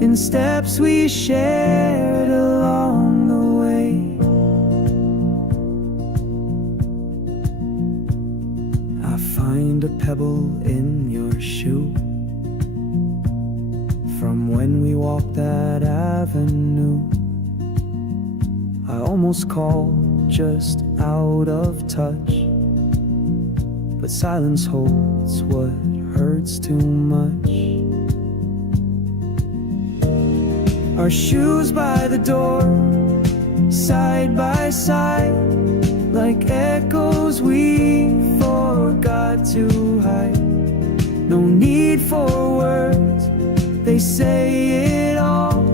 in steps we shared along the way. I find a pebble in your shoe from when we walked that avenue. I almost called, just out of touch, but silence holds what hurts too much. Our shoes by the door, side by side, like echoes we forgot to hide. No need for words, they say it all.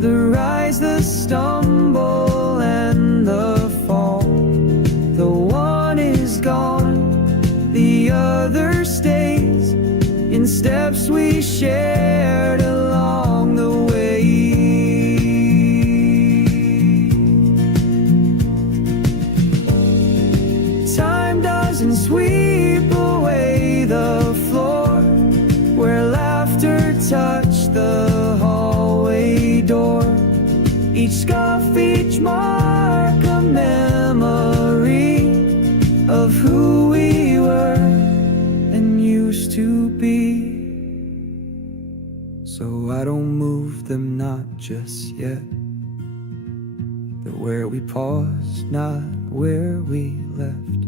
The rise, the stumble, and the fall. The one is gone, the other stays in steps we shared along the way. Time doesn't sweep away the floor where laughter touched the hallway door. Each scuff, each mark, a memory of who we were and used to be. So I don't move them, not just yet. They're where we paused, not where we left.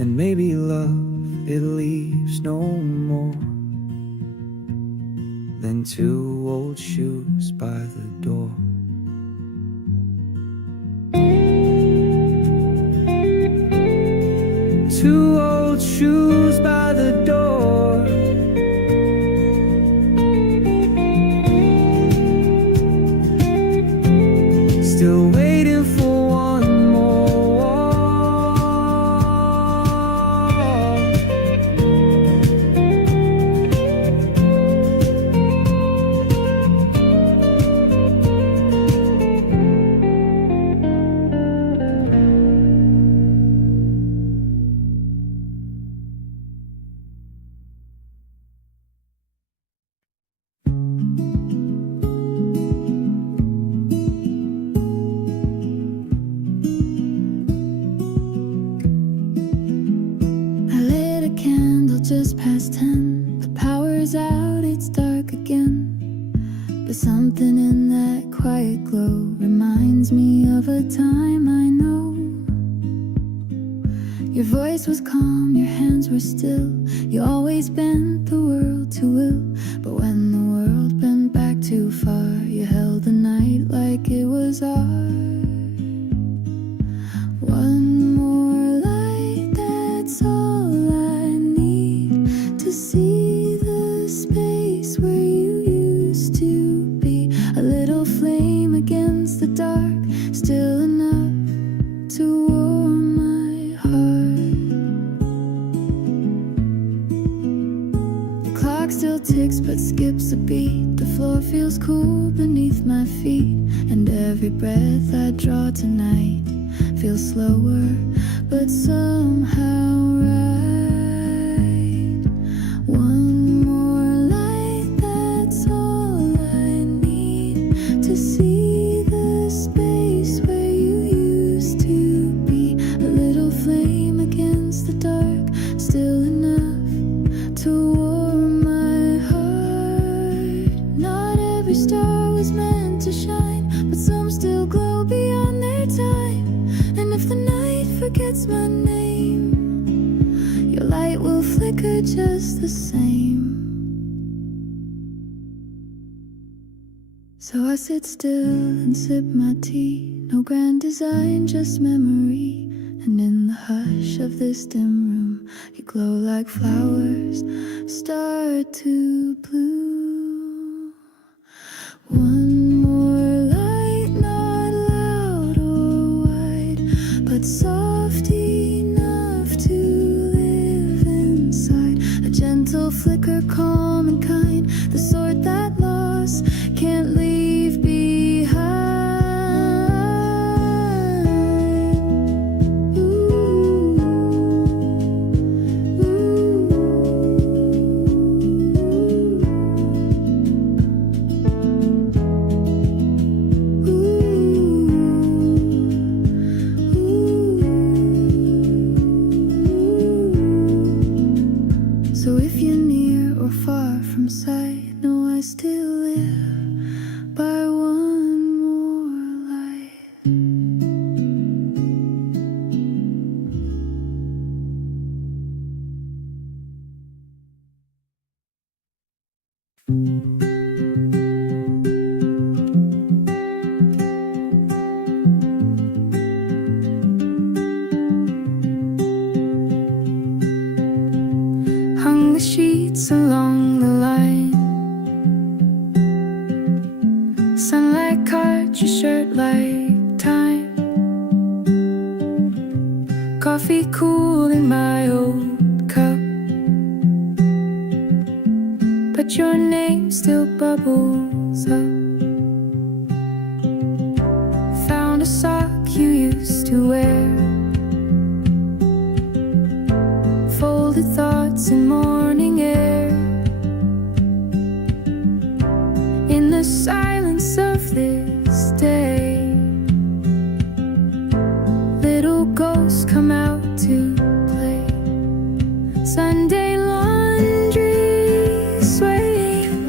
And maybe love, it leaves no more than two old shoes by the door. Two old shoes by the door. Still waiting for one more walk. Just past 10, the power's out, it's dark again. But something in that quiet glow reminds me of a time I know. Your voice was calm, your hands were still. You always bent the world to will. But when the world bent back too far, you held the night like it was ours. One more light, that's all I need to see the space where you used to be. A little flame against the dark, still enough to warm my heart. The clock still ticks but skips a beat. The floor feels cool beneath my feet, and every breath I draw tonight feels slower but somehow right. One more light, that's all I need to see the space where you used to be. A little flame against the dark, still enough to warm my heart. Not every star was meant to shine, but some still glow beyond their time. And if the night forgets my name, your light will flicker just the same. So I sit still and sip my tea. No grand design, just memory. And in the hush of this dim room, you glow like flowers start to bloom. One more light, not loud or wide, but soft enough to live inside. A gentle flicker, calm and kind, the sort that loss can't leave behind. So if you're near or far from sight, know I still live by one more light. Hung the sheets along the line. Sunlight caught your shirt like time. Coffee cooled in my old cup, but your name still bubbles up. Found a sock you used to wear, folded thoughts in morning air. In the silence of this day, little ghosts come out to play. Sunday laundry swaying,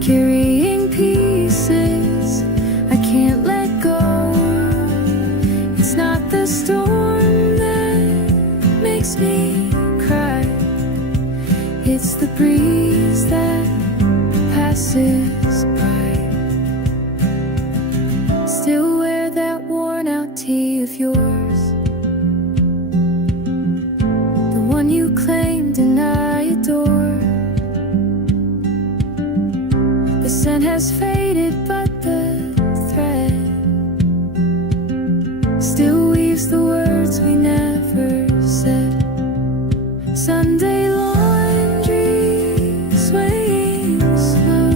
carrying pieces I can't let go. It's not the storm that makes me cry, it's the breeze that passes by. Still wear that worn out tee of yours, the one you claimed and I adore. The scent has faded, but the thread still weaves the words we never said. Sunday laundry swaying slow,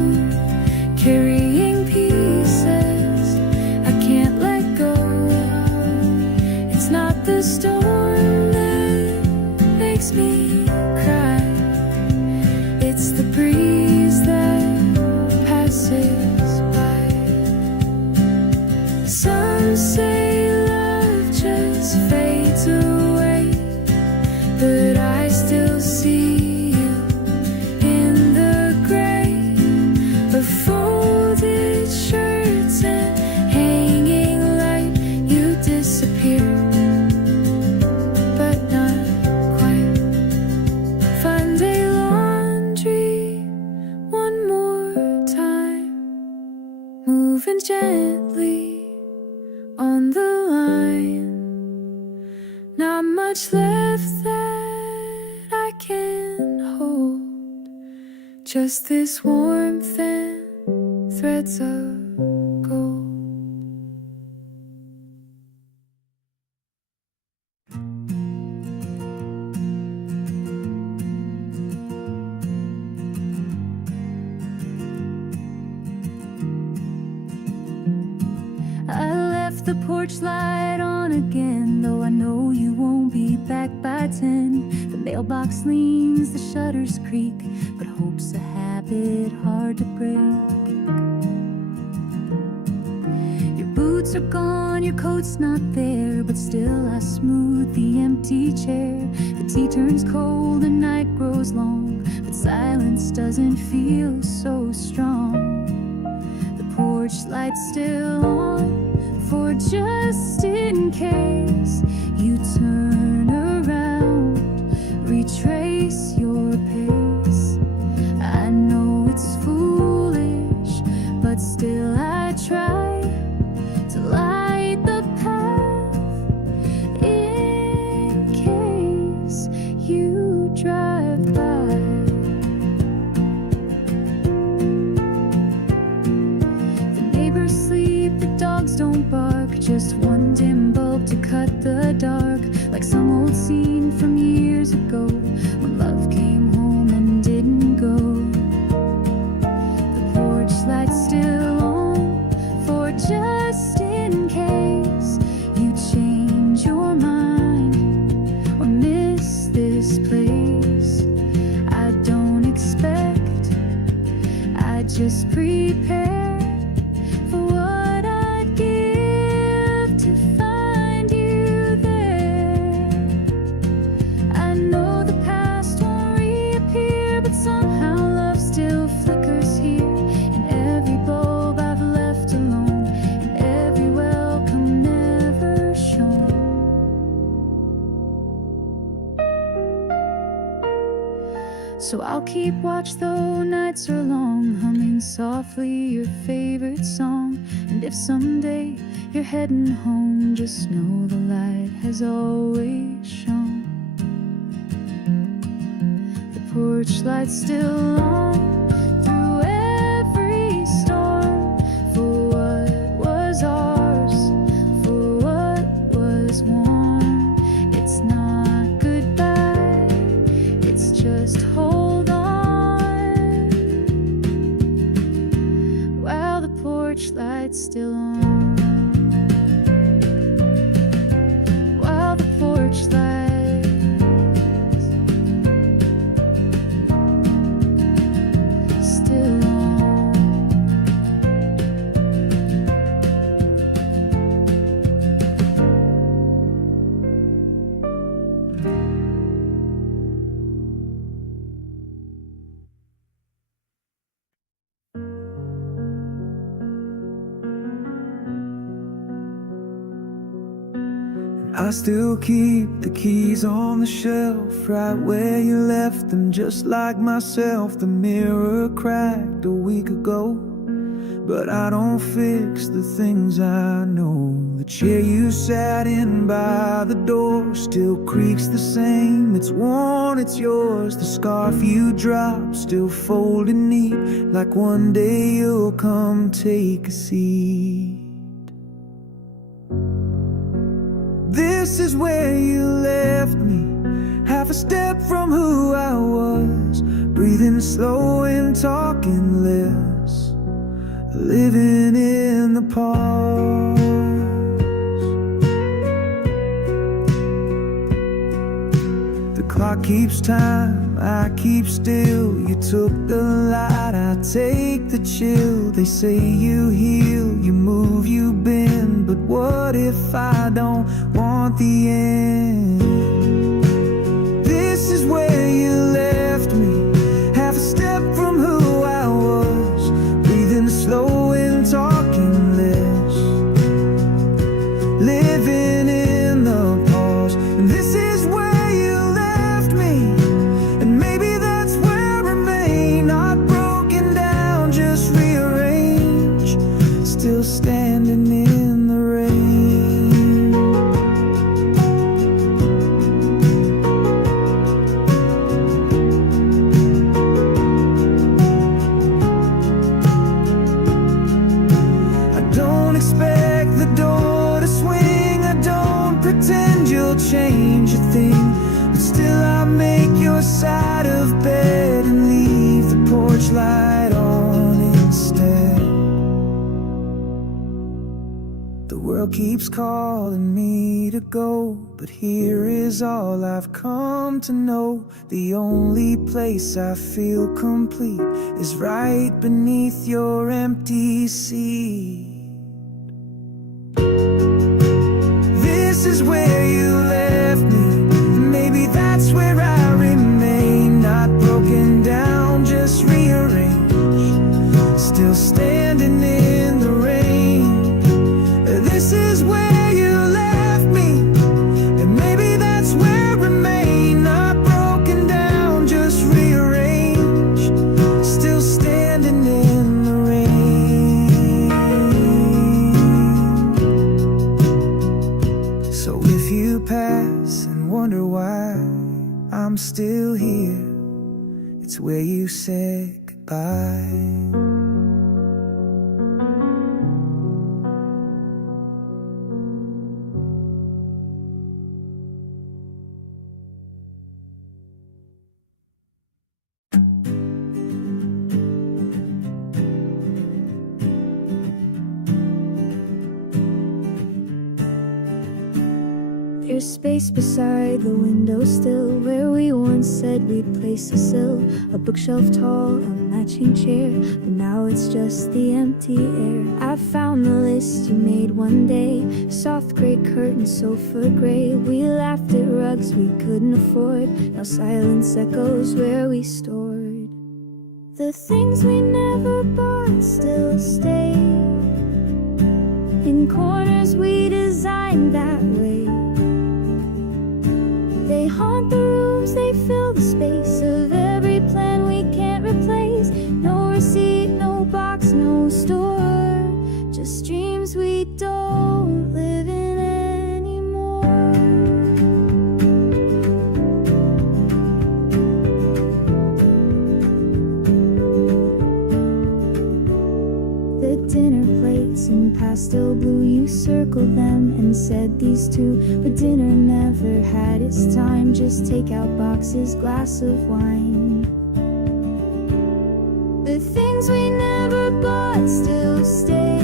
carrying pieces I can't let go. It's not the storm that makes me cry, it's the breeze that passes by. Some say love just fades away, but I still see you in the gray of folded shirts and hanging light. You disappeared, but not quite. Sunday laundry one more time, moving gently on the line. Not much left that I can hold, just this warmth and threads of gold. I left the porch light on again, though I know you won't be back by 10. The mailbox leans, the shutters creak, but hope's a habit hard to break. Your boots are gone, your coat's not there, but still I smooth the empty chair. The tea turns cold and night grows long, but silence doesn't feel so strong. The porch light's still on, for just in case you turn around, retrace your pace. I know it's foolish, but still I try to light the path dogs don't bark, just one dim bulb to cut the dark, like some old scene from years ago when love came home and didn't go. The porch light's still on, for just in case you change your mind or miss this place. I don't expect, I just prepare for what I'd give to find you there. I know the past won't reappear, but somehow love still flickers here in every bulb I've left alone, in every welcome never shown. So I'll keep watch though nights are long, humming softly your favorite song. And if someday you're heading home, just know the light has always shone. The porch light's still on through every storm, for what was ours, for what was warm. It's not goodbye, it's just hold on while the porch light's still on. While the porch light's still on. I still keep the keys on the shelf, right where you left them, just like myself. The mirror cracked a week ago, but I don't fix the things I know. The chair you sat in by the door still creaks the same. It's worn, it's yours. The scarf you dropped still folded neat, like one day you'll come take a seat. This is where you left me, half a step from who I was, breathing slow and talking less, living in the past. The clock keeps time, I keep still. You took the light, I take the chill. They say you heal, you move, you bend, but what if I don't want the end? This is where you left me, half a step from who I was, breathing slow and talking less, living in the past. And this is where you left me, and maybe that's where I remain, not broken down, just rearranged, still standing in the rain. I don't expect the door to swing, I don't pretend you'll change a thing, but still I make your side of bed and leave the porch light on instead. The world keeps calling me to go, but here is all I've come to know. The only place I feel complete is right beneath your empty seat. This is where you left me, and maybe that's where I remain, not broken down, just rearranged, still standing in the rain. This is where you left me, and maybe that's where I remain, not broken down, just rearranged, still standing in the rain. So if you pass and wonder why I'm still here, it's where you said goodbye. There's space beside the window still, where we once said we'd place a sill, a bookshelf tall, a matching chair, but now it's just the empty air. I found the list you made one day, soft gray curtains, sofa gray. We laughed at rugs we couldn't afford, now silence echoes where we stored. The things we never bought still stay in corners we designed that way. They haunt the rooms, they fill the space of every plan we can't replace. No receipt, no box, no store, just dreams we don't live in anymore. The dinner plates in pastel blue, you circled them and said these two, but dinner never had its time. Just take out boxes, glass of wine. The things we never bought still stay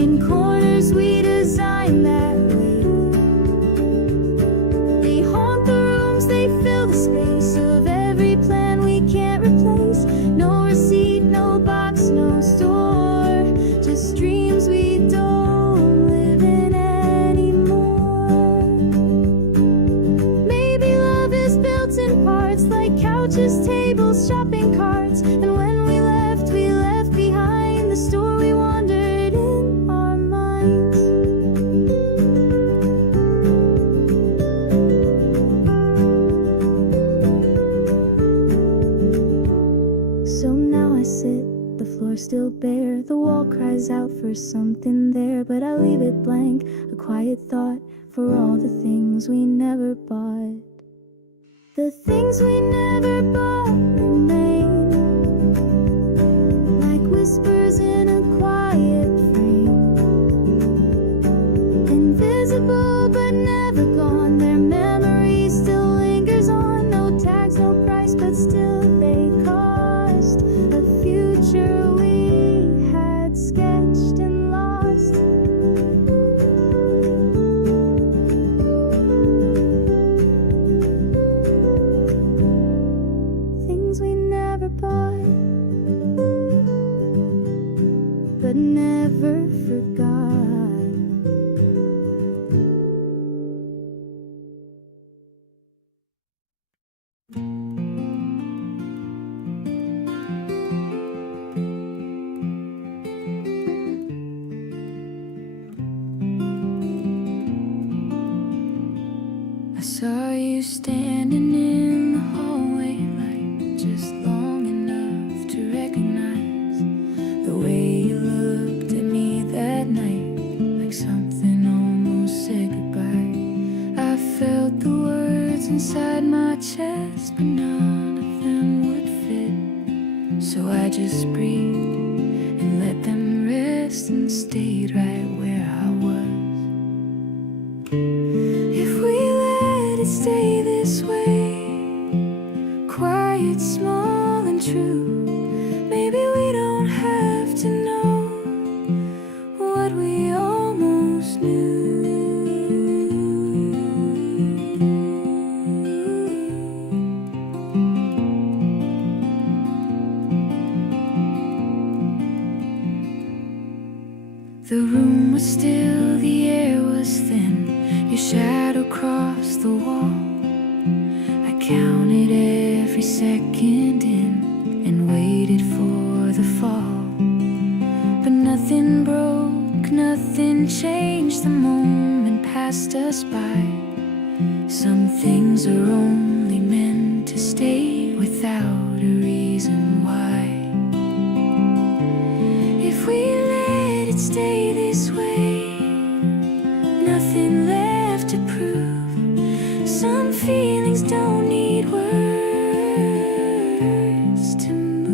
in corners we designed that way. They haunt the rooms, they fill the space of every plan we can't replace. No receipt, no box, no store, just dreams we don't live in anymore. Maybe love is built in parts, like couches, tables, shopping carts. And when we left behind the store we wandered in our minds. So now I sit, the floor still bare, the wall cries out for something there, but I leave it blank, a quiet thought for all the things we never bought. The things we never bought remain, like whispers in a quiet frame, invisible but never gone. Their memory still lingers on, no tags, no price, but still they cost a future we had sketched and lost. Things we never bought, but never forgot. I saw you standing in the hallway light, just long enough to recognize the way you looked at me that night, like something almost said goodbye. I felt the words inside my chest, but none of them would fit, so I just breathed and let them rest and stayed right where I was. If we let it stay this way, quiet, small and true, maybe we don't have to know what we almost knew. The room was still, the air was thin, your shadow crossed the wall. I counted every second in and waited for the fall, but nothing broke, nothing changed. The moment passed us by. Some things are only meant to stay without a reason why. If we let it stay this way, nothing left to prove. Some feelings don't need words to move.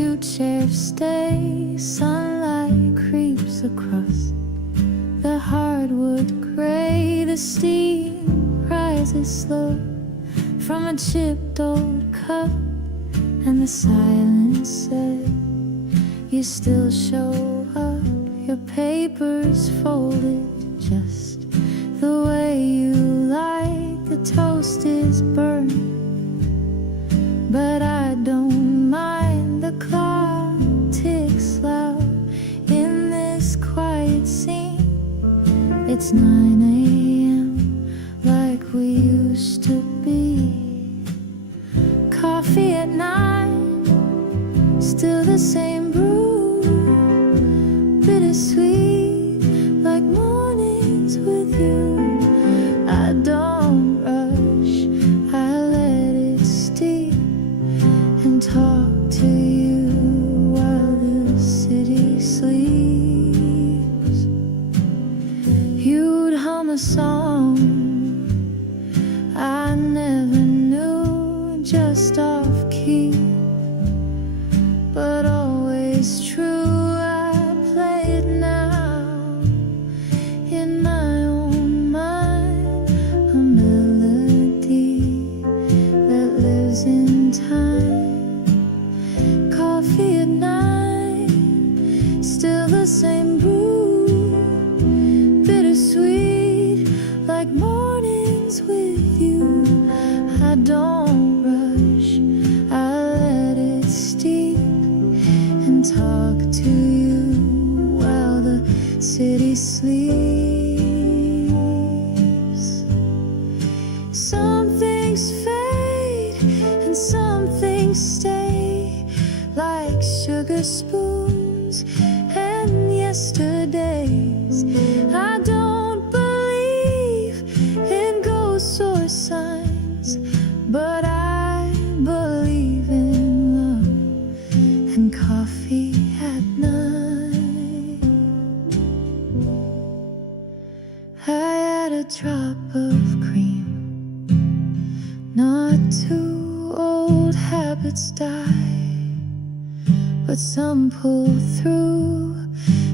two chairs stay. Sunlight creeps across the hardwood gray. The steam rises slow from a chipped old cup, and the silence says, you still show up. Your papers folded just the way you like. The toast is burned, but I don't mind. The clock ticks loud in this quiet scene. It's 9 a.m. like we used to be. Coffee at 9, still the same brew. Bittersweet like mornings with you. I don't rush, I let it steep and talk to you while the city sleeps. You'd hum a song I never knew, just off key, but always true. I play it now in my own mind, a melody that lives in time. Coffee at 9, still the same brew. Bittersweet like mornings with you. I don't rush, I let it steep and talk to you while the city sleeps. Some things fade and some things stay, like sugar spoons and yesterdays. I don't believe in ghosts or signs, but I believe in love and coffee at 9. I add a drop of cream. Not too old habits die, but some pull through.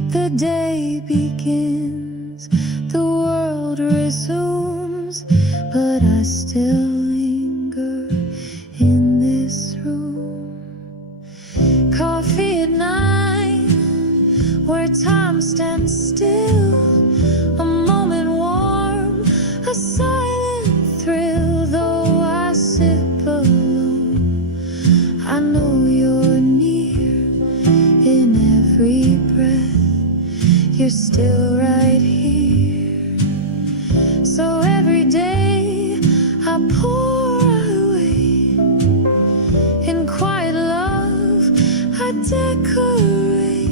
The day begins, the world resumes, but I still linger in this room. Coffee at 9, where time stands still, a moment warm, a silent thrill. Though I sip alone, I know you're near in every breath. You're still right here. So every day I pour away in quiet love. I decorate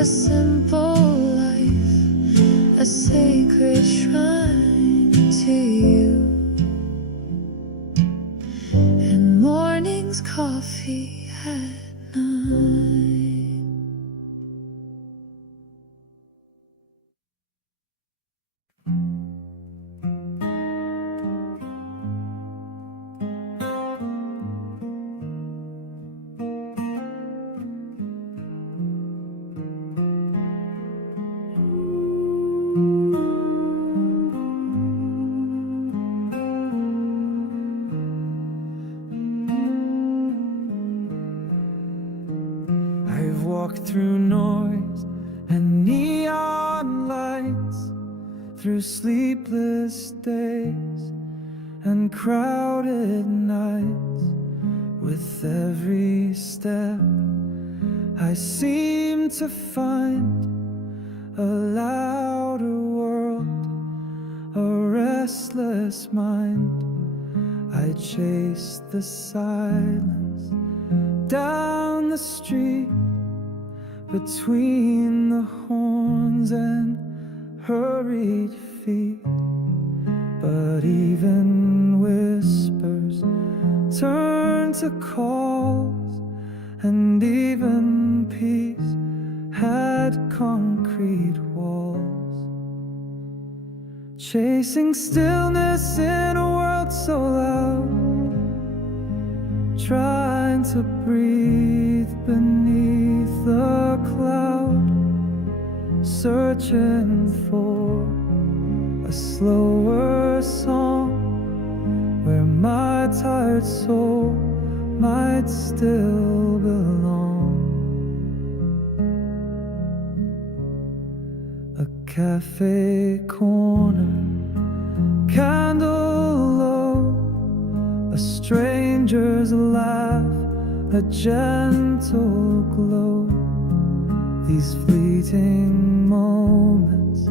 a simple life, a sacred shrine to you. And morning's coffee at 9. I've walked through noise and neon lights, through sleepless days and crowded nights. With every step I seem to find a louder world, a restless mind. I chase the silence down the street, between the horns and hurried feet. But even whispers turn to calls, and even peace had concrete walls. Chasing stillness in a world so loud, trying to breathe beneath the cloud, searching for a slower song where my tired soul might still belong. A cafe corner, candle low, a stranger's laugh, a gentle glow. These fleeting moments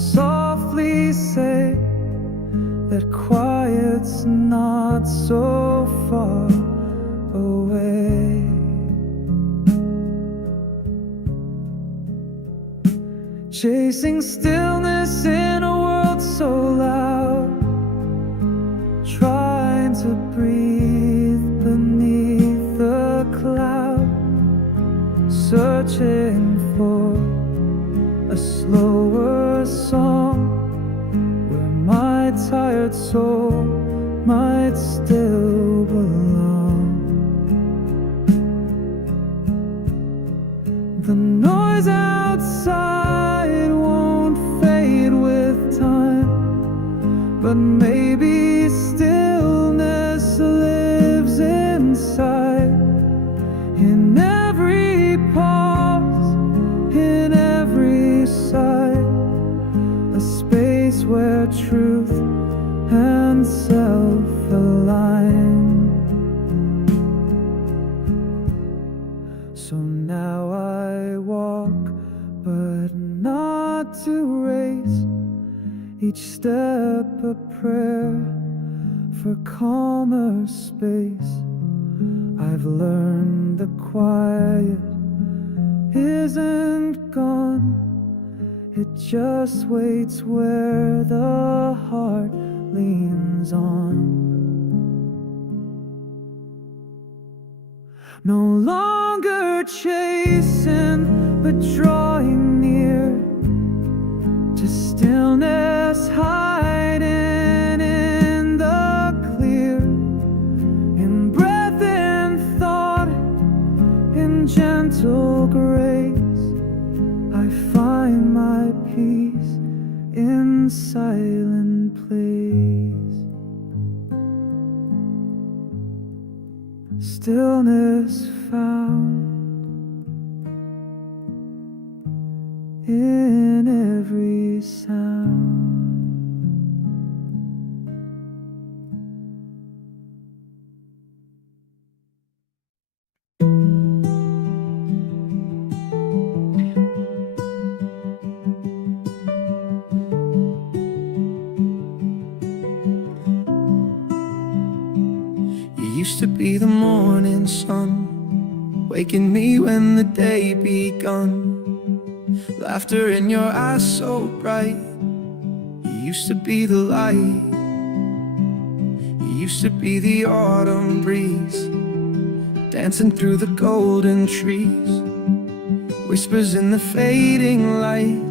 softly say that quiet's not so far away. Chasing stillness in a world so loud, trying to breathe beneath the cloud, searching for a slower song where my tired soul might still belong. The noise outside won't fade with time, but maybe stillness lives inside. In every pause, in every sigh, a space where truth and self align. So now I walk, but not to race, each step a prayer for calmer space. I've learned the quiet isn't gone, it just waits where the heart leans on. No longer chasing, but drawing near to stillness hiding in the clear. In breath and thought, in gentle grace, I find my peace in silent place. Stillness found in every sound. You used to be the morning sun, waking me when the day begun. Laughter in your eyes so bright. You used to be the light. You used to be the autumn breeze, dancing through the golden trees. Whispers in the fading light.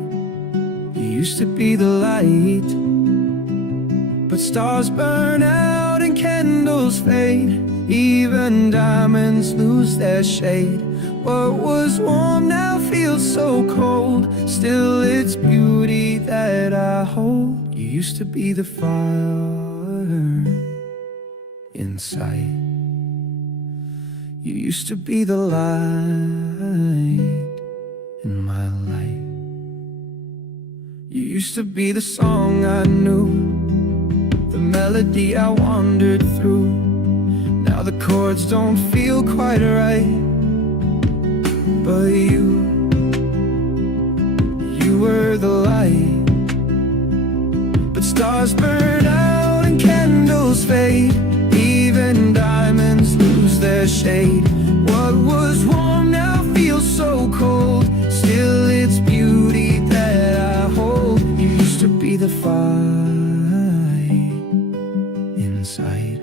You used to be the light. But stars burn out and candles fade, even diamonds lose their shade. What was warm now feels so cold, still it's beauty that I hold. You used to be the fire inside. You used to be the light in my life. You used to be the song I knew, the melody I wandered through. Now the chords don't feel quite right, but you were the light. But stars burn out and candles fade, even diamonds lose their shade. What was warm now feels so cold, still it's beauty that I hold. You used to be the fire inside.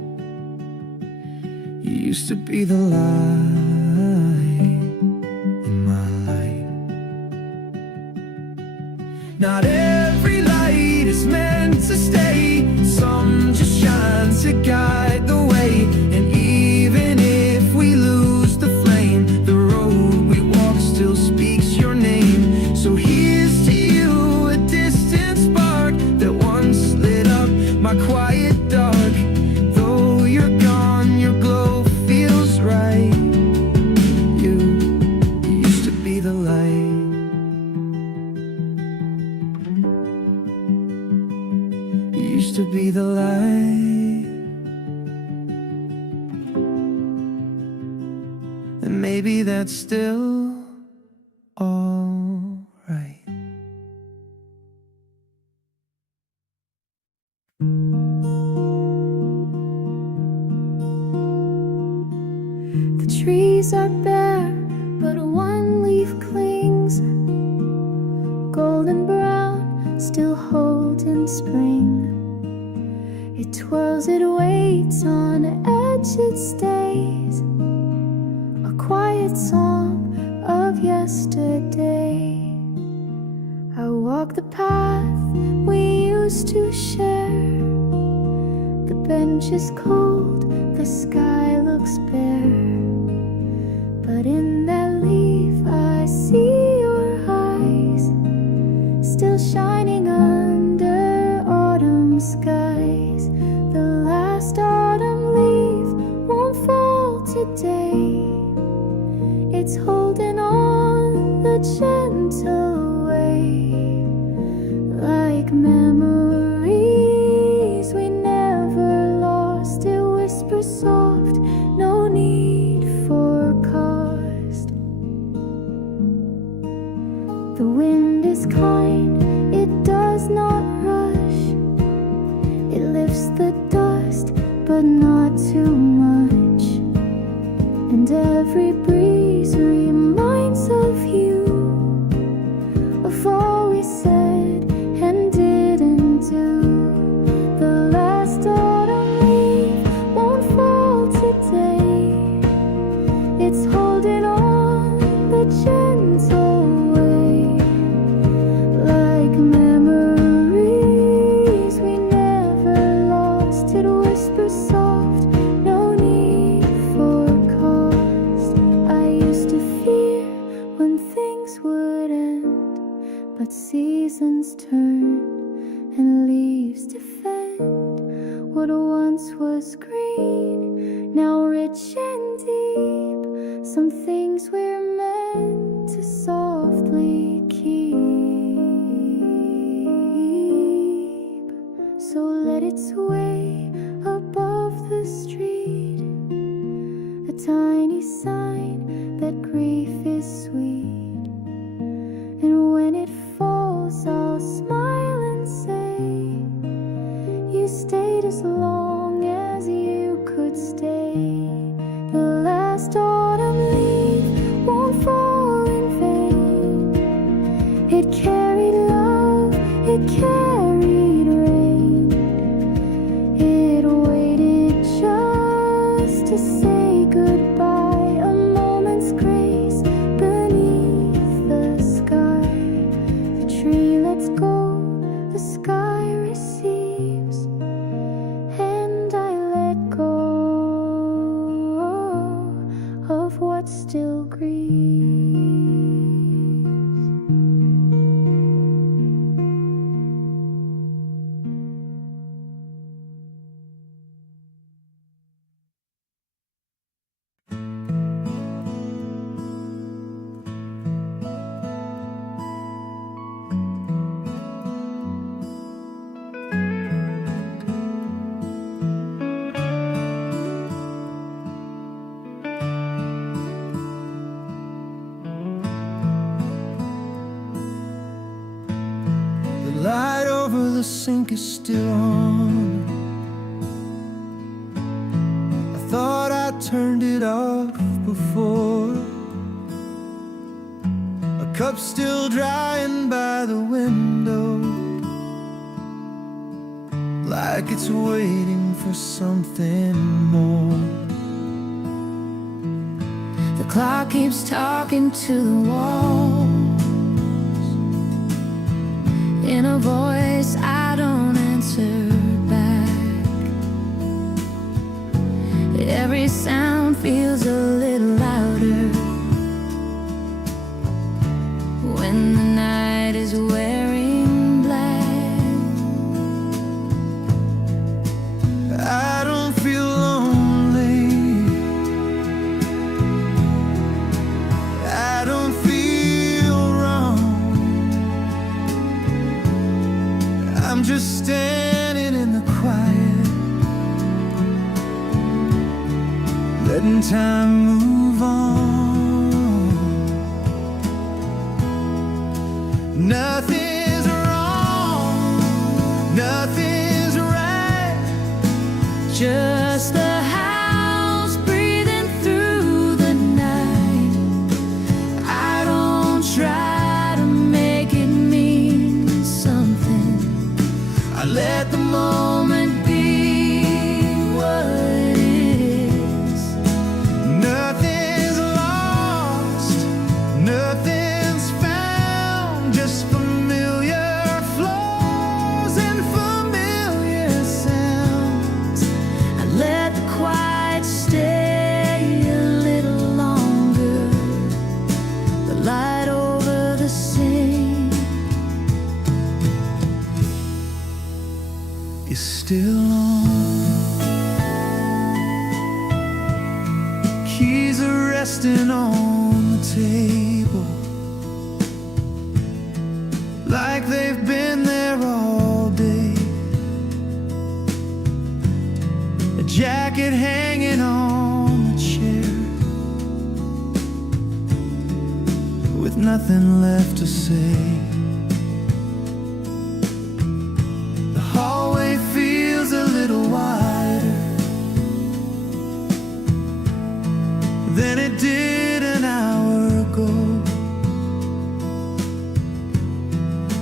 You used to be the light in my life. Not every light is meant to stay, some just shine to guide the way. And even if we lose the flame, the road used to be the light, and maybe that's still all right. The trees are bare, but one leaf clings, golden brown, still holding spring. It twirls, it waits, on edge it stays, a quiet song of yesterday. I walk the path we used to share. The bench is cold, the sky looks bare, but in that leaf I see your eyes, still shining under autumn skies. The last autumn leaf won't fall today. It's holding on the gentle way, like memories we never lost. It whispers soft, no need for cost. The wind is kind, it does not rush. It lifts the dust, but not too much. And every breeze reminds of you, of all we said and didn't do. The last autumn leaf won't fall today. It's holding on the gentle way, like memories we never lost. It whispers soft, no need for cost. I used to fear when things would end, but seasons turn and leaves defend what once was green, now rich and deep. Some things we're meant to softly keep. So let it sway above the street, a tiny sign that grief is sweet. And when it falls, I'll smile and say, you stayed as long as you could stay. The last autumn leaf won't fall in vain. It carried love, it carried rain. It waited just to say goodbye, a moment's grace beneath the sky. The tree lets go, the sky receives, and I let go of what still grieves. The light over the sink is still on. I thought I turned it off before. A cup still drying by the window, like it's waiting for something more. The clock keeps talking to the walls in a voice I don't answer back. Every sound feels a little louder when the night is wearing black. I don't feel lonely, I don't feel wrong. I'm just standing in the quiet, letting time move on. Nothing's wrong, nothing's right, Just a house breathing through the night. I don't try to make it mean something. I let The moment be what it is. nothing's lost, nothing's found, just familiar flows and familiar sounds. I let the quiet stay a little longer. The light over the sea. Is still on. Keys are resting on the table, like they've been there all day. A jacket hanging on the chair, with nothing left to say. The hallway feels a little wider than it did an hour ago.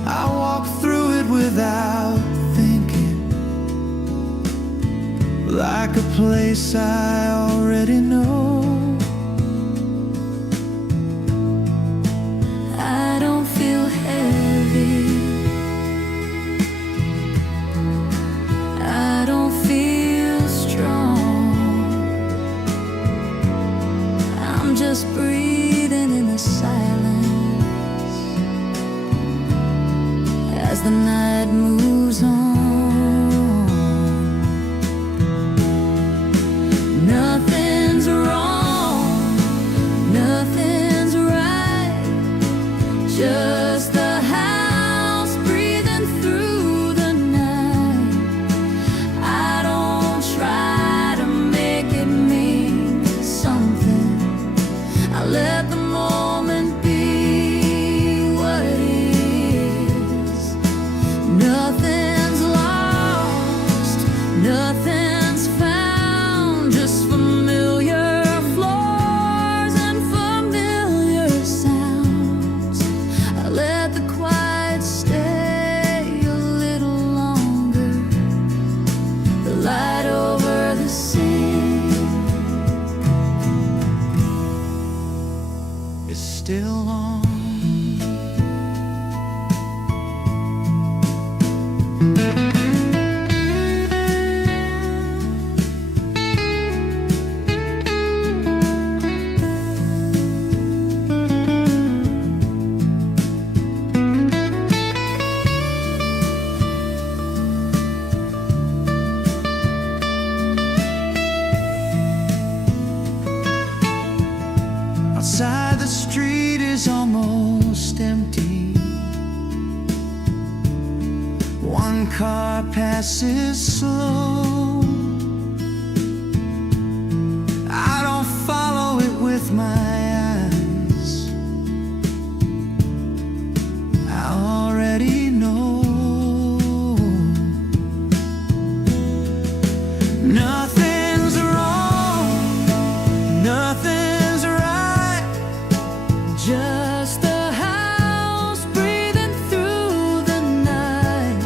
I walk through it without thinking, like a place I already know. I don't feel heavy. I don't feel strong. I'm just breathing in the silence as the night moves on. Nothing's wrong, nothing's right. Just the house breathing through the night. I don't try to make it mean something. I let the moment be what it is. Nothing's lost, nothing's found, just familiar floors and familiar sounds. I let the quiet stay a little longer. The light over the sea. Is still on. Outside the street is almost empty. One car passes slow. I don't follow it with my eyes. I already know. Nothing's wrong, nothing's right. Just the house breathing through the night.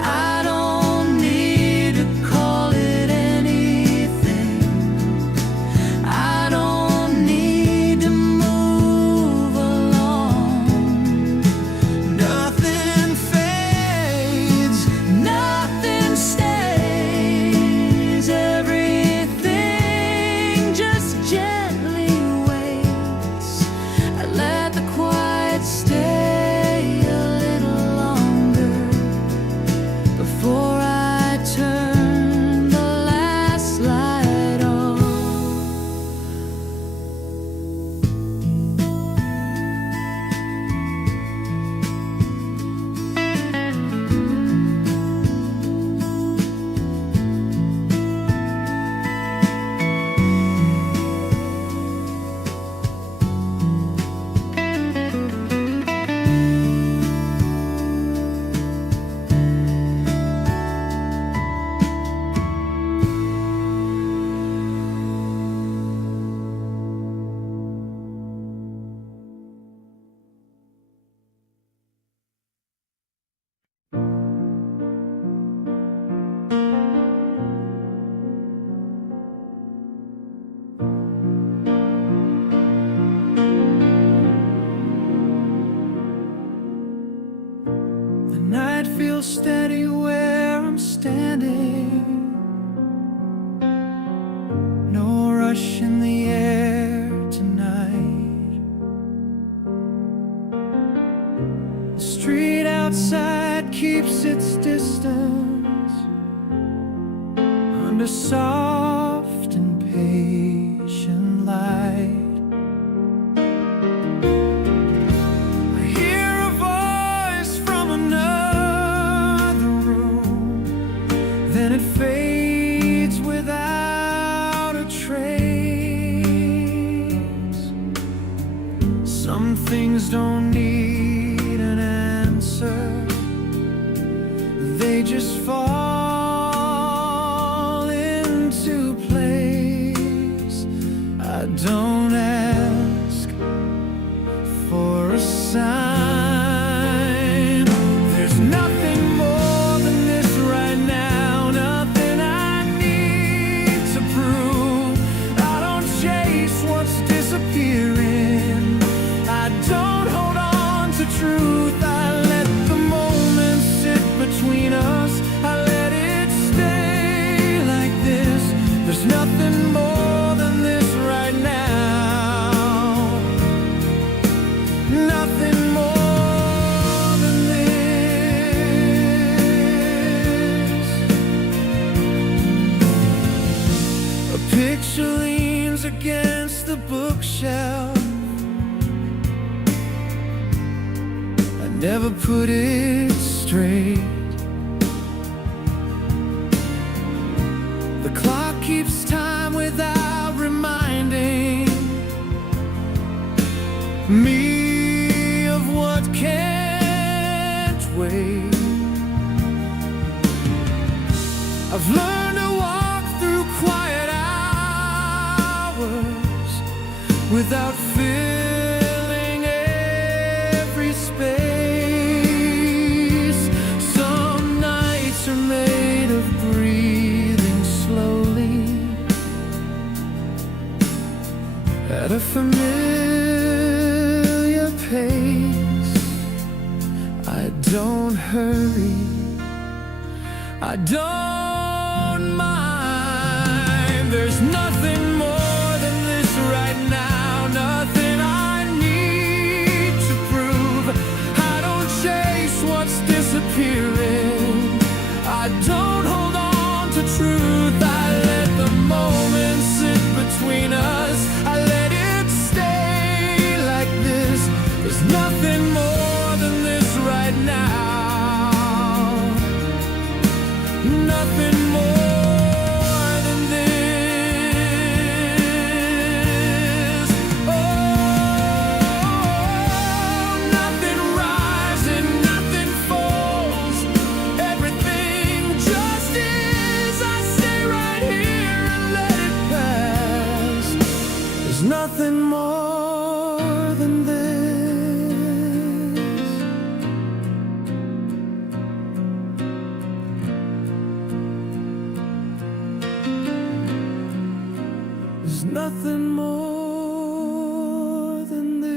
I don't need to call it anything. I don't need where I'm standing. No rush in the air tonight. The street outside keeps its distance under soft and patient light. I hear a voice from another room, then it fades without a trace. Some things don't need an answer, they just fall into place. I don't ask for a sign. There's nothing more than this right now, nothing I need to prove. I don't chase what's disappearing, I don't hold on to truth. I let the moment sit between us, I let it stay like this. There's nothing more than this right now, nothing more than this. A picture leans against the bookshelf, I never put it straight. The clock keeps time without reminding me of what can't wait. I've learned to walk through quiet hours without filling every space. Some nights are made of breathing slowly at a familiar pace. I don't hurry, I don't mind. There's nothing more than this right now, nothing I need to prove. I don't chase what's disappearing, I don't hold on to truth. I let the moment sit between us, I let it stay like this. There's nothing more than this right now, nothing more than this. Oh, nothing rises, nothing falls, everything just is. I stay right here and let it pass. There's nothing more than this. There's nothing more than this.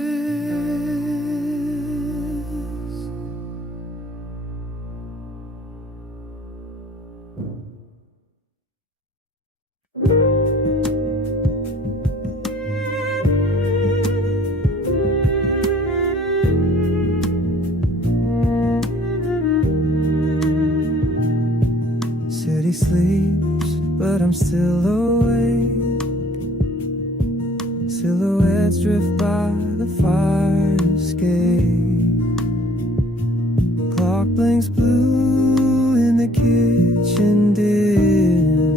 City sleeps, but I'm still awake. Silhouettes drift by the fire escape. Clock blinks blue in the kitchen dim.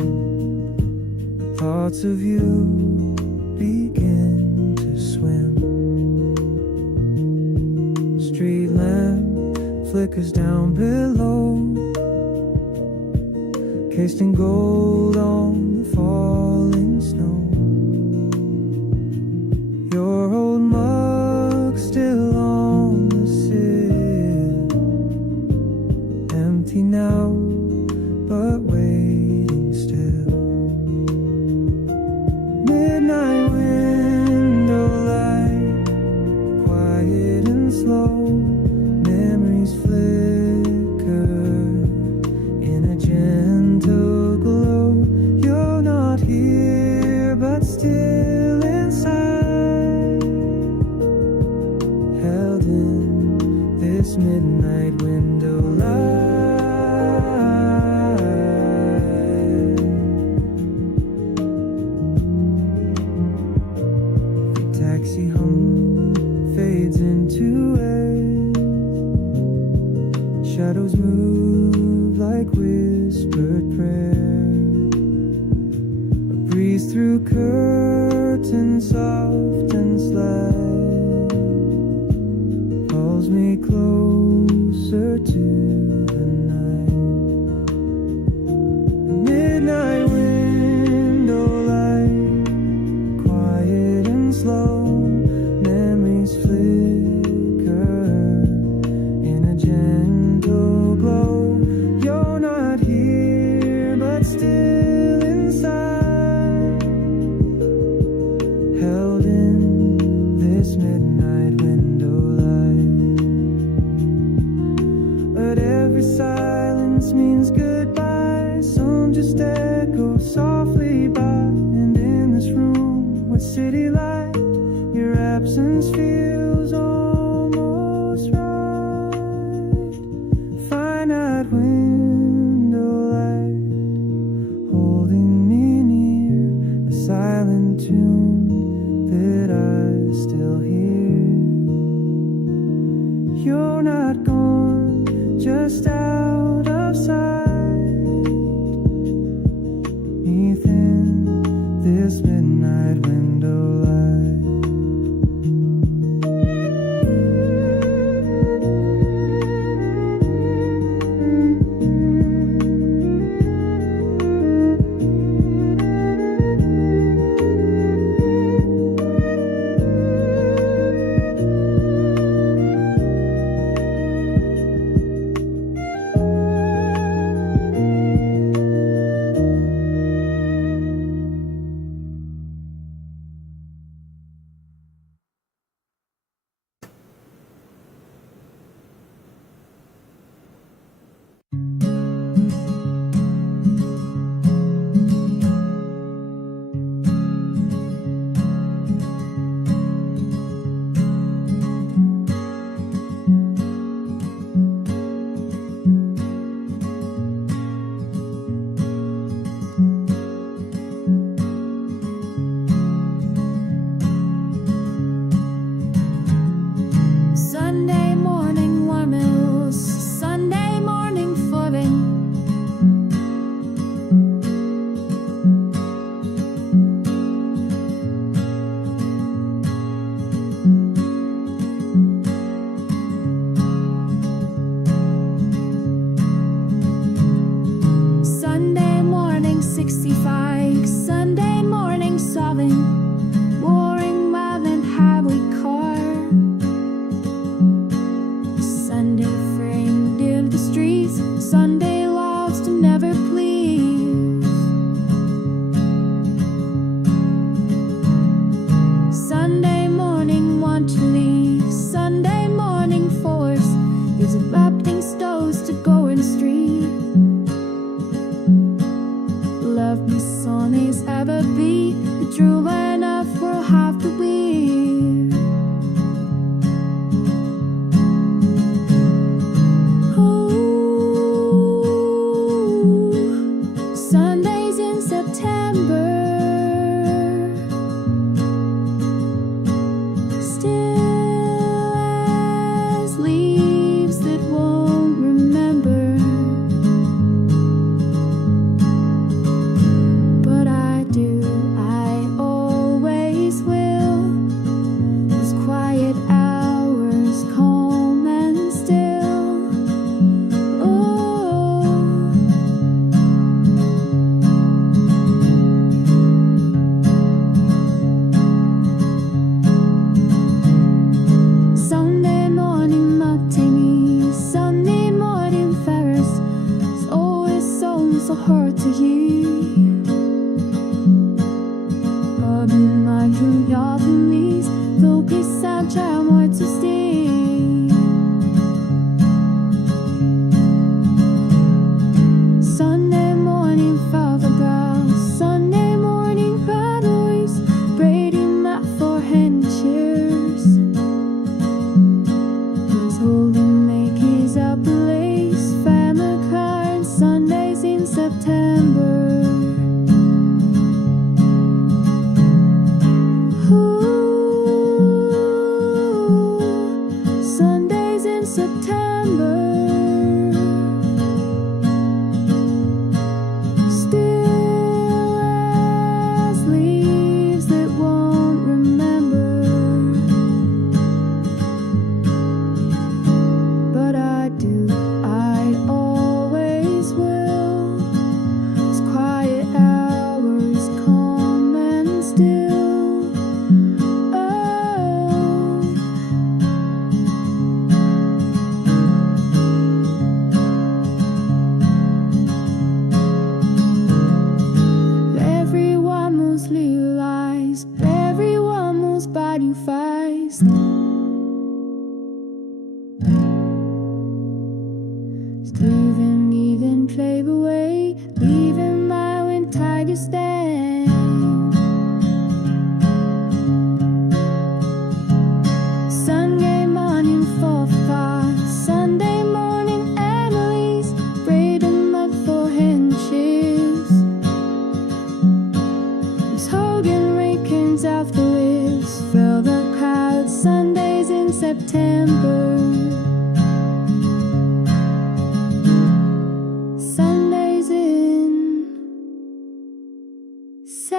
Thoughts of you begin to swim. Street lamp flickers down below, cased in gold on the falling snow. Your old mug still on the sill, empty now, but waiting still. Midnight window light, quiet and slow. Memories flicker like whispered prayer. A breeze through curtains soft and slight pulls me closer to the night. Midnight window light, quiet and slow, memories flicker in a gentle glow. You're not here, but still inside, held in this midnight window light. But every silence means goodbye. Some just echo softly by. And in this room with city light, your absence feels almost right. Finite window light, holding me near, a silent tune that I still hear. You're not gone, just out of sight, within this midnight window light. Sunday morning warmils, Sunday morning falling. Sunday morning 65, Sunday morning solving. Mooring mile and highway car. Sunday framed in the streets, Sunday lost and never pleased. Sunday morning want to leave, Sunday morning force is erupting stoves to go in the street. Love me Sundays ever be the true enough will have to be. Sundays in September, still as leaves that won't remember. But I do, I always will. Those quiet hours, calm and still. Oh. Sunday morning martinis, Sunday morning Ferris. It's always so hard to hear. But in my dream, your families, though peace and child more to stay. Sunday morning father brows, Sunday morning proud voice, braiding my forehead and cheers. He's holding make his up lace, family car, and Sundays in September. Sundays in September. God you fast. Steven even played away, leaving my when tiger stand. Sunday morning for fast, Sunday morning Emily's braiding mud for handkerchiefs. Miss Hogan rakings off the whips, fill the crowd Sundays in September. Sundays in September.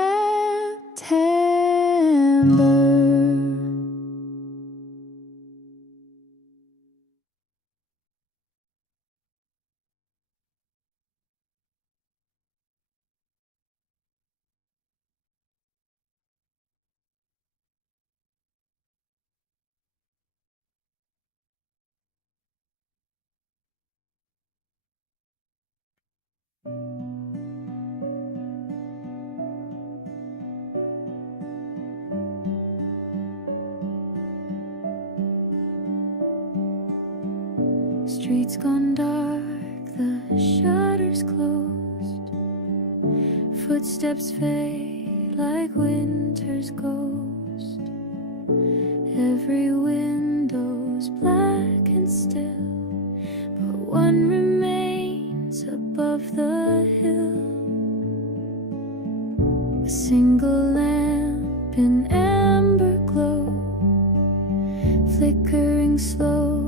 Streets gone dark, the shutters closed. Footsteps fade like winter's ghost. Every window's black and still, but one remains above the hill. A single lamp in amber glow, flickering slow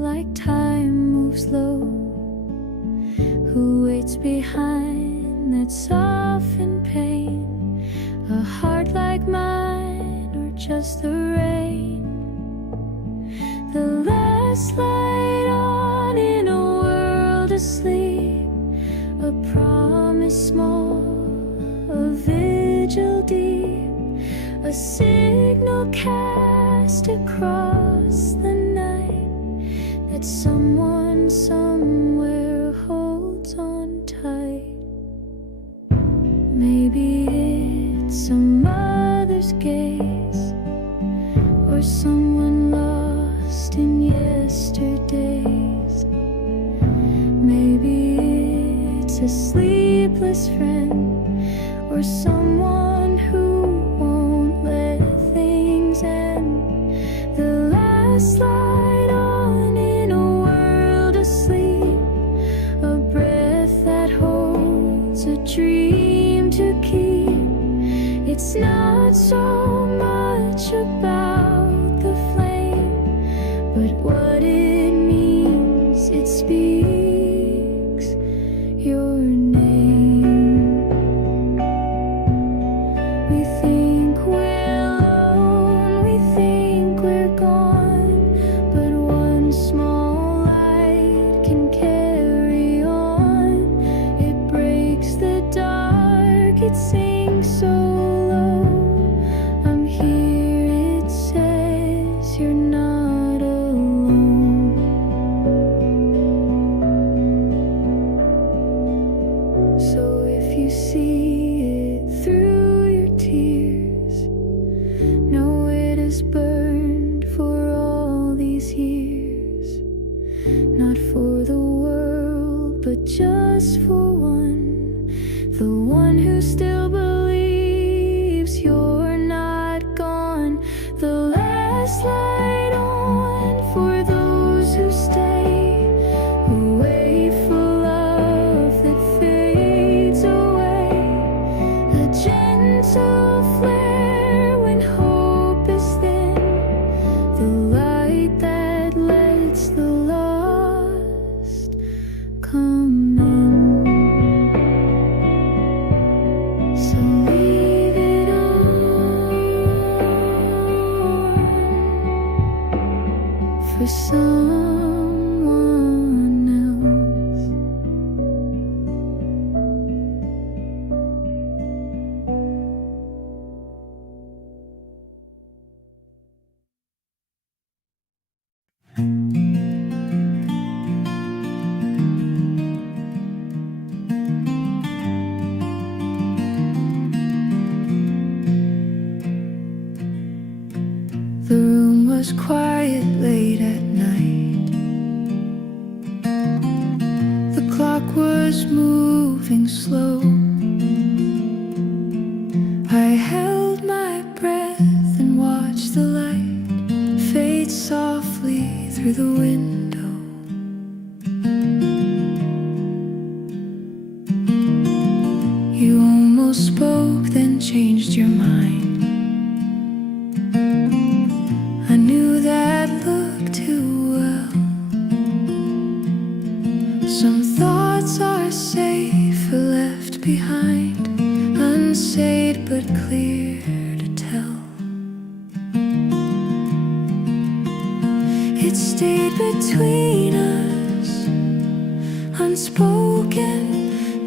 like time moves low. Who waits behind that softened pain? A heart like mine, or just the rain? The last light on in a world asleep, a promise small, a vigil deep, a signal cast across the night that someone somewhere holds on tight. Maybe it's a mother's gaze, or someone lost in yesterdays. Maybe it's a sleepless friend, or someone who won't let things end. The last light on in a world asleep, a breath that holds a dream to keep. It's not so much about the flame, but what it means. It speaks your name. We think we're alone, we think we're gone, but one small light can carry on. It breaks the dark, it sings so low. I'm here, it says you're not alone. So if you see it through your tears, know it has burned for all these years. Not for the world, but just for one, the one who still believes you're not gone. The last light on for those who stay, who wait for love that fades away. The room was quiet late at night. The clock was moving slow. I held my breath and watched the light fade softly through the window. You almost spoke, then changed your mind. I knew that look too well. Some thoughts are safer left behind, unsaid but clear to tell. It stayed between us, unspoken,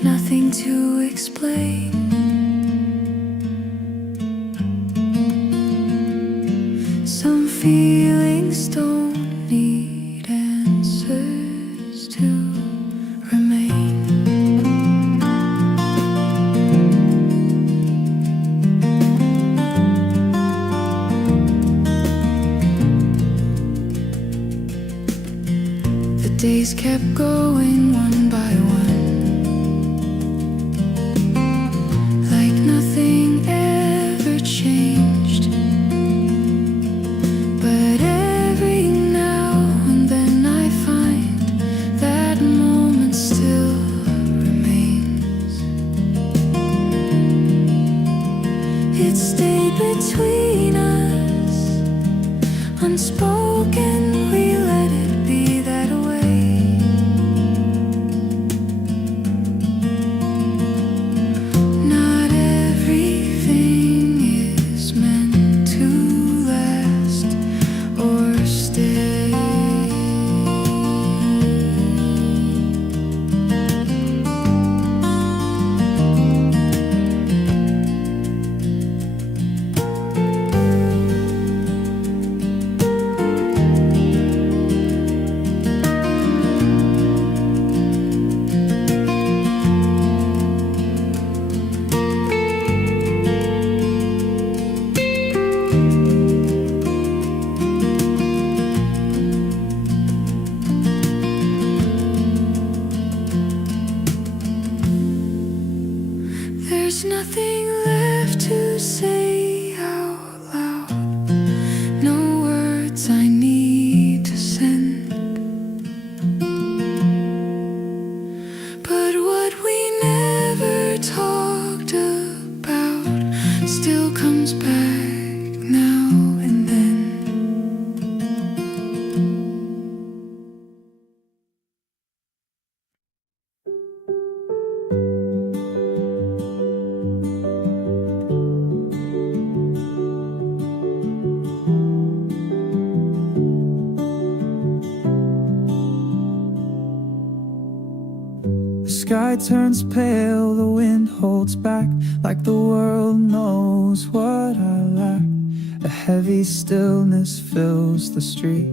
nothing to explain. Some feelings don't need answers to remain. The days kept going one by one, like nothing ever changed. But every now and then I find that moment still remains. It stayed between us, unspoken, we let it be that way. Not everything is meant to last or stay. There's nothing left to say out loud, no words I need to send. But what we never talked about still comes back now and then. The sky turns pale, the wind holds back, like the world knows what I lack. A heavy stillness fills the street,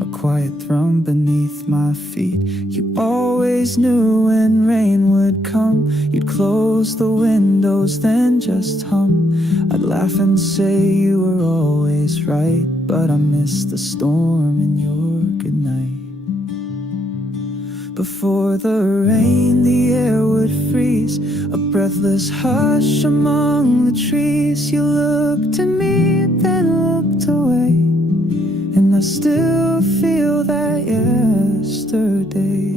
a quiet thrum beneath my feet. You always knew when rain would come, you'd close the windows, then just hum. I'd laugh and say you were always right, but I missed the storm in your goodnight. Before the rain, the air would freeze, a breathless hush among the trees. You looked at me, then looked away, and I still feel that yesterday.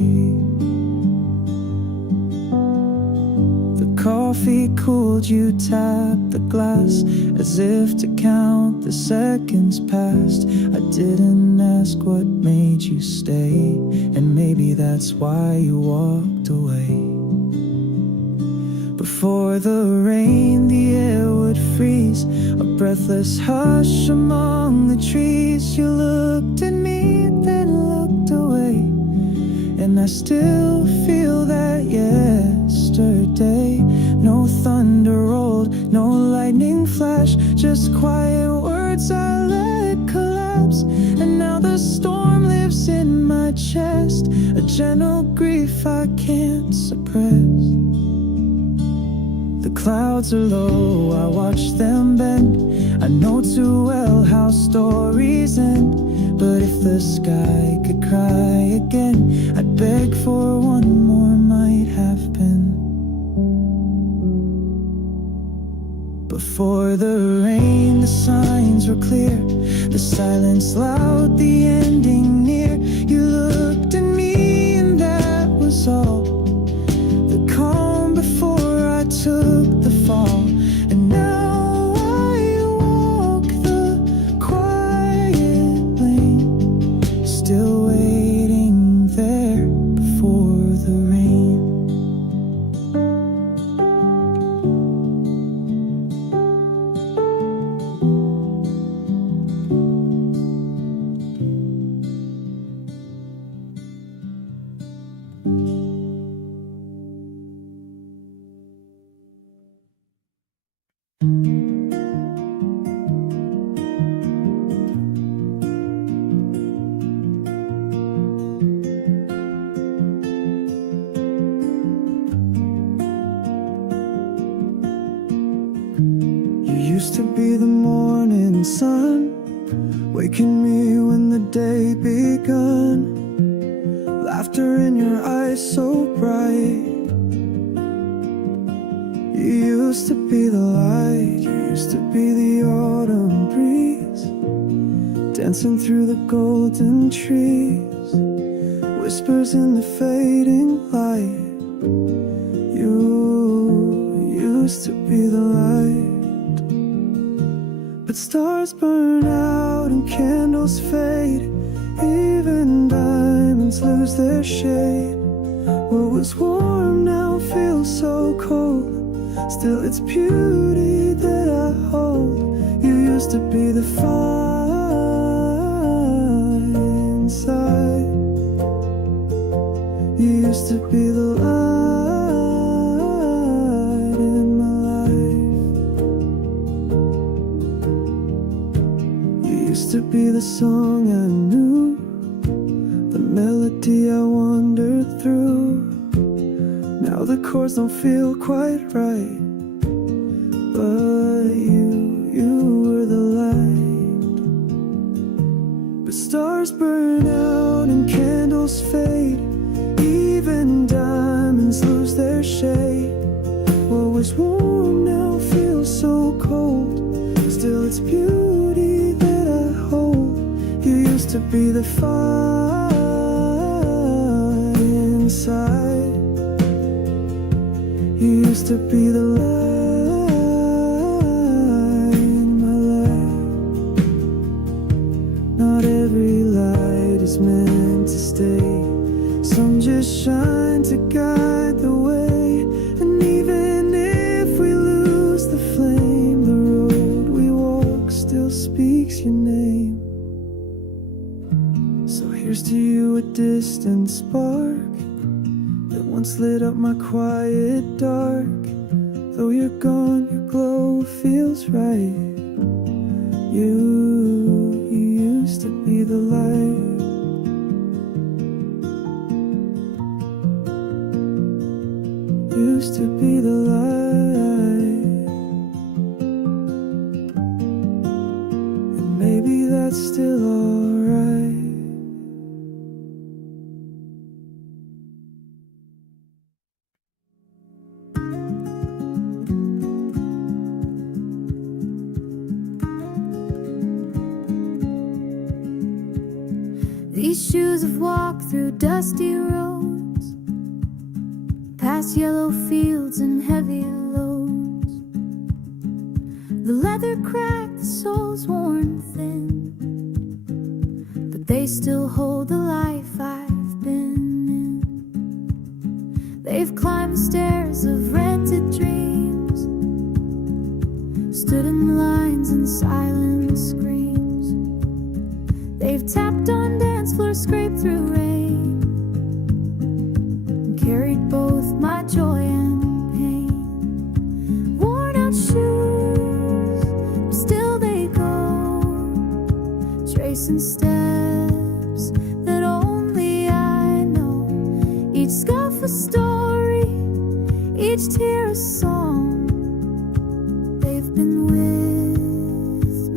The coffee cooled, you tapped the glass as if to count the seconds past. I didn't ask what made you stay, and maybe that's why you walked away. Before the rain, the air would freeze, a breathless hush among the trees. You looked at me, then looked away, and I still feel that yesterday. No thunder rolled, no lightning flash, just quiet words I let collapse. And now the storm lives in my chest, a gentle grief I can't suppress. The clouds are low, I watch them bend. I I know too well how stories end, but if the sky could cry again, I'd beg for one more might have been. Before the rain, the signs were clear, the silence loud, the ending near. You looked at me and that was all. The calm before I took the fall. And now I walk the quiet lane, still waiting there before the rain. Used to be the morning sun, waking me when the day begun. Laughter in your eyes so bright. You used to be the light, you used to be the autumn breeze, dancing through the golden trees, whispers in the fading light. You used to be the light. But stars burn out and candles fade, even diamonds lose their shade. What was warm now feels so cold, still it's beauty that I hold. You used to be the fire inside, you used to be the light in my life. You used to be the song I knew, the melody I wandered through. Now the chords don't feel quite right, but you were the light. But stars burn out and candles fade, even diamonds lose their shade. What was warm now feels so cold, still it's beauty that I hold. You used to be the fire inside, you used to be the light in my life. Not every light is meant to stay, some just shine to guide the way. And even if we lose the flame, the road we walk still speaks your name. So here's to you, a distant spark that once lit up my quiet dark. Though you're gone, your glow feels right. You used to be the light. Used to be the light. And maybe that's still alright. These shoes have walked through dusty roads, past yellow fields and heavy loads. The leather cracked, the sole's worn thin, but they still hold the life I've been in. They've climbed the stairs of rented dreams, stood in lines and silent screams. They've tapped on dance floors, scraped through rain, carried both my joy and pain. Worn out shoes, but still they go, tracing steps that only I know. Each scuff a story, each tear a song. They've been with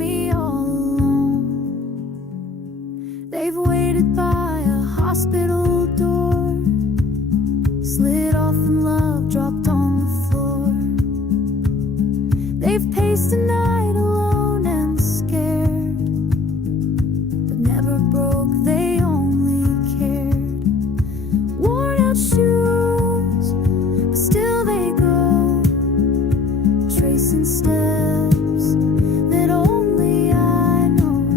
faced a night alone and scared, but never broke, they only cared. Worn out shoes, but still they go, tracing steps that only I know.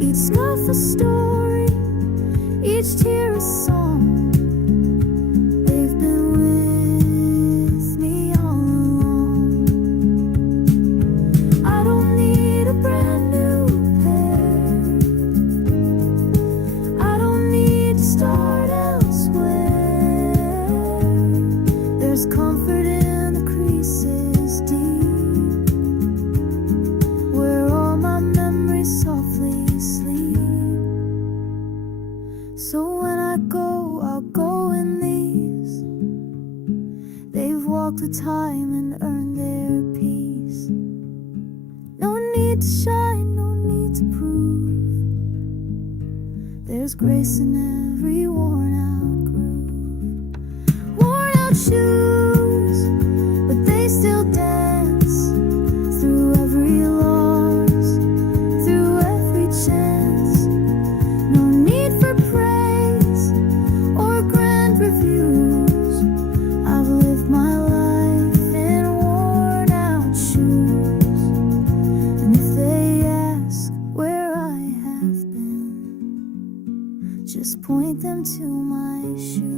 Each scuff a story, each tear a song. They've been with me all along. I don't need a brand new pair, I don't need to start elsewhere. There's comfort in the creases deep, where all my memories softly sleep. So when I go, I'll go in these. They've walked the time and earned their peace. No need to shine, no need to prove. There's grace in every worn out groove. Worn out shoes, but they still dance through every loss, through every chance. No need for praise or grand reviews. I've lived my life in worn out shoes. And if they ask where I have been, just point them to my shoes.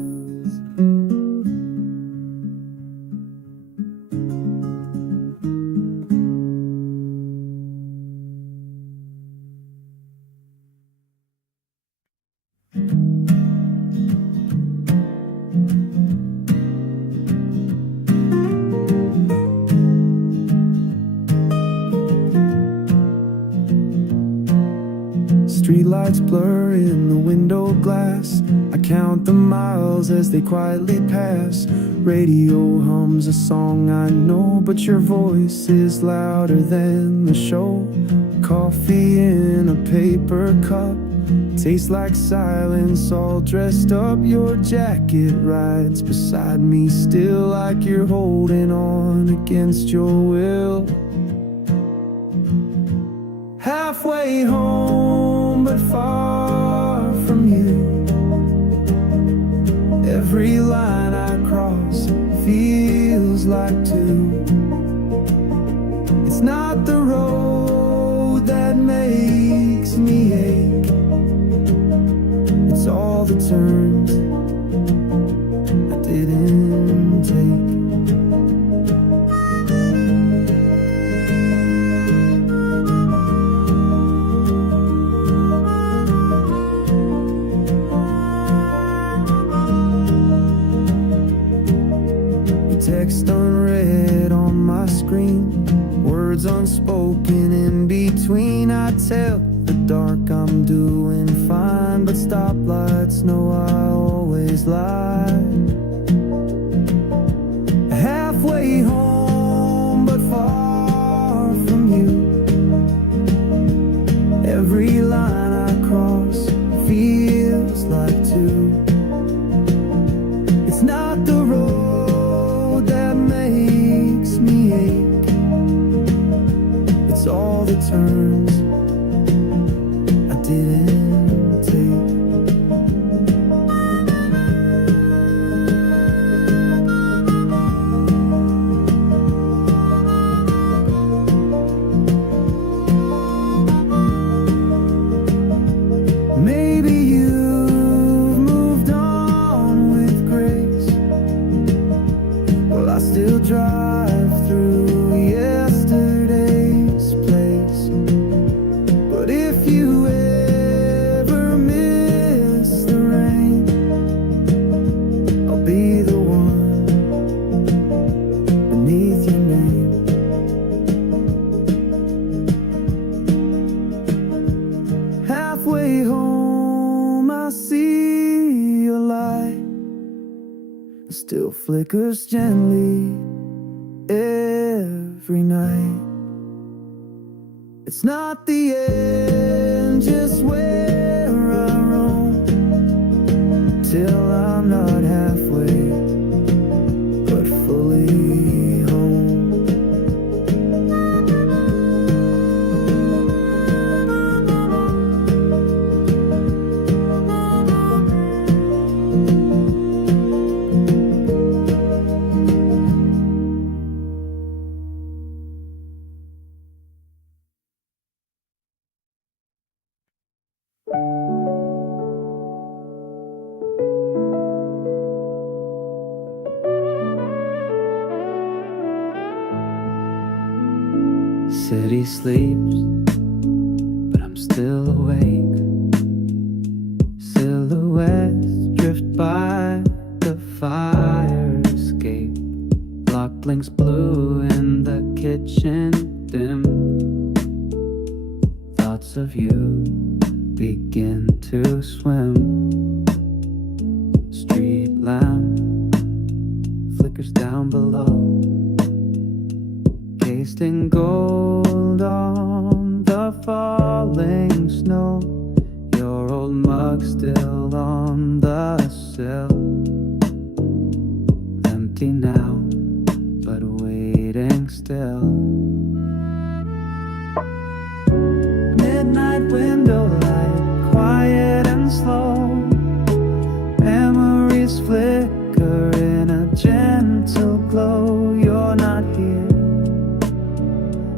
Streetlights blur in the window glass. I count the miles as they quietly pass. Radio hums a song I know, but your voice is louder than the show. Coffee in a paper cup tastes like silence, all dressed up. Your jacket rides beside me, still like you're holding on against your will. Halfway home, but far from you. Every line I cross feels like two. It's not the road that makes me ache, it's all the turns I didn't take. Text unread on my screen, words unspoken in between. I tell the dark I'm doing fine, but stoplights know I always lie. Halfway home, but far from you. Every line I cross feels like two. It's not the road that makes me ache, it's all the turns I didn't take. Maybe you've moved on with grace, well I still drive through yesterday's place. But if you ever miss the rain, I'll be the one beneath your name. Halfway home I see a light, it still flickers gently every night. It's not the end, just where I roam, till I'm not halfway, but fully home. city sleeps, but I'm still awake. Silhouettes drift by the fire escape. Lock blinks blue in the kitchen dim. Thoughts of you begin to swim. Street lamp flickers down below, cased in gold on the falling snow. Your old mug still on the sill, empty now, but waiting still. Midnight window light, quiet and slow. Memories flicker in a gentle glow. You're not here,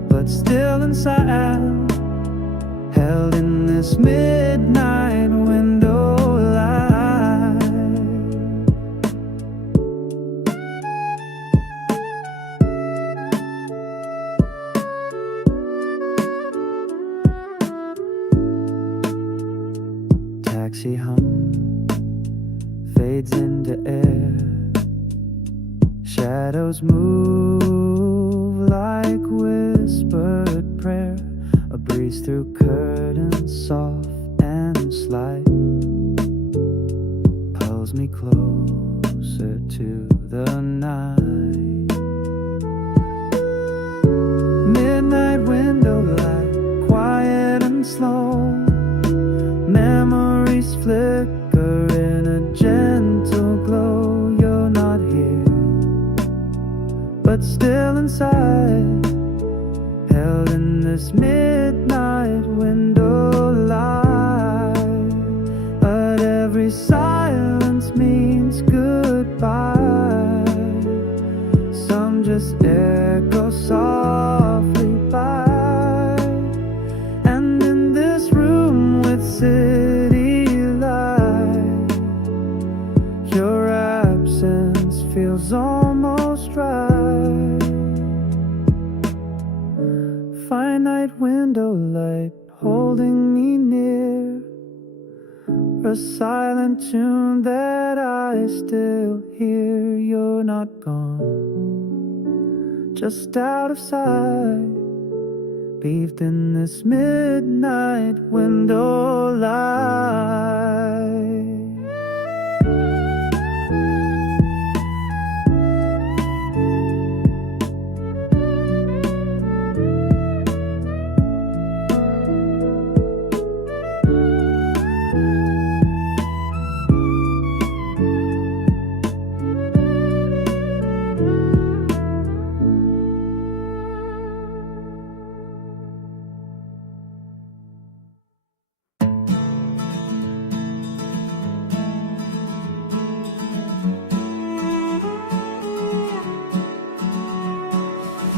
but still inside, held in this midnight window light. Taxi hum fades into air. Shadows move like whispered prayer. A breeze through curtains, soft and slight, pulls me closer to the night. Midnight window light, quiet and slow. Memories flicker in a gentle glow. You're not here, but still inside, held in this midnight window light. But every silence means goodbye. Some just echo softly by. And in this room with city light, your absence feels almost right. Finite window light holding me near, a silent tune that I still hear. You're not gone, just out of sight, bathed in this midnight window light.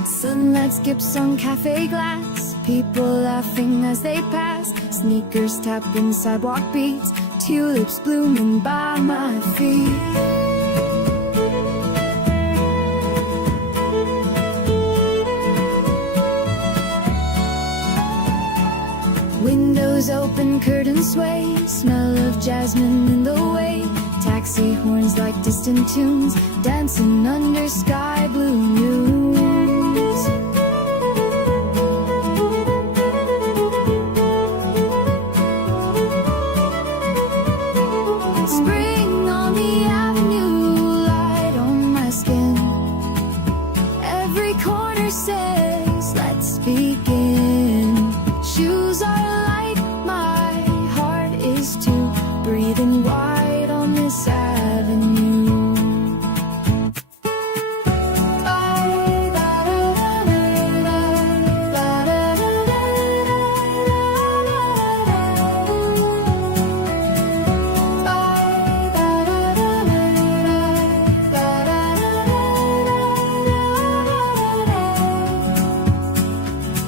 Sunlight skips on cafe glass, people laughing as they pass. Sneakers tapping sidewalk beats, tulips blooming by my feet. Windows open, curtains sway, smell of jasmine in the way. Taxi horns like distant tunes, dancing under sky blue moons. Spring on the avenue, light on my skin. Every corner says, let's begin. Shoes are light, my heart is too, breathing wide on this avenue.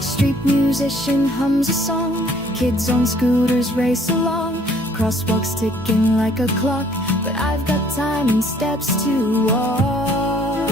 Street musician hums a song, kids on scooters race along. Crosswalks ticking like a clock, but I've got time and steps to walk.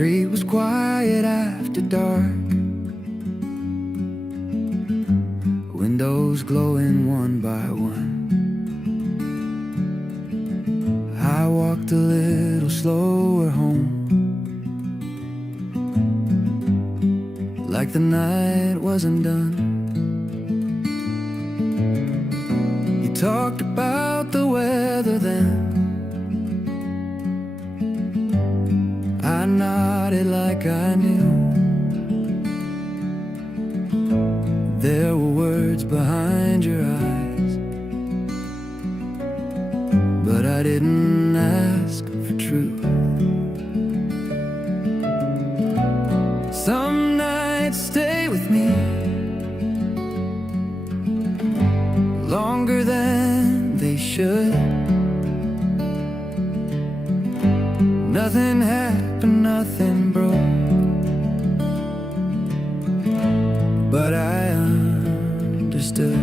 street was quiet after dark, windows glowing one by one. I walked a little slower home, like the night wasn't done. You talked about the weather then. I nodded like I knew. There were words behind your eyes, but I didn't ask for truth. Some nights stay with me longer than they should. Nothing happened, nothing broke, but I understood.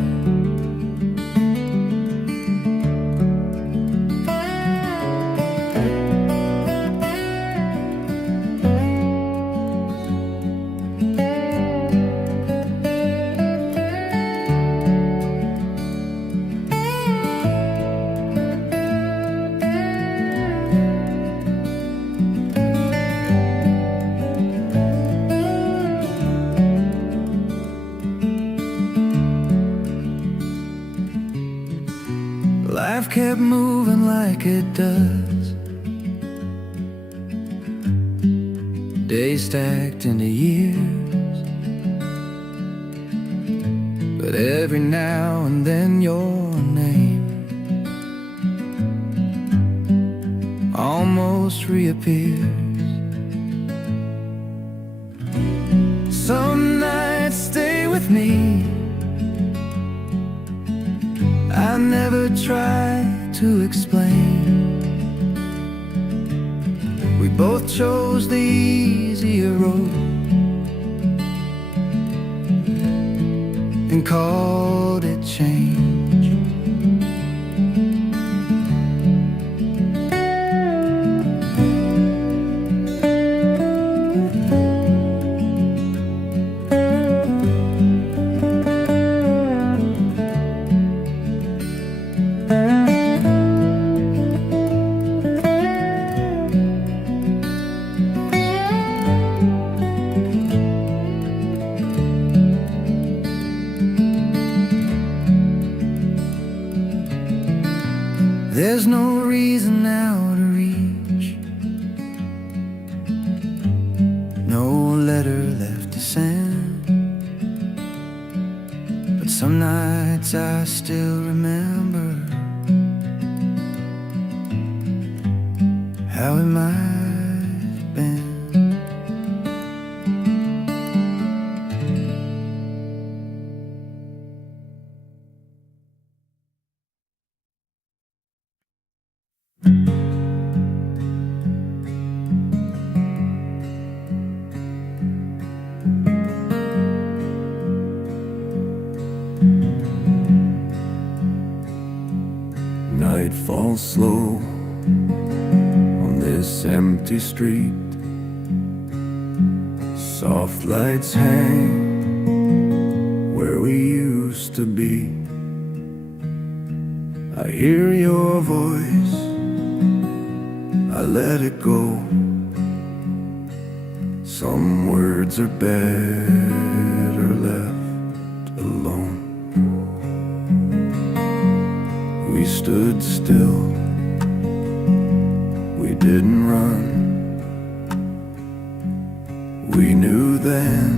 Life kept moving like it does. Days stacked into years, but every now and then your name almost reappears. Some nights stay with me. I never try to explain. We both chose the easier road and called it change. There's no reason now to reach, no letter left to send, but some nights I still remember how it might have been. Night falls slow on this empty street. Soft lights hang where we used to be. I hear your voice, I let it go. Some words are better left alone. We stood still, we didn't run. We knew then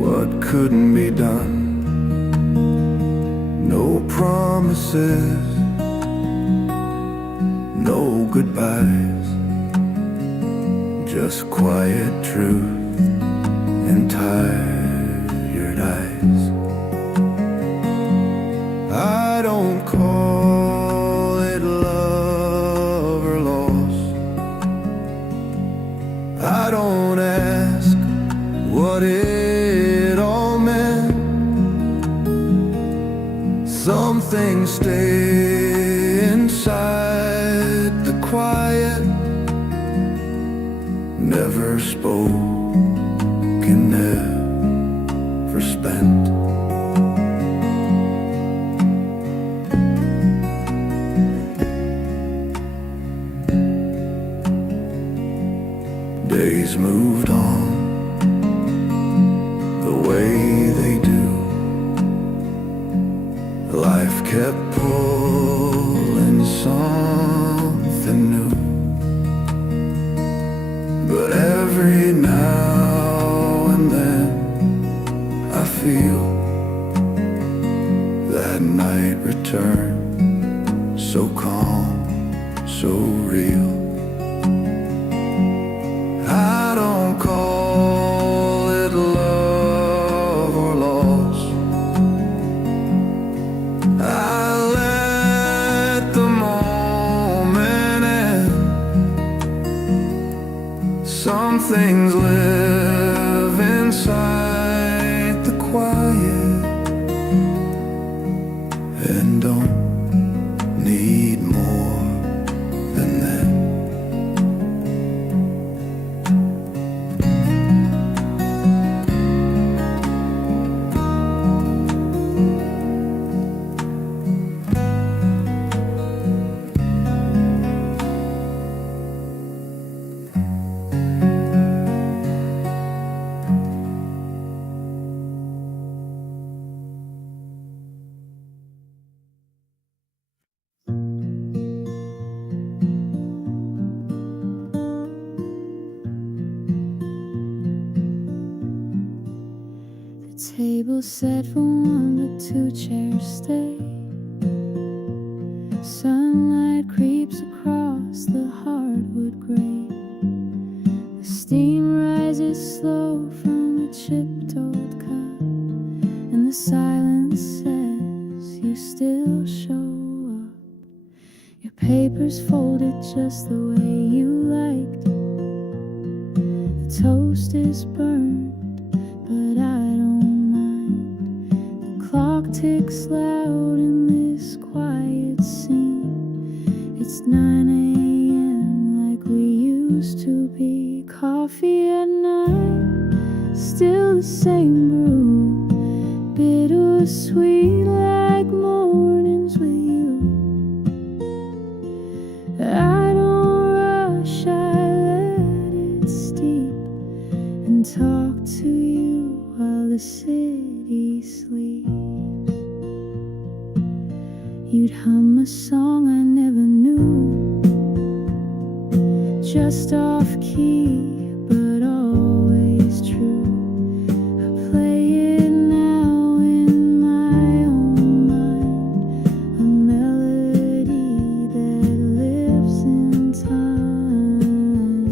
what couldn't be done. No promises, no goodbyes, just quiet truth and tired eyes. I don't call it love or loss. I don't ask what it all meant. Some things stay inside the quiet, never spoken, never spent. Days moved on the way they do. Life kept pulling something new. But every now and then I feel that night return, so calm, so real. I don't call it love or loss. I let the moment end. Some things live inside the quiet and don't need more than that. The table set for one, but two chairs stay. Sunlight creeps across the hardwood grate. The steam rises slow from a chipped old cup, and the silence says you still show up. Your paper's folded just the way you liked. The toast is burned, but I don't mind. The clock ticks loud in this quiet scene. It's 9 a.m. like we used to be. Coffee at night, still the same brew. Bittersweet like mornings with you. I don't rush, I let it steep and talk to you while the city sleeps. You'd hum a song I never knew, just off key, but always true. I play it now in my own mind, a melody that lives in time.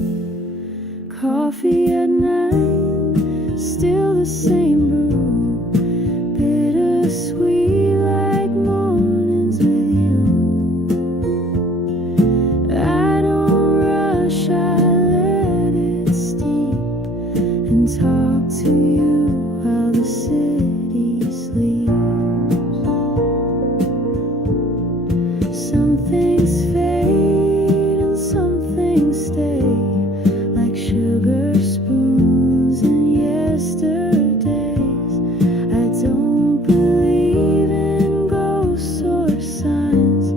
Coffee at night, still the same brew. Bittersweet like mornings with you. I don't rush, I let it steep and talk to you while the city sleeps. Some things fade and some things stay, like sugar spoons in yesterdays. I don't believe in ghosts or signs,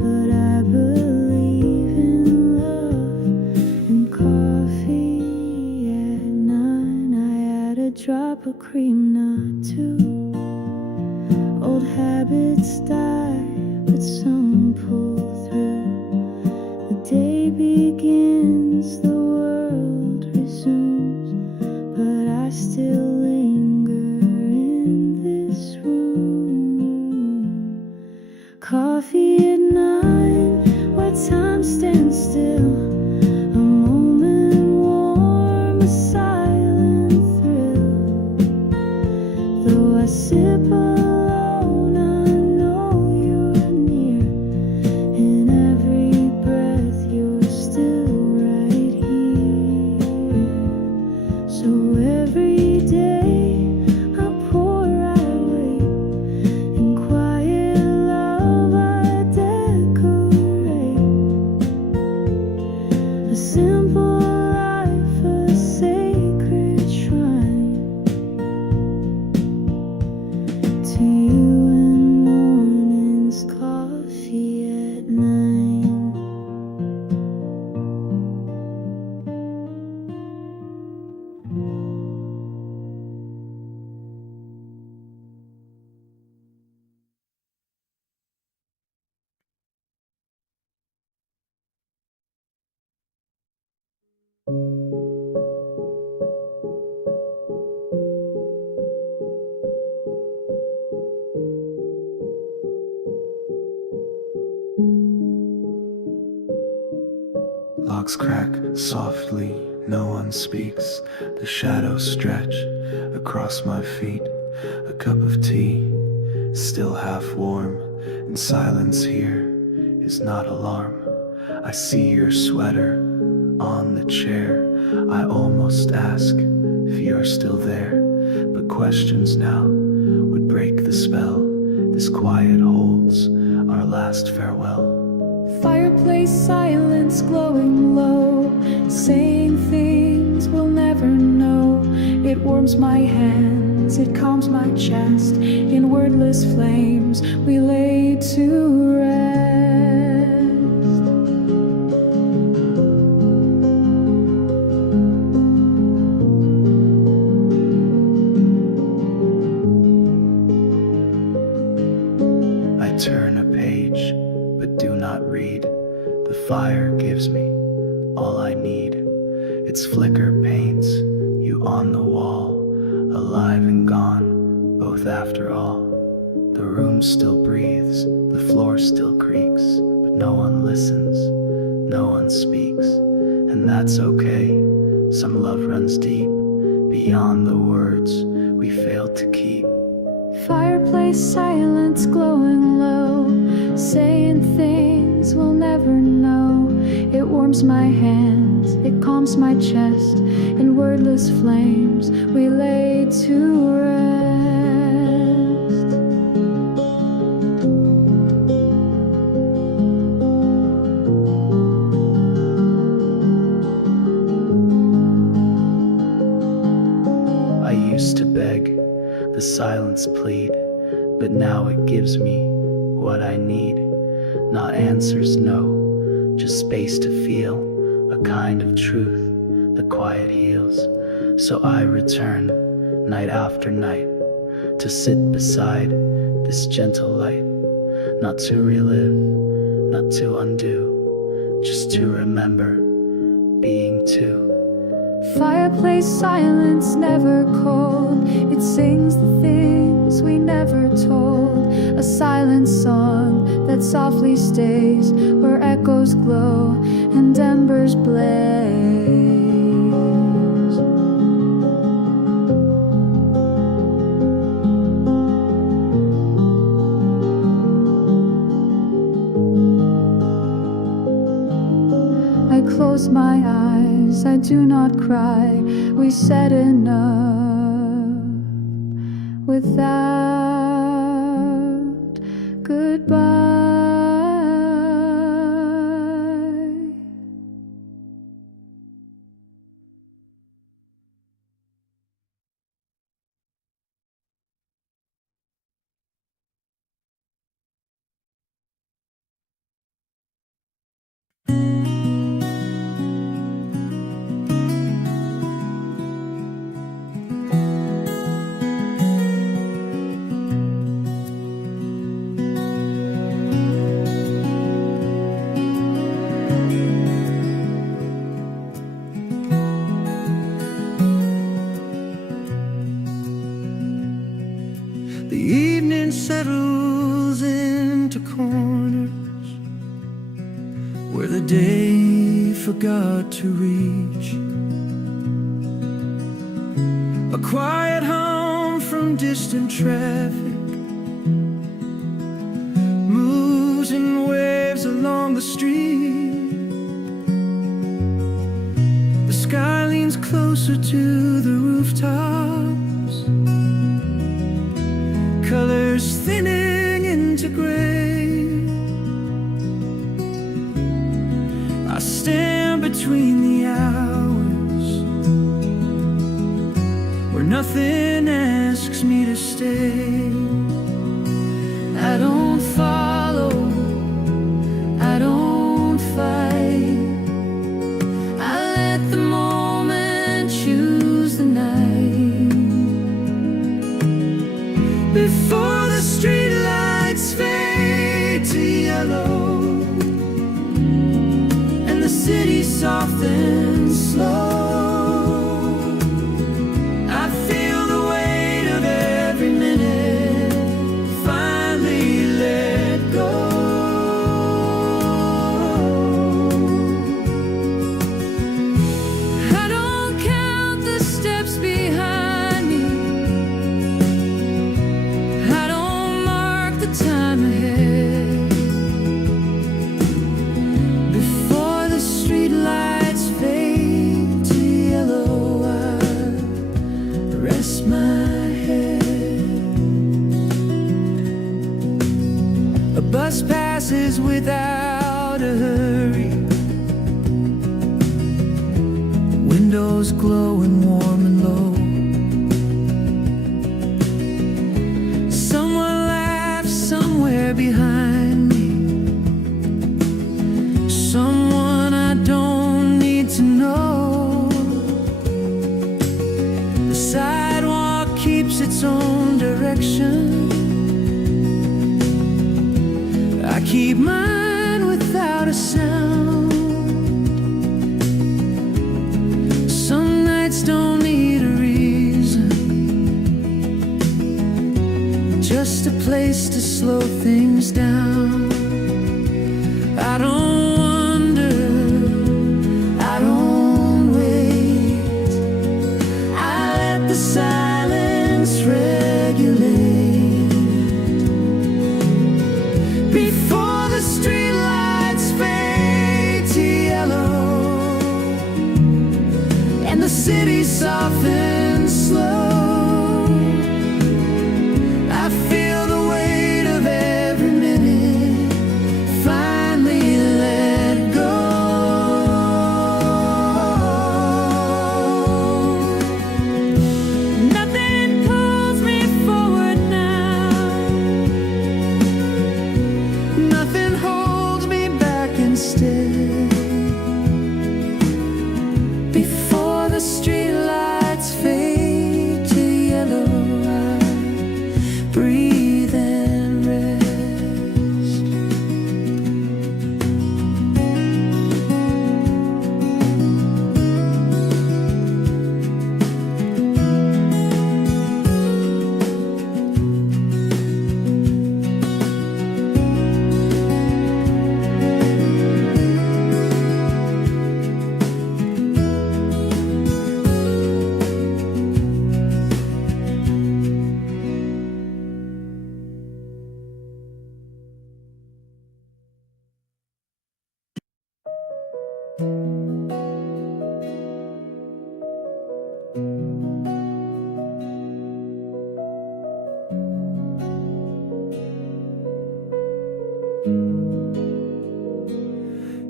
but I believe in love and coffee at 9. I add a drop of cream, not two. Old habits die, but some pull through. The day begins, the world resumes, but I still linger in this room. Coffee at 9, where time stands still. A moment warm, a silent thrill. Though I sip alone, I know you're near. In every breath, you're still right here. So every day I pour, I wait. In quiet love, I decorate. coffee at 9. Locks crack softly, no one speaks. The shadows stretch across my feet. A cup of tea, still half warm. And silence here is not alarm. I see your sweater on the chair. I almost ask if you're still there, but questions now would break the spell. This quiet holds our last farewell. Fireplace silence glowing low, saying things we'll never know. It warms my hands, it calms my chest. In wordless flames we lay to rest. I turn a page, but do not read. The fire gives me all I need. Its flicker paints you on the wall, alive and gone, both after all. The room still breathes, the floor still creaks, but no one listens, no one speaks. And that's okay, some love runs deep, beyond the words we failed to keep. Fireplace silence glowing low, saying things we'll never know. It warms my hands, it calms my chest. In wordless flames we lay to rest. I used to beg, the silence plead, but now it gives me what I need. Not answers, no, just space to feel, a kind of truth the quiet heals. So I return, night after night, to sit beside this gentle light. Not to relive, not to undo, just to remember being two. Fireplace silence never cold, it sings the things we never told. A silent song that softly stays where echoes glow and embers blaze. I close my eyes, I do not cry. We said enough without goodbye. The evening settles into corners where the day forgot to reach. A quiet hum from distant traffic moves in waves along the street. The sky leans closer to the rooftops, colors thinning into gray. I stand between the hours where nothing asks me to stay. I don't follow fade to yellow, and the city softens slow. I feel the weight of every minute finally let go. I don't count the steps behind me. I don't mark the time ahead. Before the streetlights fade to yellow, I rest my head. A bus passes without a hurry, windows glowing warm and low. Someone laughs somewhere behind me, someone I don't need to know. The sidewalk keeps its own direction. I keep mine without a sound. Some nights don't need a reason, just a place to slow things down. I don't wonder, I don't wait. I let the silence regulate. Before the streetlights fade to yellow, and the city softens slow, I feel the weight of every minute finally let go. Nothing pulls me forward now. Nothing holds me back instead. Before the streetlights fade to yellow, I breathe and rest.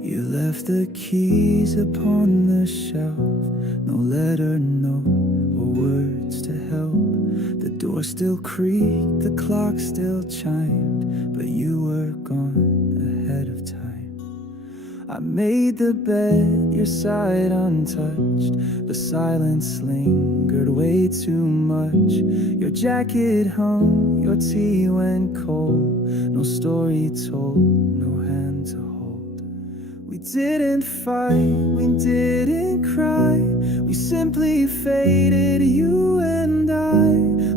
You left the keys upon the shelf, no letter, note, or words to help. The door still creaked, the clock still chimed, but you were gone ahead of time. I made the bed, your side untouched. The silence lingered way too much. Your jacket hung, your tea went cold. No story told, no hand to hold. We didn't fight, we didn't cry. We simply faded, you and I,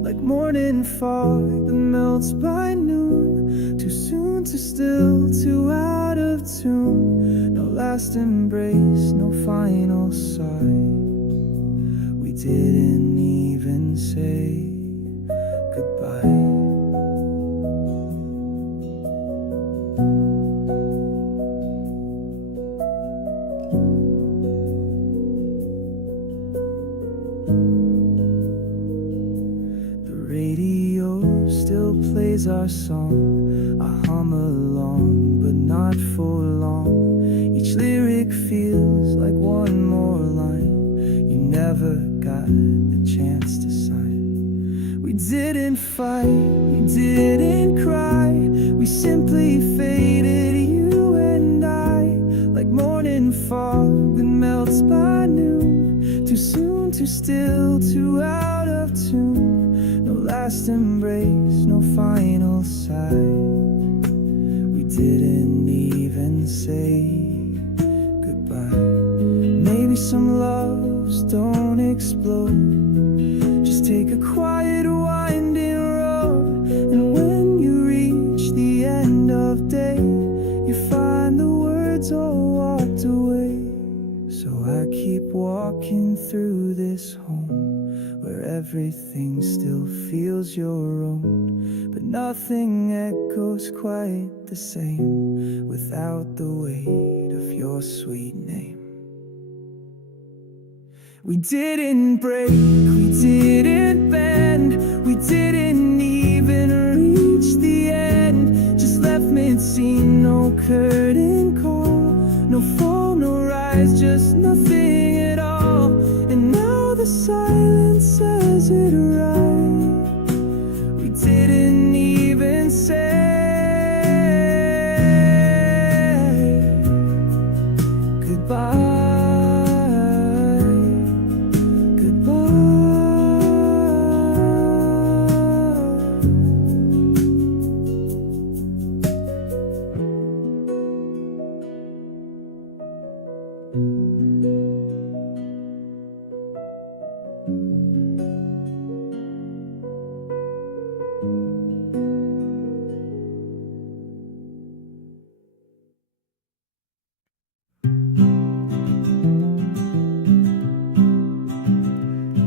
like morning fog that melts by noon. Too soon, too still, too out of tune. No last embrace, no final sigh. We didn't even say goodbye. Still plays our song. I hum along, but not for long. Each lyric feels like one more line you never got the chance to sign. We didn't fight, we didn't cry. We simply faded, you and I, like morning fog that melts by noon. Too soon, too still, too out of tune. No last embrace, no final sigh. We didn't even say goodbye. Maybe some loves don't explode, just take a quiet winding road. And when you reach the end of day, you find the words all walked away. So I keep walking through this home where everything still feels your own, but nothing echoes quite the same without the weight of your sweet name. We didn't break, we didn't bend, we didn't even reach the end. Just left mid-scene, no curtain call, no fall, no rise, just nothing at all. And now the silence says it right. We didn't even say goodbye.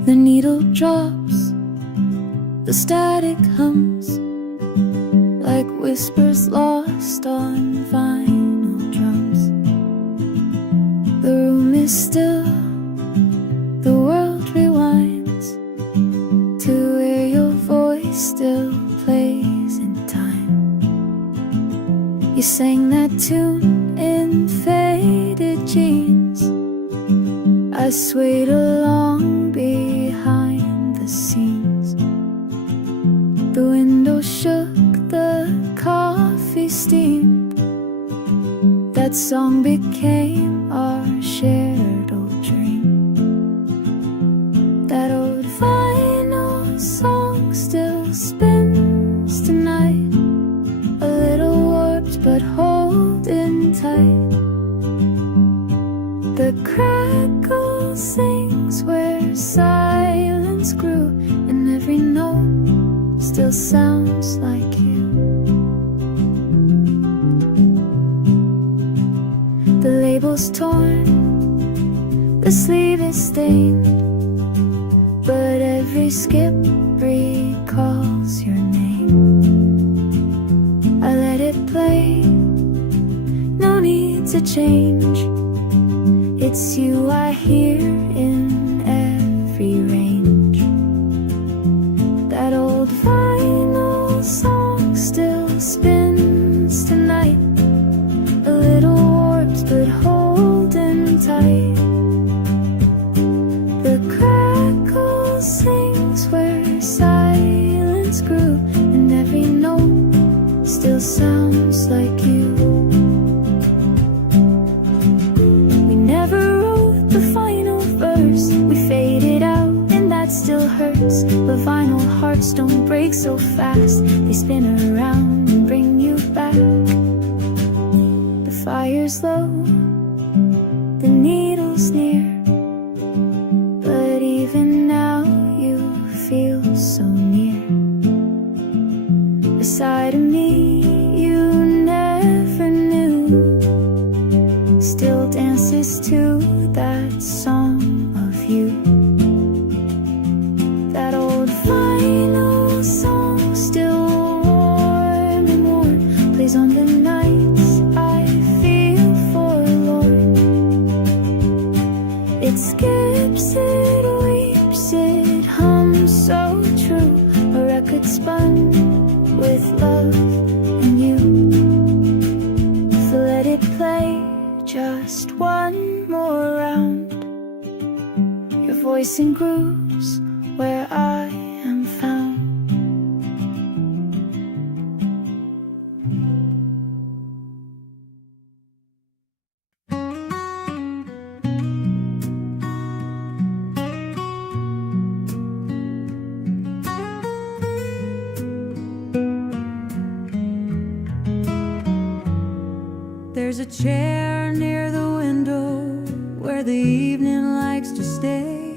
The needle drops, the static hums like whispers lost on vinyl drums. The room is still, the world rewinds to where your voice still plays in time. You sang that tune in faded jeans. I swayed along behind the scenes. The window shook, the coffee steamed. That song became our shared old dream. That old vinyl song still spins tonight, a little warped but holding tight. The crackle sings where silence grew, and every note still sounds like you. The label's torn, the sleeve is stained, but every skip recalls your name. I let it play, no need to change. It's you I hear in every range. That old vinyl song still spins tonight, a little warped but holding tight. The crackle sings where silence grew, and every note still sounds like you. But vinyl hearts don't break so fast. They spin around and bring you back. The fire's low, the needle's near, but even now you feel so near. A side of me you never knew still dances to that song of you. That old vinyl song, still warm and warm, plays on the nights I feel forlorn. It skips, it weeps, it hums so true. A record spun with love and you. So let it play just one more round. Your voice in grooves where I am found. There's a chair near the window where the evening likes to stay.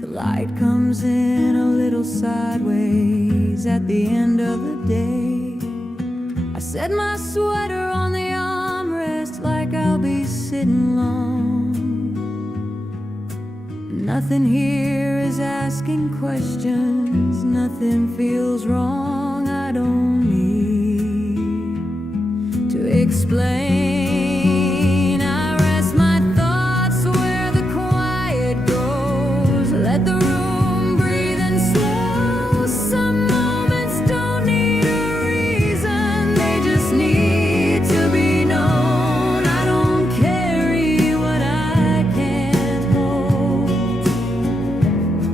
The light comes in a little sideways at the end of the day. I set my sweater on the armrest like I'll be sitting long. Nothing here is asking questions, nothing feels wrong. I don't need to explain. I rest my thoughts where the quiet goes. Let the room breathe and slow. Some moments don't need a reason, they just need to be known. I don't carry what I can't hold.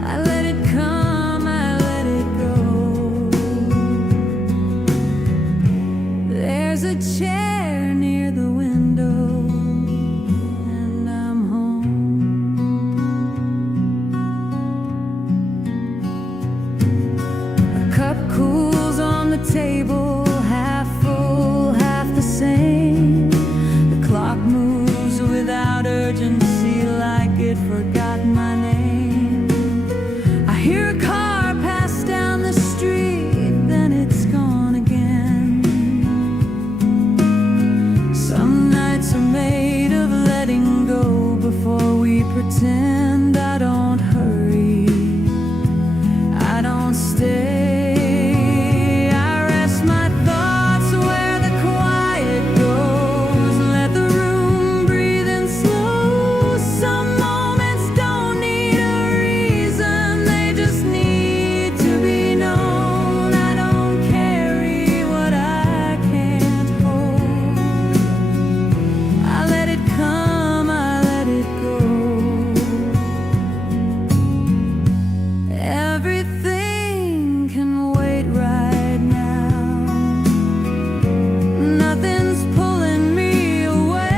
I let it come, I let it go. There's a chair near the window, and I'm home. A cup cools on the table, half full, half the same. The clock moves without urgency, like it forgot my name. I hear a car pass down the street, then it's gone again. Some nights are made of letting go before we pretend. I don't hurry, I don't stay. I rest my thoughts where the quiet goes. Let the room breathe and slow. Some moments don't need a reason, they just need to be known. I don't carry what I can't hold. I let it come, I let it go. Everything can wait right now. Nothing's pulling me away.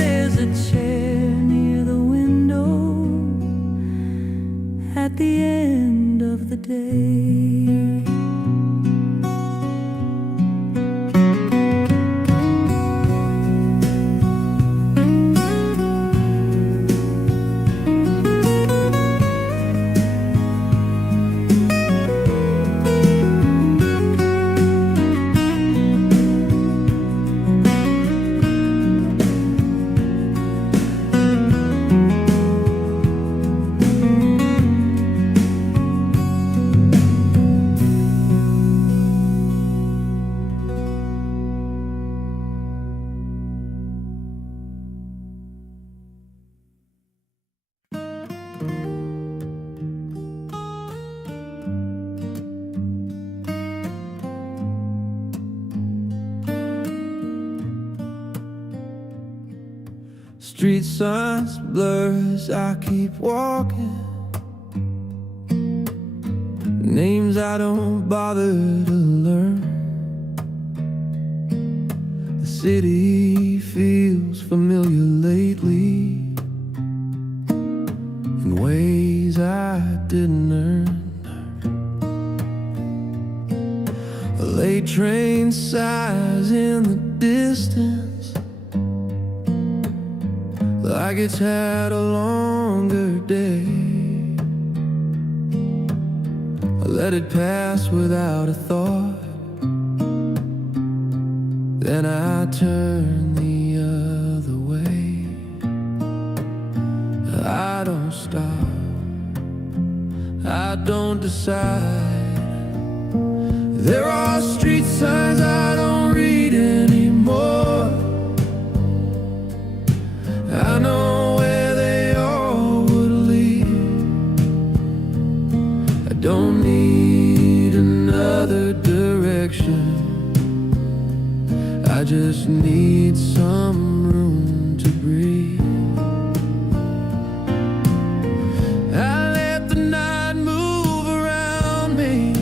There's a chair near the window at the end of the day. Street signs blur as I keep walking. Names I don't bother to learn. The city feels familiar lately in ways I didn't earn. A late train sighs in the distance, like it's had a longer day. I let it pass without a thought, then I turn the other way. I don't stop, I don't decide. There are street signs I don't read anymore. I know where they all would lead. I don't need another direction, I just need some room to breathe. I let the night move around me,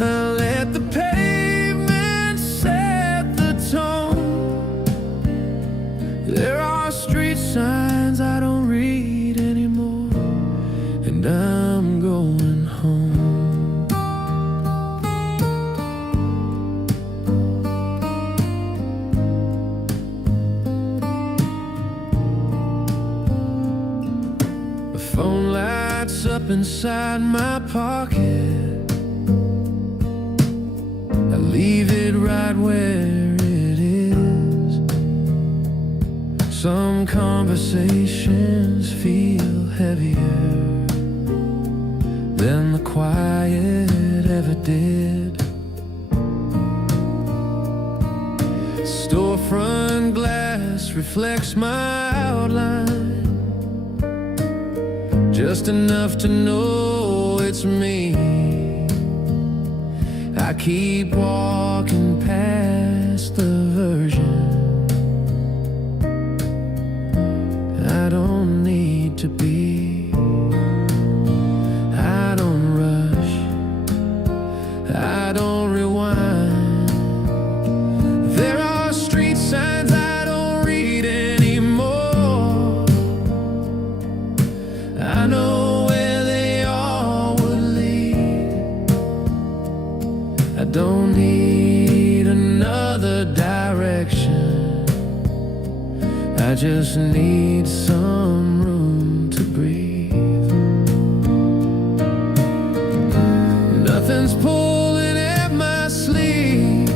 I let the pavement set the tone. There are street signs I don't read anymore, and I'm going home. up inside my pocket. I leave it right where it is. Some conversations feel heavier than the quiet ever did. Storefront glass reflects my outline, just enough to know it's me. I keep walking past the version I don't need to be. I don't rush, I don't rewind. There are street signs I don't read anymore. I know where they all would lead. I don't need another direction. I just need some room to breathe. Nothing's pulling at my sleeve.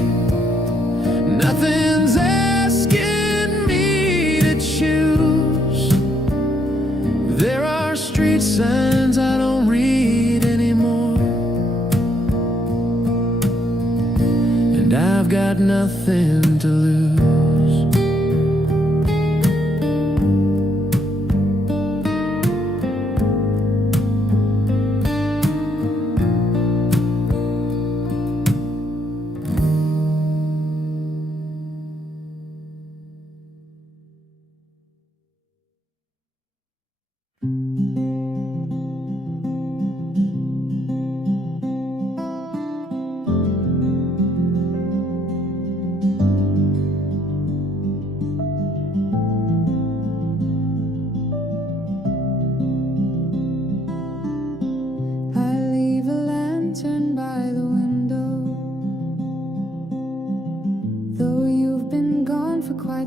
Nothing's asking me to choose. There are street signs I don't read anymore, and I've got nothing to lose.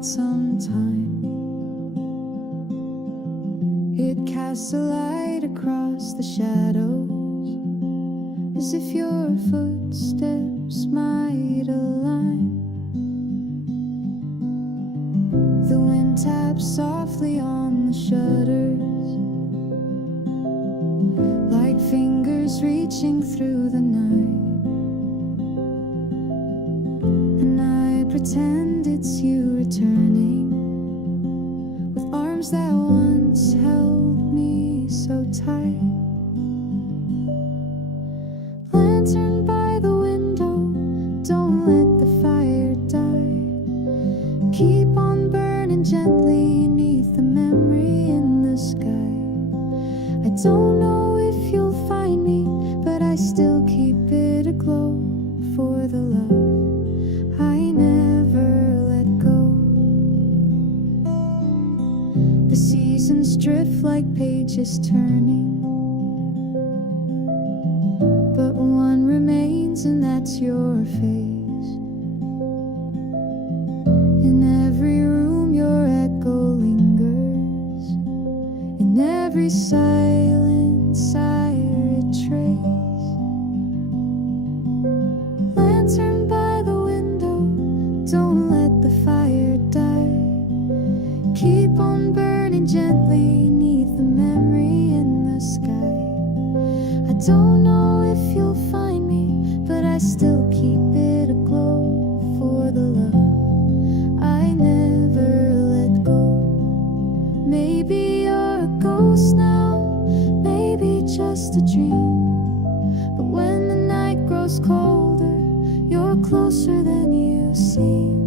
Some time it casts a light across the shadows, as if your footsteps might align. The wind taps softly on the shutters, like fingers reaching through the night, and I pretend it's you returning, with arms that once held me so tight. Lantern by the window, don't let the fire die. Keep on burning gently beneath the memory in the sky. I don't know if you'll find me, but I still keep it aglow for the love I never let go. The seasons drift like pages turning, but one remains, and that's your face. In every room your echo lingers, in every silence I retrace. Lantern by the window, don't let the fire die. Keep on burning gently beneath the memory in the sky. I don't know if you'll find me, but I still keep it aglow for the love I never let go. Maybe you're a ghost now, maybe just a dream, but when the night grows colder, you're closer than you seem.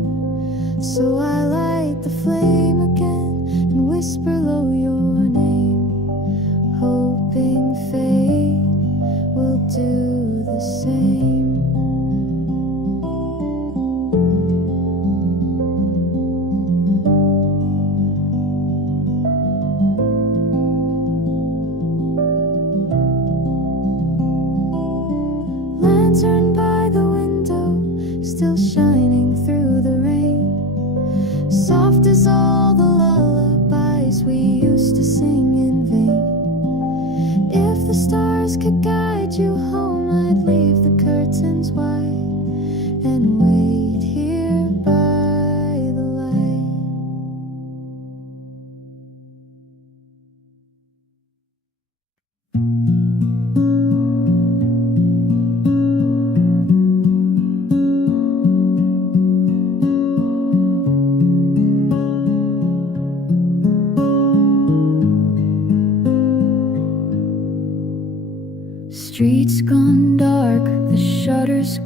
So I light the flame again and whisper low your name, hoping fate will do the same. Lantern by the window, still shining through the rain, soft as all the lullabies we used to sing in vain. If the stars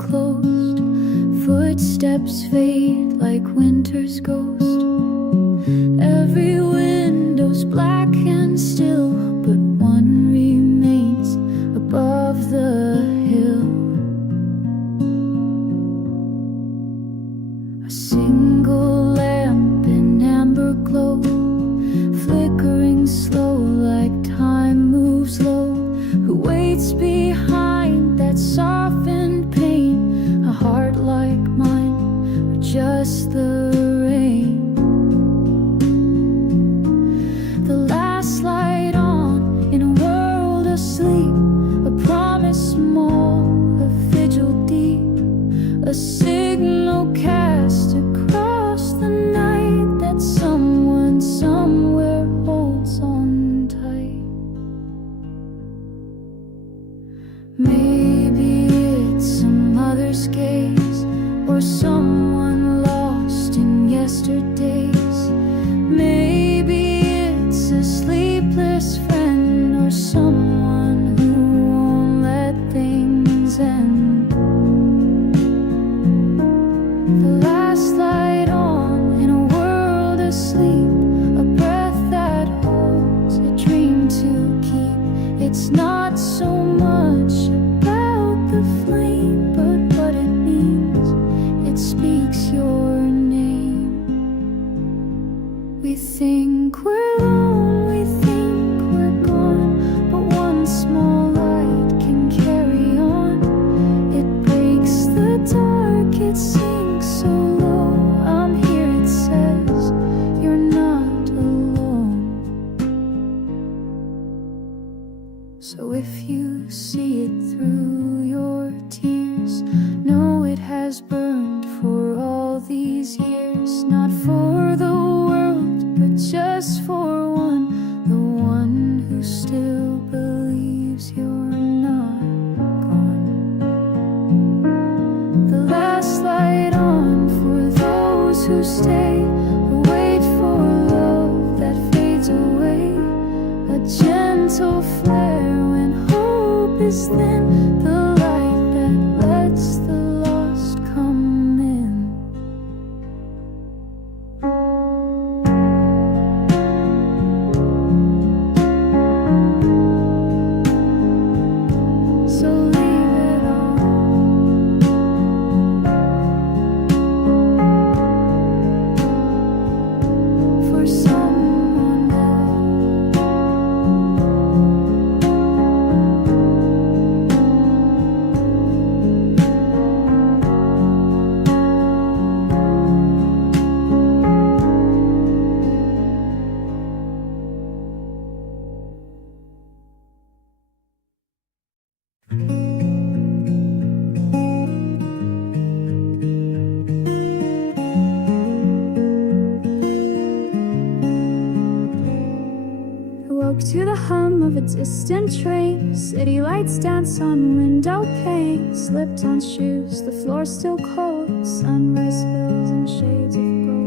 closed. Footsteps fade like winter's ghost. Every window's black and still, but one remains above the hill. A single lamp in amber glow, flickering slow like time moves low. Who waits behind that softened pain? A heart like mine, or just the rain? The last light on in a world asleep, a promise more, a vigil deep, a signal cast across the night that someone somewhere holds on tight. Maybe it's a mother's gaze, or someone lost in yesterdays. Maybe it's a sleepless friend, or someone who won't let things end. The last light on in a world asleep, a breath that holds a dream to keep. It's not so much about the flame, but what it means. It speaks your name. We think we're alone, we think we're gone, but one small light can carry on. It breaks the dark, it sinks so low. I'm here, it says, you're not alone. So if you see it through your tears, know it has burned for all these years. Not for the world, but just for one, the one who still believes you're not gone. The last light on for those who stay, who wait for love that fades away. A gentle flare when hope is thin, the light that lets the lost come in. So leave it all for someone else. I woke to the hum of a distant train. City lights dance on window pane. Slipped on shoes, the floor's still cold. Sunrise spills and shades of gold.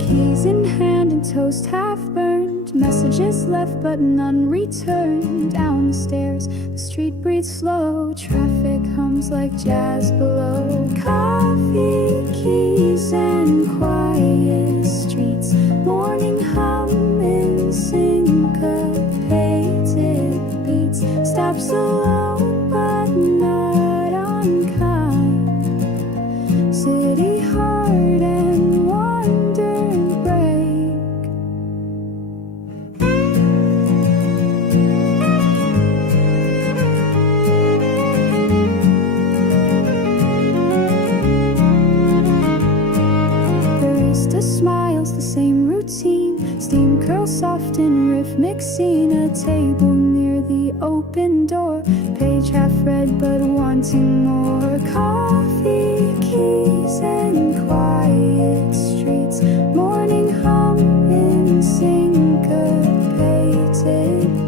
Keys in hand and toast half burned. Messages left but none returned. Down the stairs, the street breathes slow. Traffic hums like jazz below. Coffee, keys, and quiet streets. Morning hum in syncopated beats. Stops alone but not unkind. City heart and wonder break. Barista smiles, the same routine. Steam curls soft in rhythmic scene. A table near the open door. Page half read but wanting more. Coffee, keys, and quiet streets. Morning hum in syncopated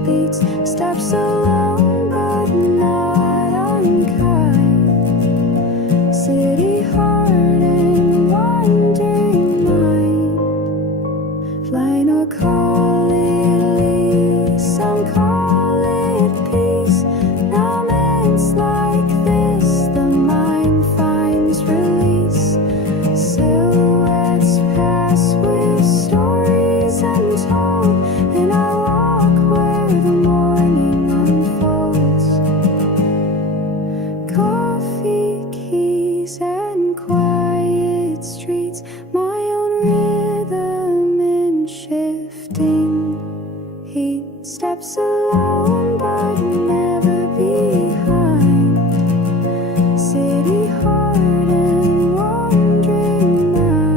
beats. Stops alone but not unkind. City heart and wandering mind. call it lease, some call it peace. Moments like this, the mind finds release. Silhouettes pass with stories untold, and I walk where the morning unfolds. Coffee, keys, and quiet streets, my own rhythm in shifting heat. Steps alone but never behind. City heart and wandering mind.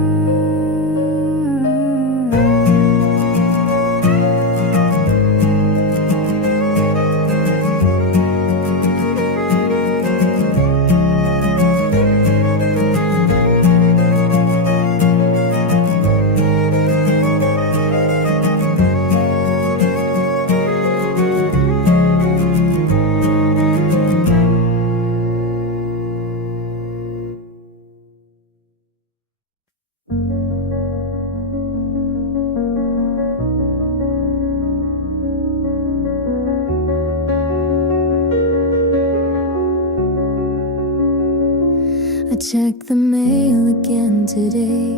I checked the mail again today.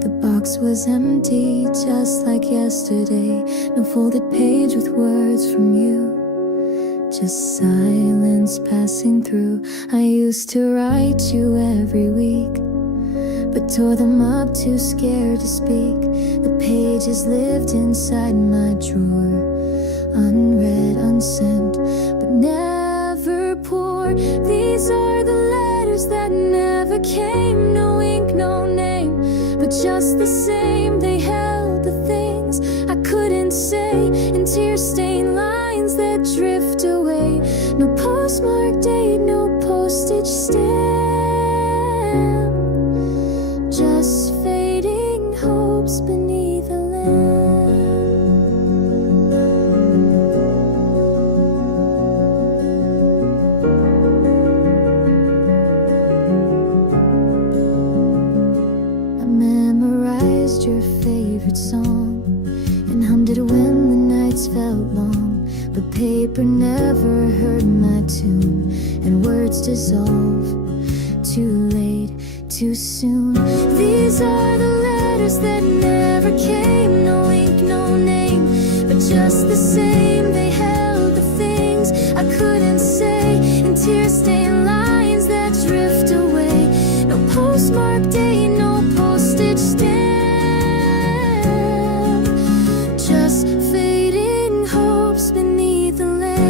The box was empty, just like yesterday. No folded page with words from you, just silence passing through. I used to write you every week, but tore them up, too scared to speak. The pages lived inside my drawer, unread, unsent, but never poured. These are the letters that never came. No ink, no name, but just the same. They held the things I couldn't say, in tear-stained lines that drift away. No postmark date, no postage stamp, just fading hopes beneath a lamp. I memorized your favorite song and hummed it when the nights felt long, but paper never heard my tune, and words dissolve too late, too soon. These are the letters that never came. No ink, no name, but just the same. They held the things I couldn't say, in tear-stained lines that drift away. No postmark date, no postage stamp, just fading hopes beneath the lamp.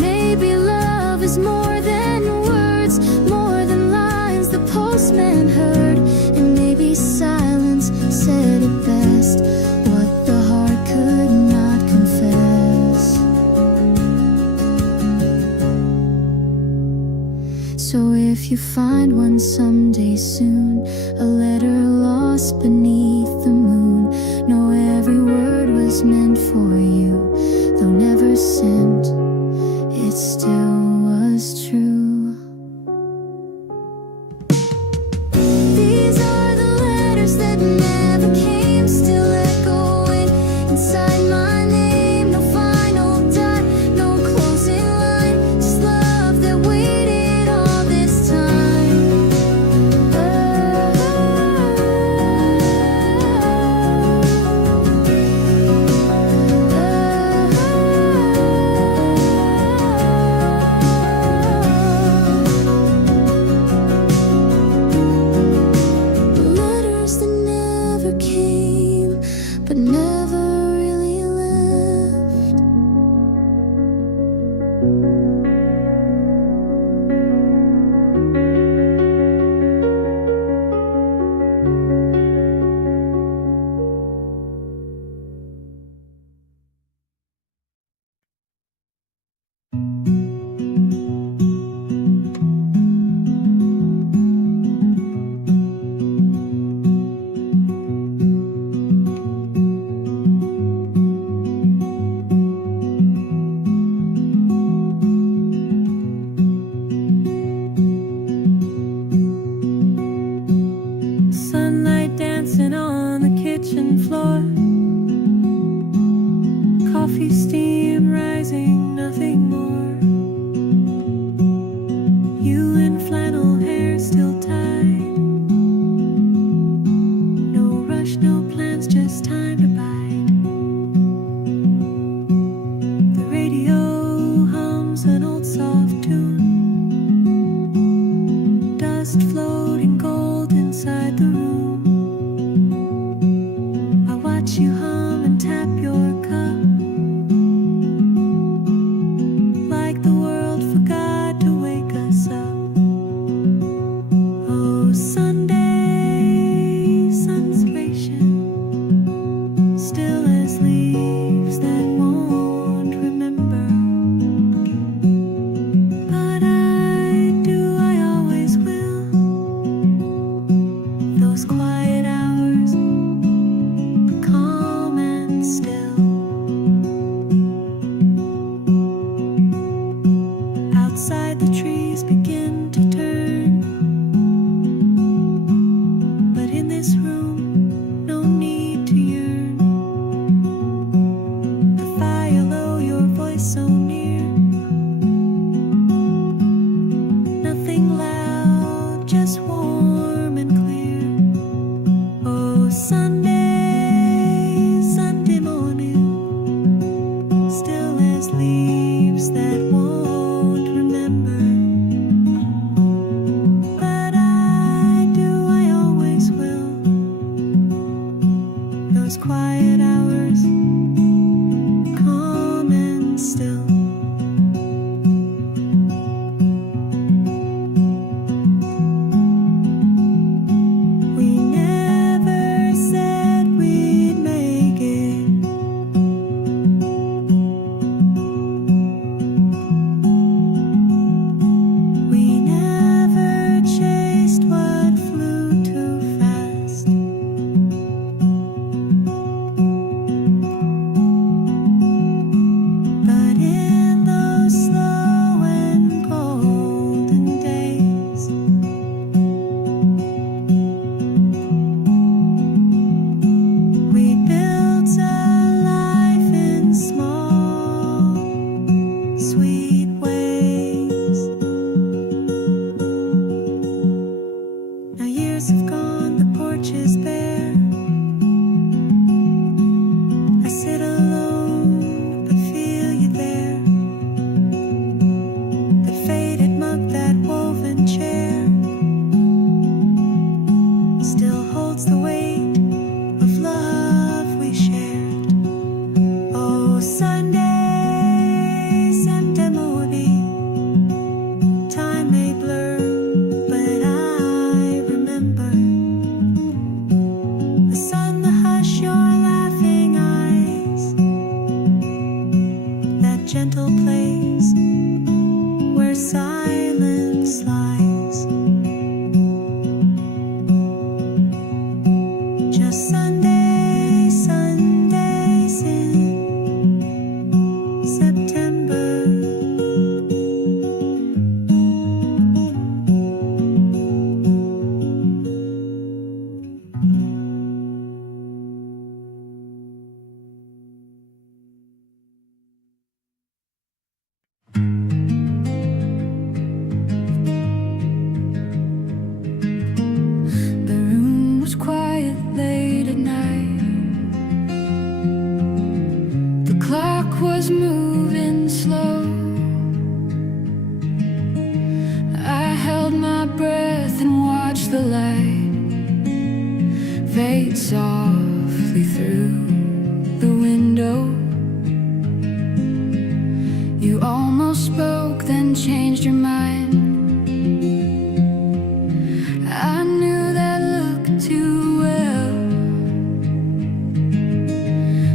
Maybe love is more than words, more than lines the postman heard, and maybe silence said it best, what the heart could not confess. So if you find one someday soon, a letter lost beneath the moon, know every word was meant for you, though never sent, it still was true. These are the letters that never came, still echoing inside my name. No final dot, no closing line, just love that waited all this time. kitchen floor. Coffee steam rising, nothing more. You in flannel hair still tied. No rush, no plans, just time to bide. The radio hums an old soft tune. Dust floating gold inside the room. I watch you hum and tap your cup, like the world forgot to wake us up. Oh, Sunday, sun's patient, still as leaves that won't remember. But I do, I always will. Those quiet hours, calm and still. Outside the trees begin to turn, but in this room, no need to yearn. The fire low, your voice so near. Nothing loud, just warm and clear. Oh, Sunday, Sunday morning, still as leaves that won't remember. But I do, I always will. Those quiet hours, calm and still. We never said we'd make it. We never chased what flew too fast. But in those slow and golden days, we built a life in small, sweet ways. Now years have gone, the porch is bare. I sit alone, but feel you there. The faded mug, that woven chair, still holds the weight of love we shared. Oh, Sunday, Sunday morning, time may blur, but I remember the sun, the hush, your laughing eyes, that gentle place where silence lies. Just Sunday, Sundays in September. The room was quiet late at night. The clock was moving slow. I held my breath and watched the light fade softly through the window. You almost spoke, then changed your mind. I knew that look too well.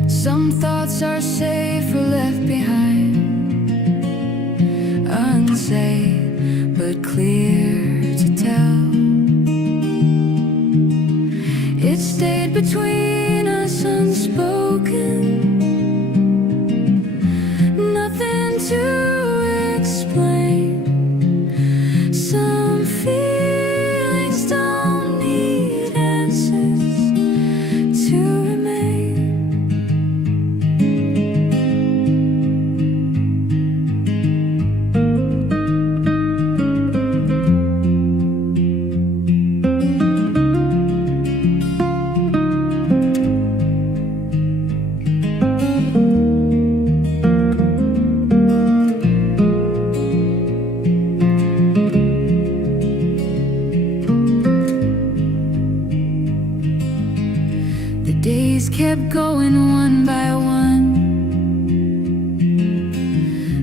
Some thoughts are safer left behind, unsaid but clear to tell. It stayed between us unspoken, nothing to explain. Some feelings don't need answers to kept going one by one,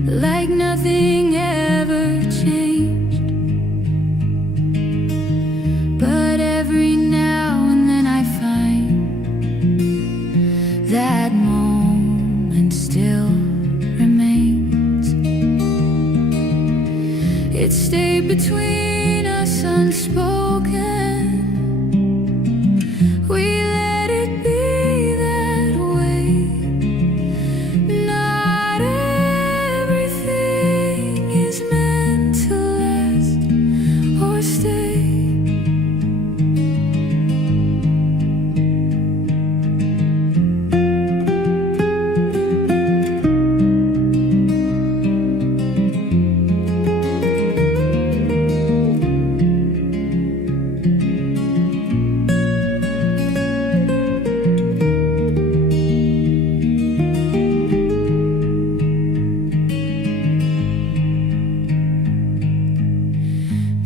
like nothing ever changed. But every now and then I find that moment still remains. It stayed between us unspoken. We let it be that way. Not everything is meant to last or stay.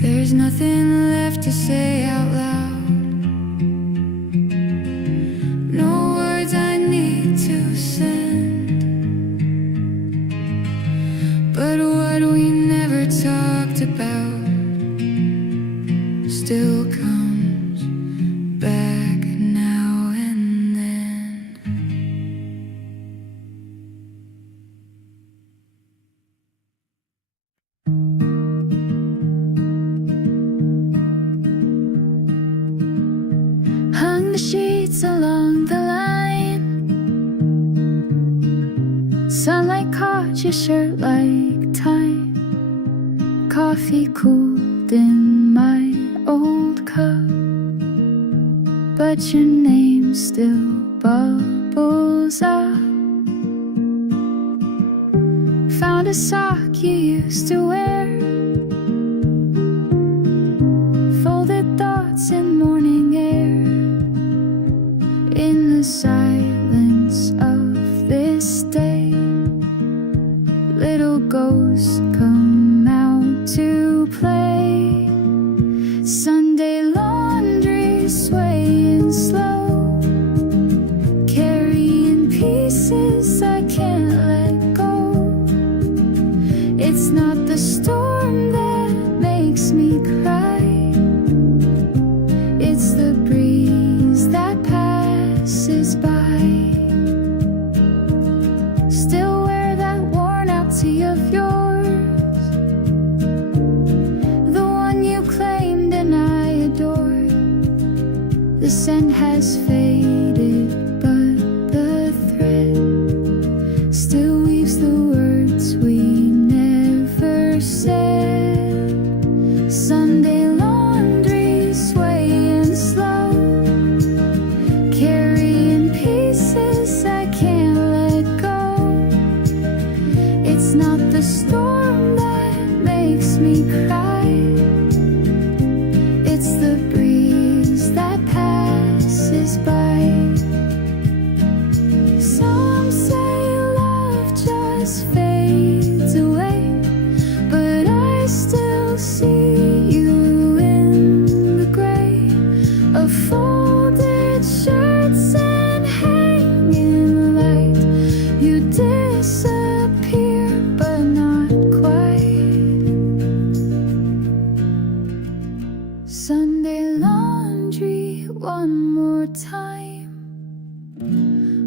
There's nothing left to say out loud, no words I need to send. But what we never talked about still comes back now and then. Hung the sheets along the line. Sunlight caught your shirt like time. Coffee cooled in my old cup, but your name still bubbles up. Found a sock you used to wear, folded thoughts in morning air. In the silence of this day, little ghosts come out to play. Sunday laundry swaying slow, carrying pieces I can't let go. It's not the storm that makes me cry, it's the breeze that passes by. Still wear that worn out tee of yours, the one you claimed and I adored. The scent has faded, but the thread still weaves the words we never said. Sunday laundry swaying slow, carrying pieces I can't let go. It's not the storm that makes me cry, it's the breeze that passes by. Some say love just fades away, but I still see you in the gray of folded shirts and hanging light. You disappear, but not quite. Sunday laundry one more time,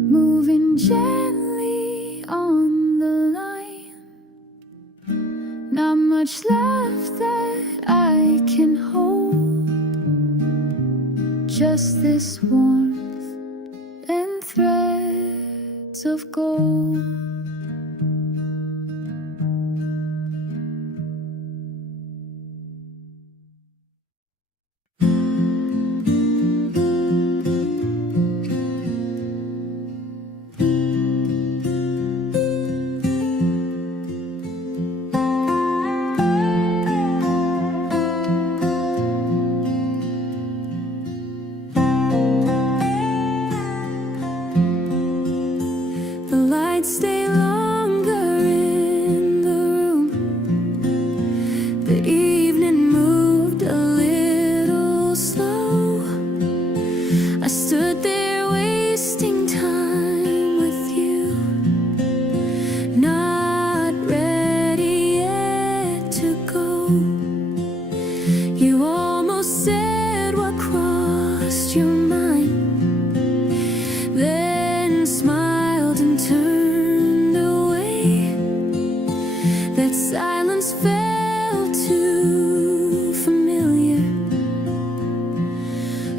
moving gently on the line. Not much left that I can hold, just this warmth and threads of gold. The lights stay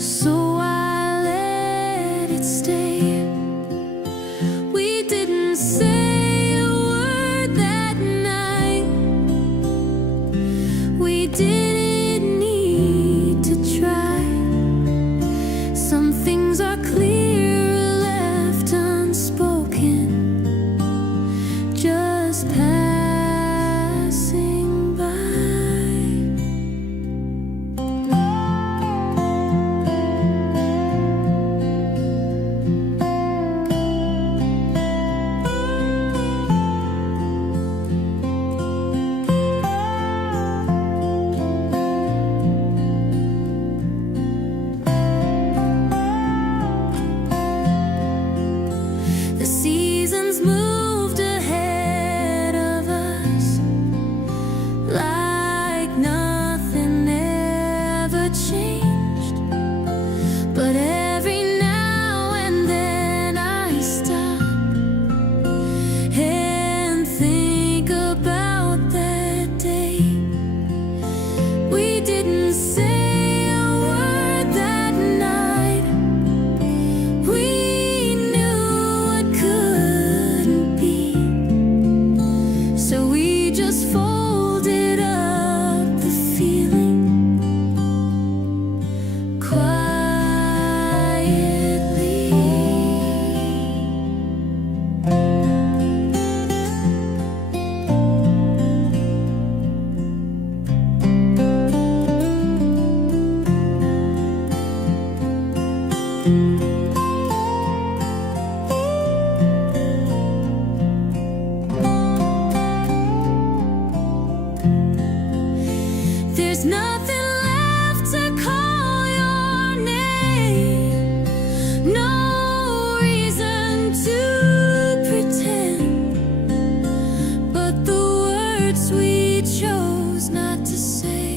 so I let it stay. We didn't say a word that night. We didn't need to try. Some things are clear, left unspoken, just passing by. The seasons moved ahead of us like nothing ever changed. But every now and then I stop and think about that day. We didn't say a word that night. We knew it couldn't be, so we just folded up the feeling quietly. There's nothing left to call your name, no reason to pretend, but the words we chose not to say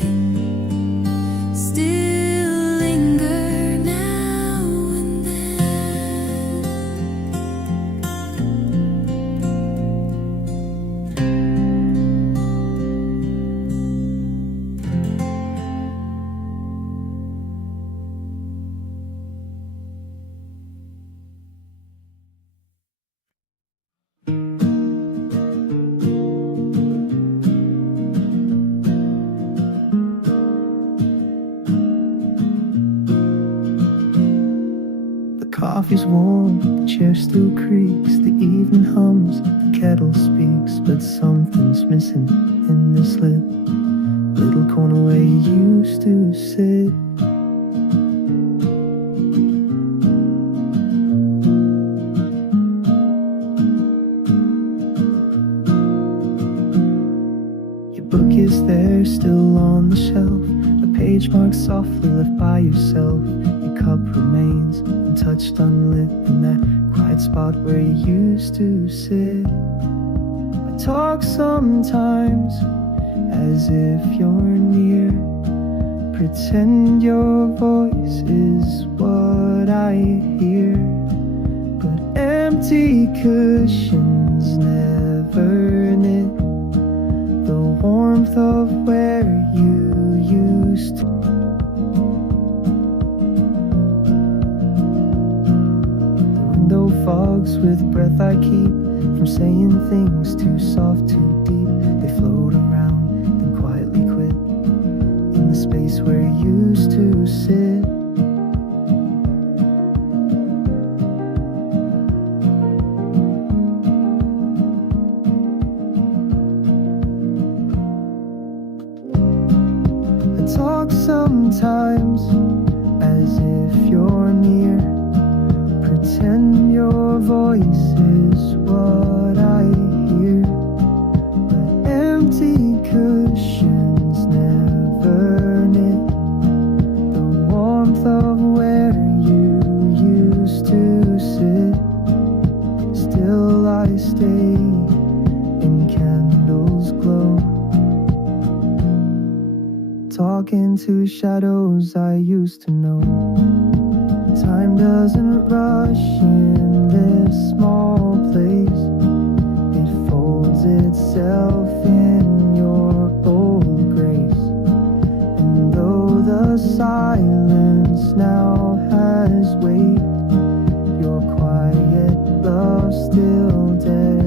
still linger now and then. The coffee's warm, the chair still creaks, the evening hums, the kettle speaks, but something's missing in this little corner where you used to sit. Your book is there, still on the shelf, a page marked softly left by yourself. Your cup remains untouched, unlit in that quiet spot where you used to sit. I talk sometimes as if you're near, pretend your voice is what I hear, but empty cushions never knit the warmth of where you used to. The window fogs with breath I keep from saying things too soft, too deep. They float around, then quietly quit in the space where you used to sit. I talk sometimes as if you're near, pretend your voice is what I hear, but empty cushions never knit the warmth of where you used to sit. Still I stay in candles glow, talking to shadows I used to know. Time doesn't rush in this small place. It folds itself in your old grace. And though the silence now his weight. Your quiet love still decorates.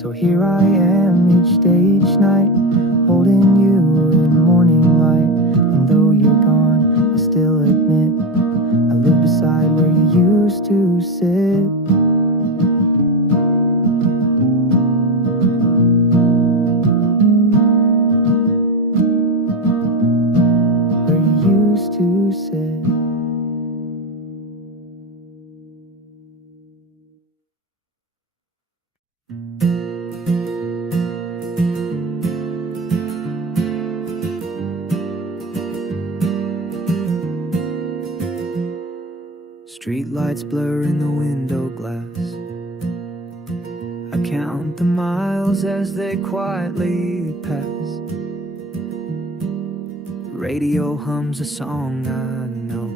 So here I am each day, each night, holding you in morning light. And though you're gone, I still admit I live beside where you used to sit. Where you used to sit. Street lights blur in the window glass. I count the miles as they quietly pass. Radio hums a song I know,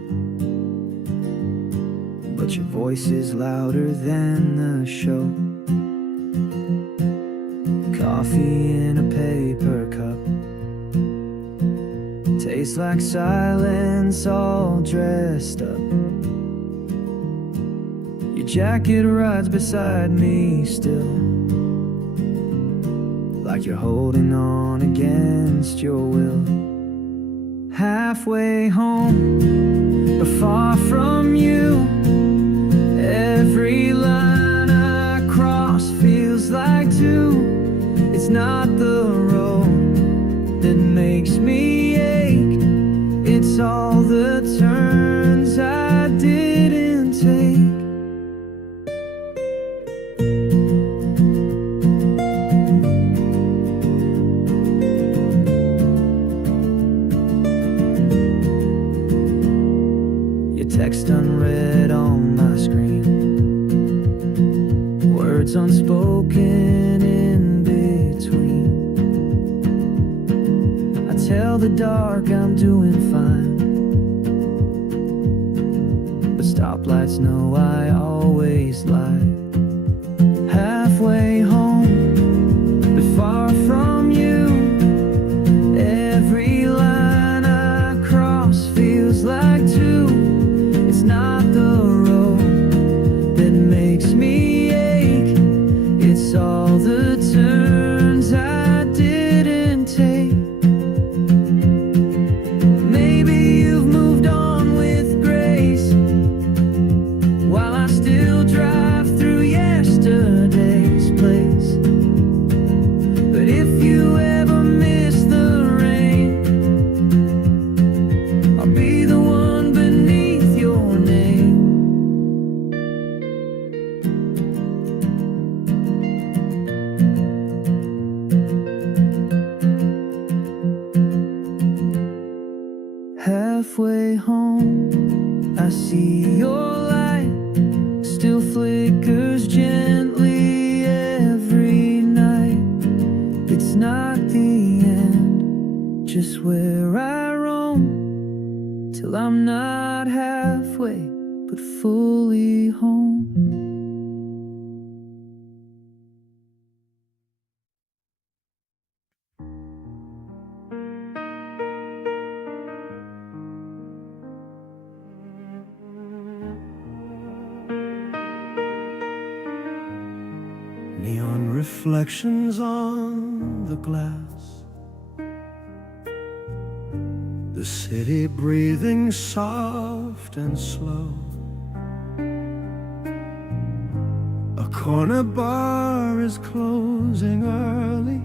but your voice is louder than the show. Coffee in a paper cup tastes like silence all dressed up. Your jacket rides beside me still, like you're holding on against your will. Halfway home, but far from you. Every line I cross feels like two. It's not the road that makes me ache, it's all the turns I didn't take. Text unread on my screen, words unspoken in between. I tell the dark I'm doing fine, but stoplights know I always lie. Halfway home, but far from you. Every line I cross feels like two. It's not the road that makes me ache, it's all the turns I didn't take. Maybe you've moved on with grace, while I still drive through yesterday's place. But if you ever miss the rain, I'll be the one beneath your name. Halfway home, I see your light still flickers gently every night. It's not the end, just where I roam, till I'm not halfway, but fully home. Neon reflections on the glass, the city breathing soft and slow. A corner bar is closing early,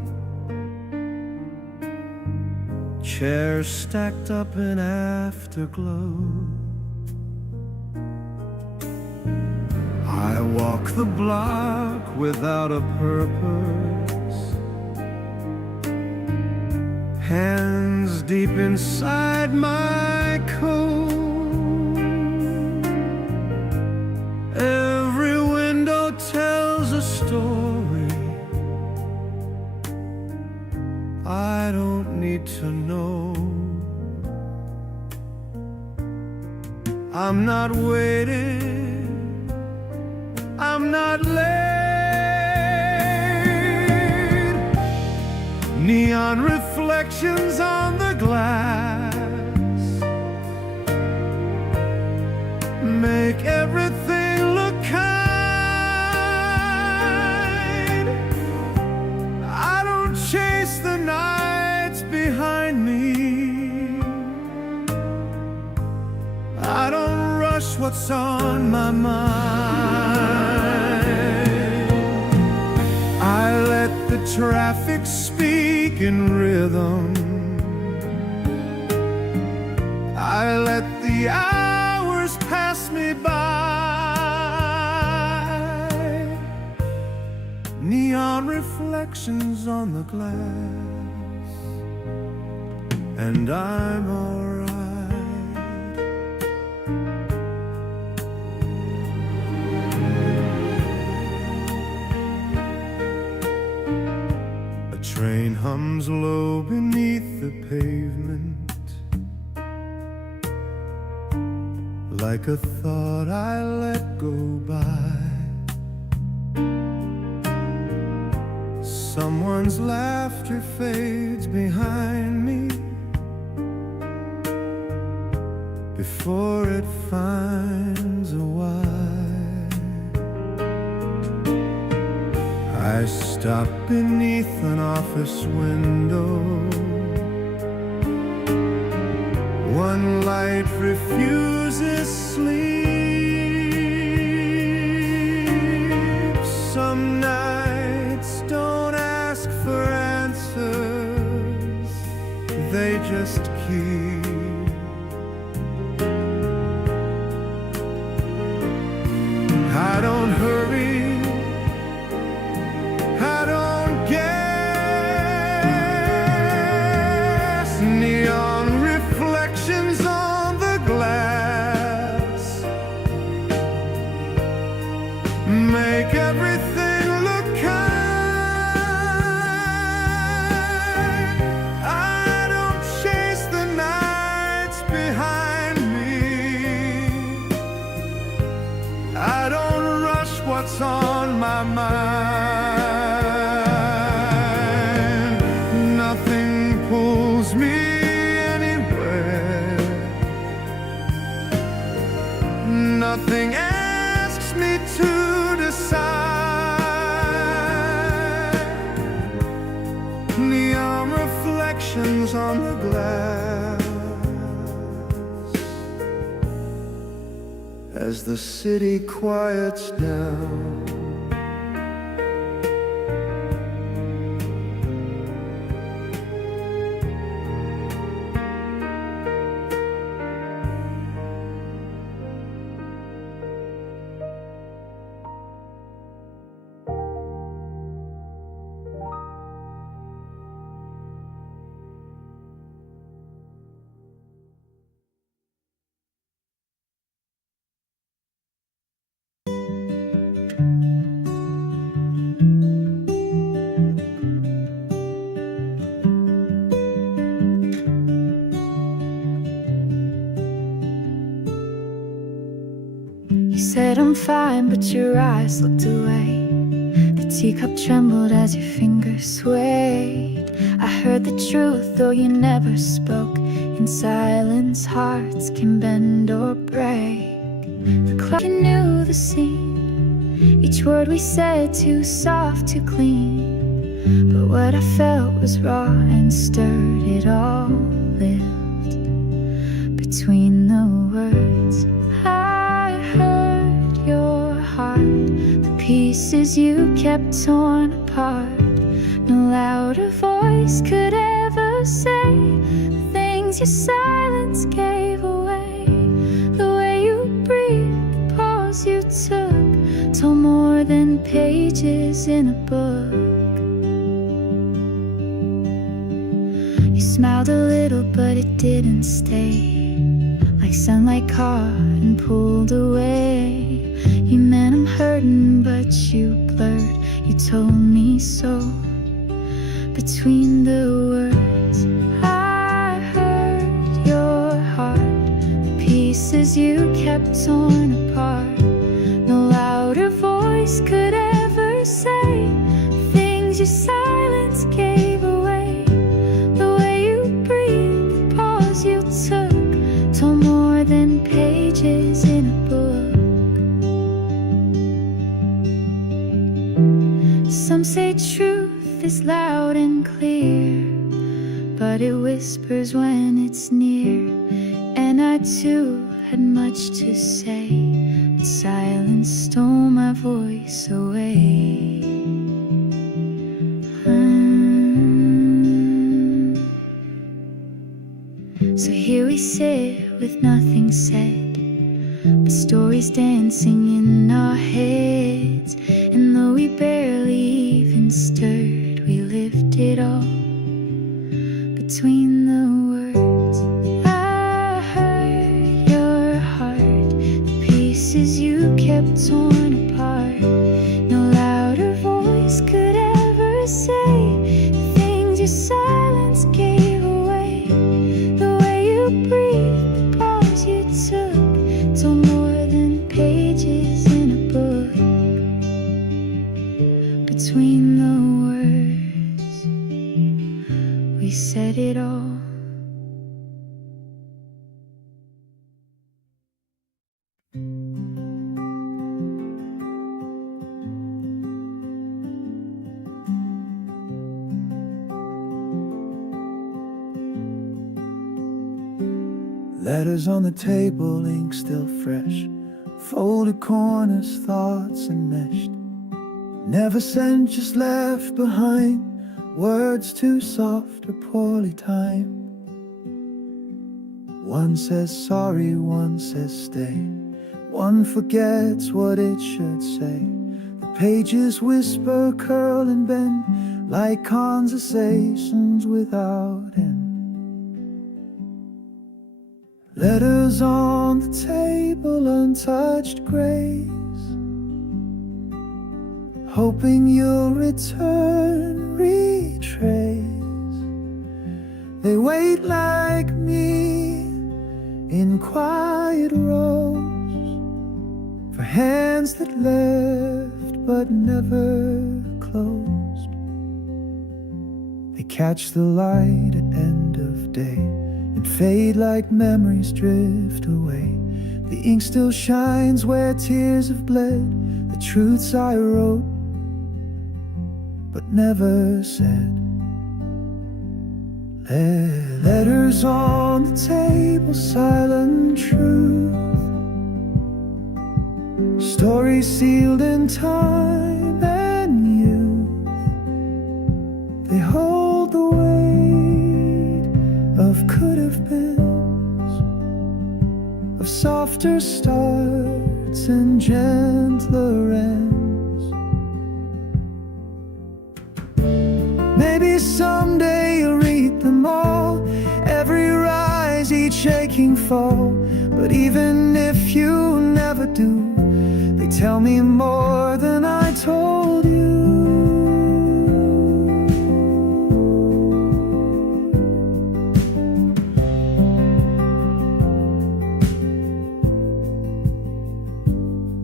chairs stacked up in afterglow. I walk the block without a purpose, hands deep inside my coat. Every window tells a story I don't need to know. I'm not waiting, I'm not late. neon reflections on the glass make everything look kind. I don't chase the nights behind me, I don't rush what's on my mind. I let the traffic speak in rhythm, I let the hours pass me by. Neon reflections on the glass, and I'm alright. A train hums low beneath the pavement, like a thought I let go by. Someone's laughter fades behind me before it finds a why. I stop beneath an office window, one light refuses sleep. Some nights don't ask for answers, they just keep. I don't hurry, I don't guess. Neon reflections on the glass make everything look kind. I don't chase the nights behind me, I don't rush what's on my mind. Nothing pulls me anywhere, nothing asks me to decide. Neon reflections on the glass as the city quiets down. You said I'm fine, but your eyes looked away. The teacup trembled as your fingers swayed. I heard the truth, though you never spoke. In silence, hearts can bend or break. The clock, you knew the scene. Each word we said, too soft, too clean. But what I felt was raw and stirred. It all lived between the words. I heard your heart, the pieces you kept torn apart. No louder voice could ever say the things your silence gave away. The way you breathed, the pause you took, told more than pages in a book. You smiled a little, but it didn't stay. Like sunlight caught and pulled away. You meant I'm hurting, but you blurred. You told me so between the words. I heard your heart, the pieces you kept torn apart. No louder voice could ever say the things your silence gave away. but it whispers when it's near. And I too had much to say, but silence stole my voice away. So here we sit with nothing said, but stories dancing in our heads. And though we barely even stirred, we lived it all between the words. I heard your heart, the pieces you kept torn apart. No louder voice could ever say the things your silence gave away. The way you breathed, the pause you took, told more than pages in a book. Between the words, we said it all. Letters on the table, ink still fresh, folded corners, thoughts enmeshed. Never sent, just left behind, words too soft or poorly timed. One says sorry, one says stay, one forgets what it should say. The pages whisper, curl and bend, like conversations without end. Letters on the table, untouched grace, hoping you'll return, retrace. They wait like me in quiet rows, for hands that left but never closed. They catch the light at end of day and fade like memories drift away. The ink still shines where tears have bled, the truths I wrote but never said. Letters on the table, silent truth, stories sealed in time and youth. They hold the weight of could have beens, of softer starts and gentler ends. Maybe someday you'll read them all, every rise, each aching fall. But even if you never do, they tell me more than I told you.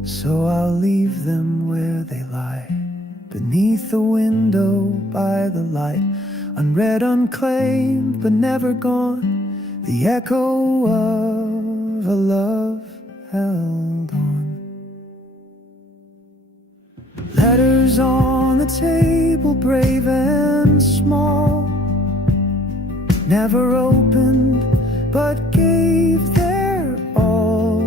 So I'll leave them where they lie, beneath the window by the light, unread, unclaimed, but never gone, the echo of a love held on. Letters on the table, brave and small, never opened, but gave their all,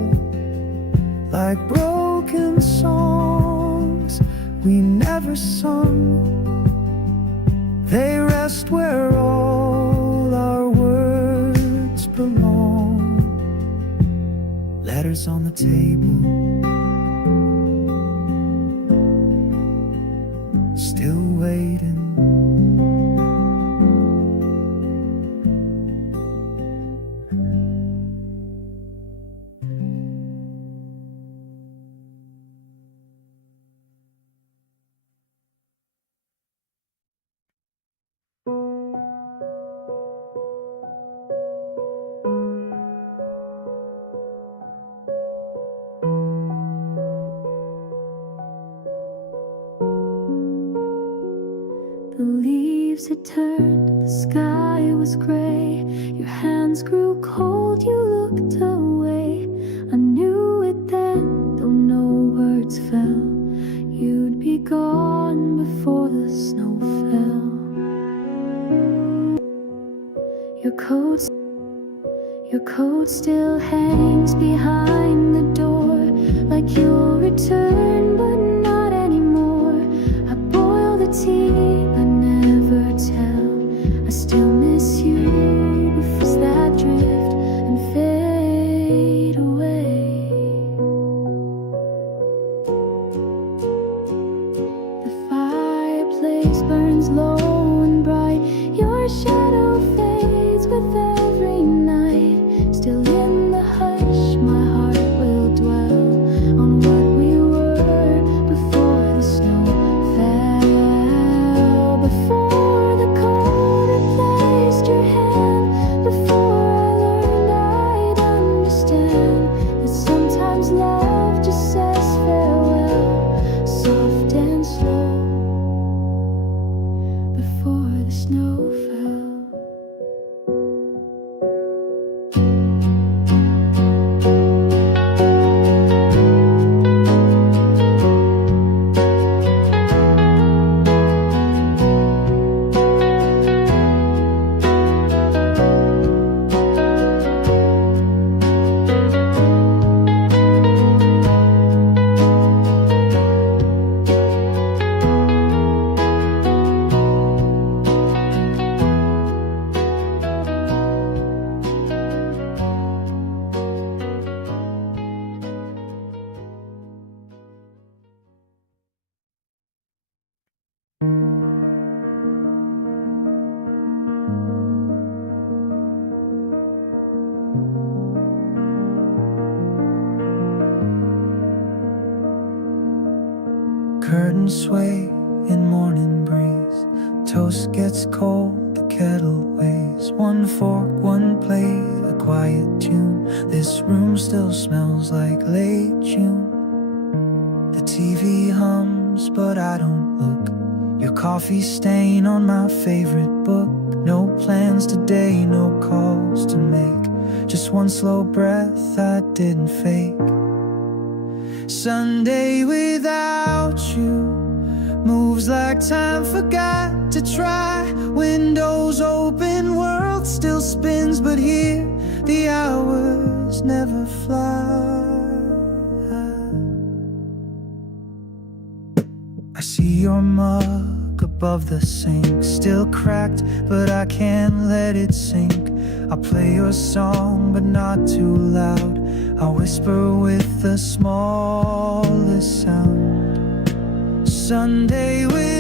like broken songs we never sung. They rest where all our words belong. Letters on the table, still waiting. The leaves had turned, the sky was gray. Your hands grew cold, you looked away. I knew it then, though no words fell. You'd be gone before the snow fell. Your coat still hangs behind the door, like you'll return, but not anymore. I boil the tea, but never tell. I still miss you. Before that drift and fade away. The fireplace burns low and bright. Your shadow fades with every night. Still in the hush, my heart will dwell on what we were before the snow fell, before the cold replaced your hand, before I learned I'd understand that sometimes love just says farewell, soft and slow, before the snow fell. Curtains sway in morning breeze. Toast gets cold, the kettle weighs. One fork, one plate, a quiet tune. This room still smells like late June. The TV hums, but I don't look. Your coffee stain on my favorite book. No plans today, no calls to make. Just one slow breath I didn't fake. Sunday without you moves like time forgot to try. Windows open, world still spins, but here the hours never fly. I see your mug above the sink, still cracked, but I can't let it sink. I'll play your song, but not too loud. I'll whisper with the smallest sound. Sunday with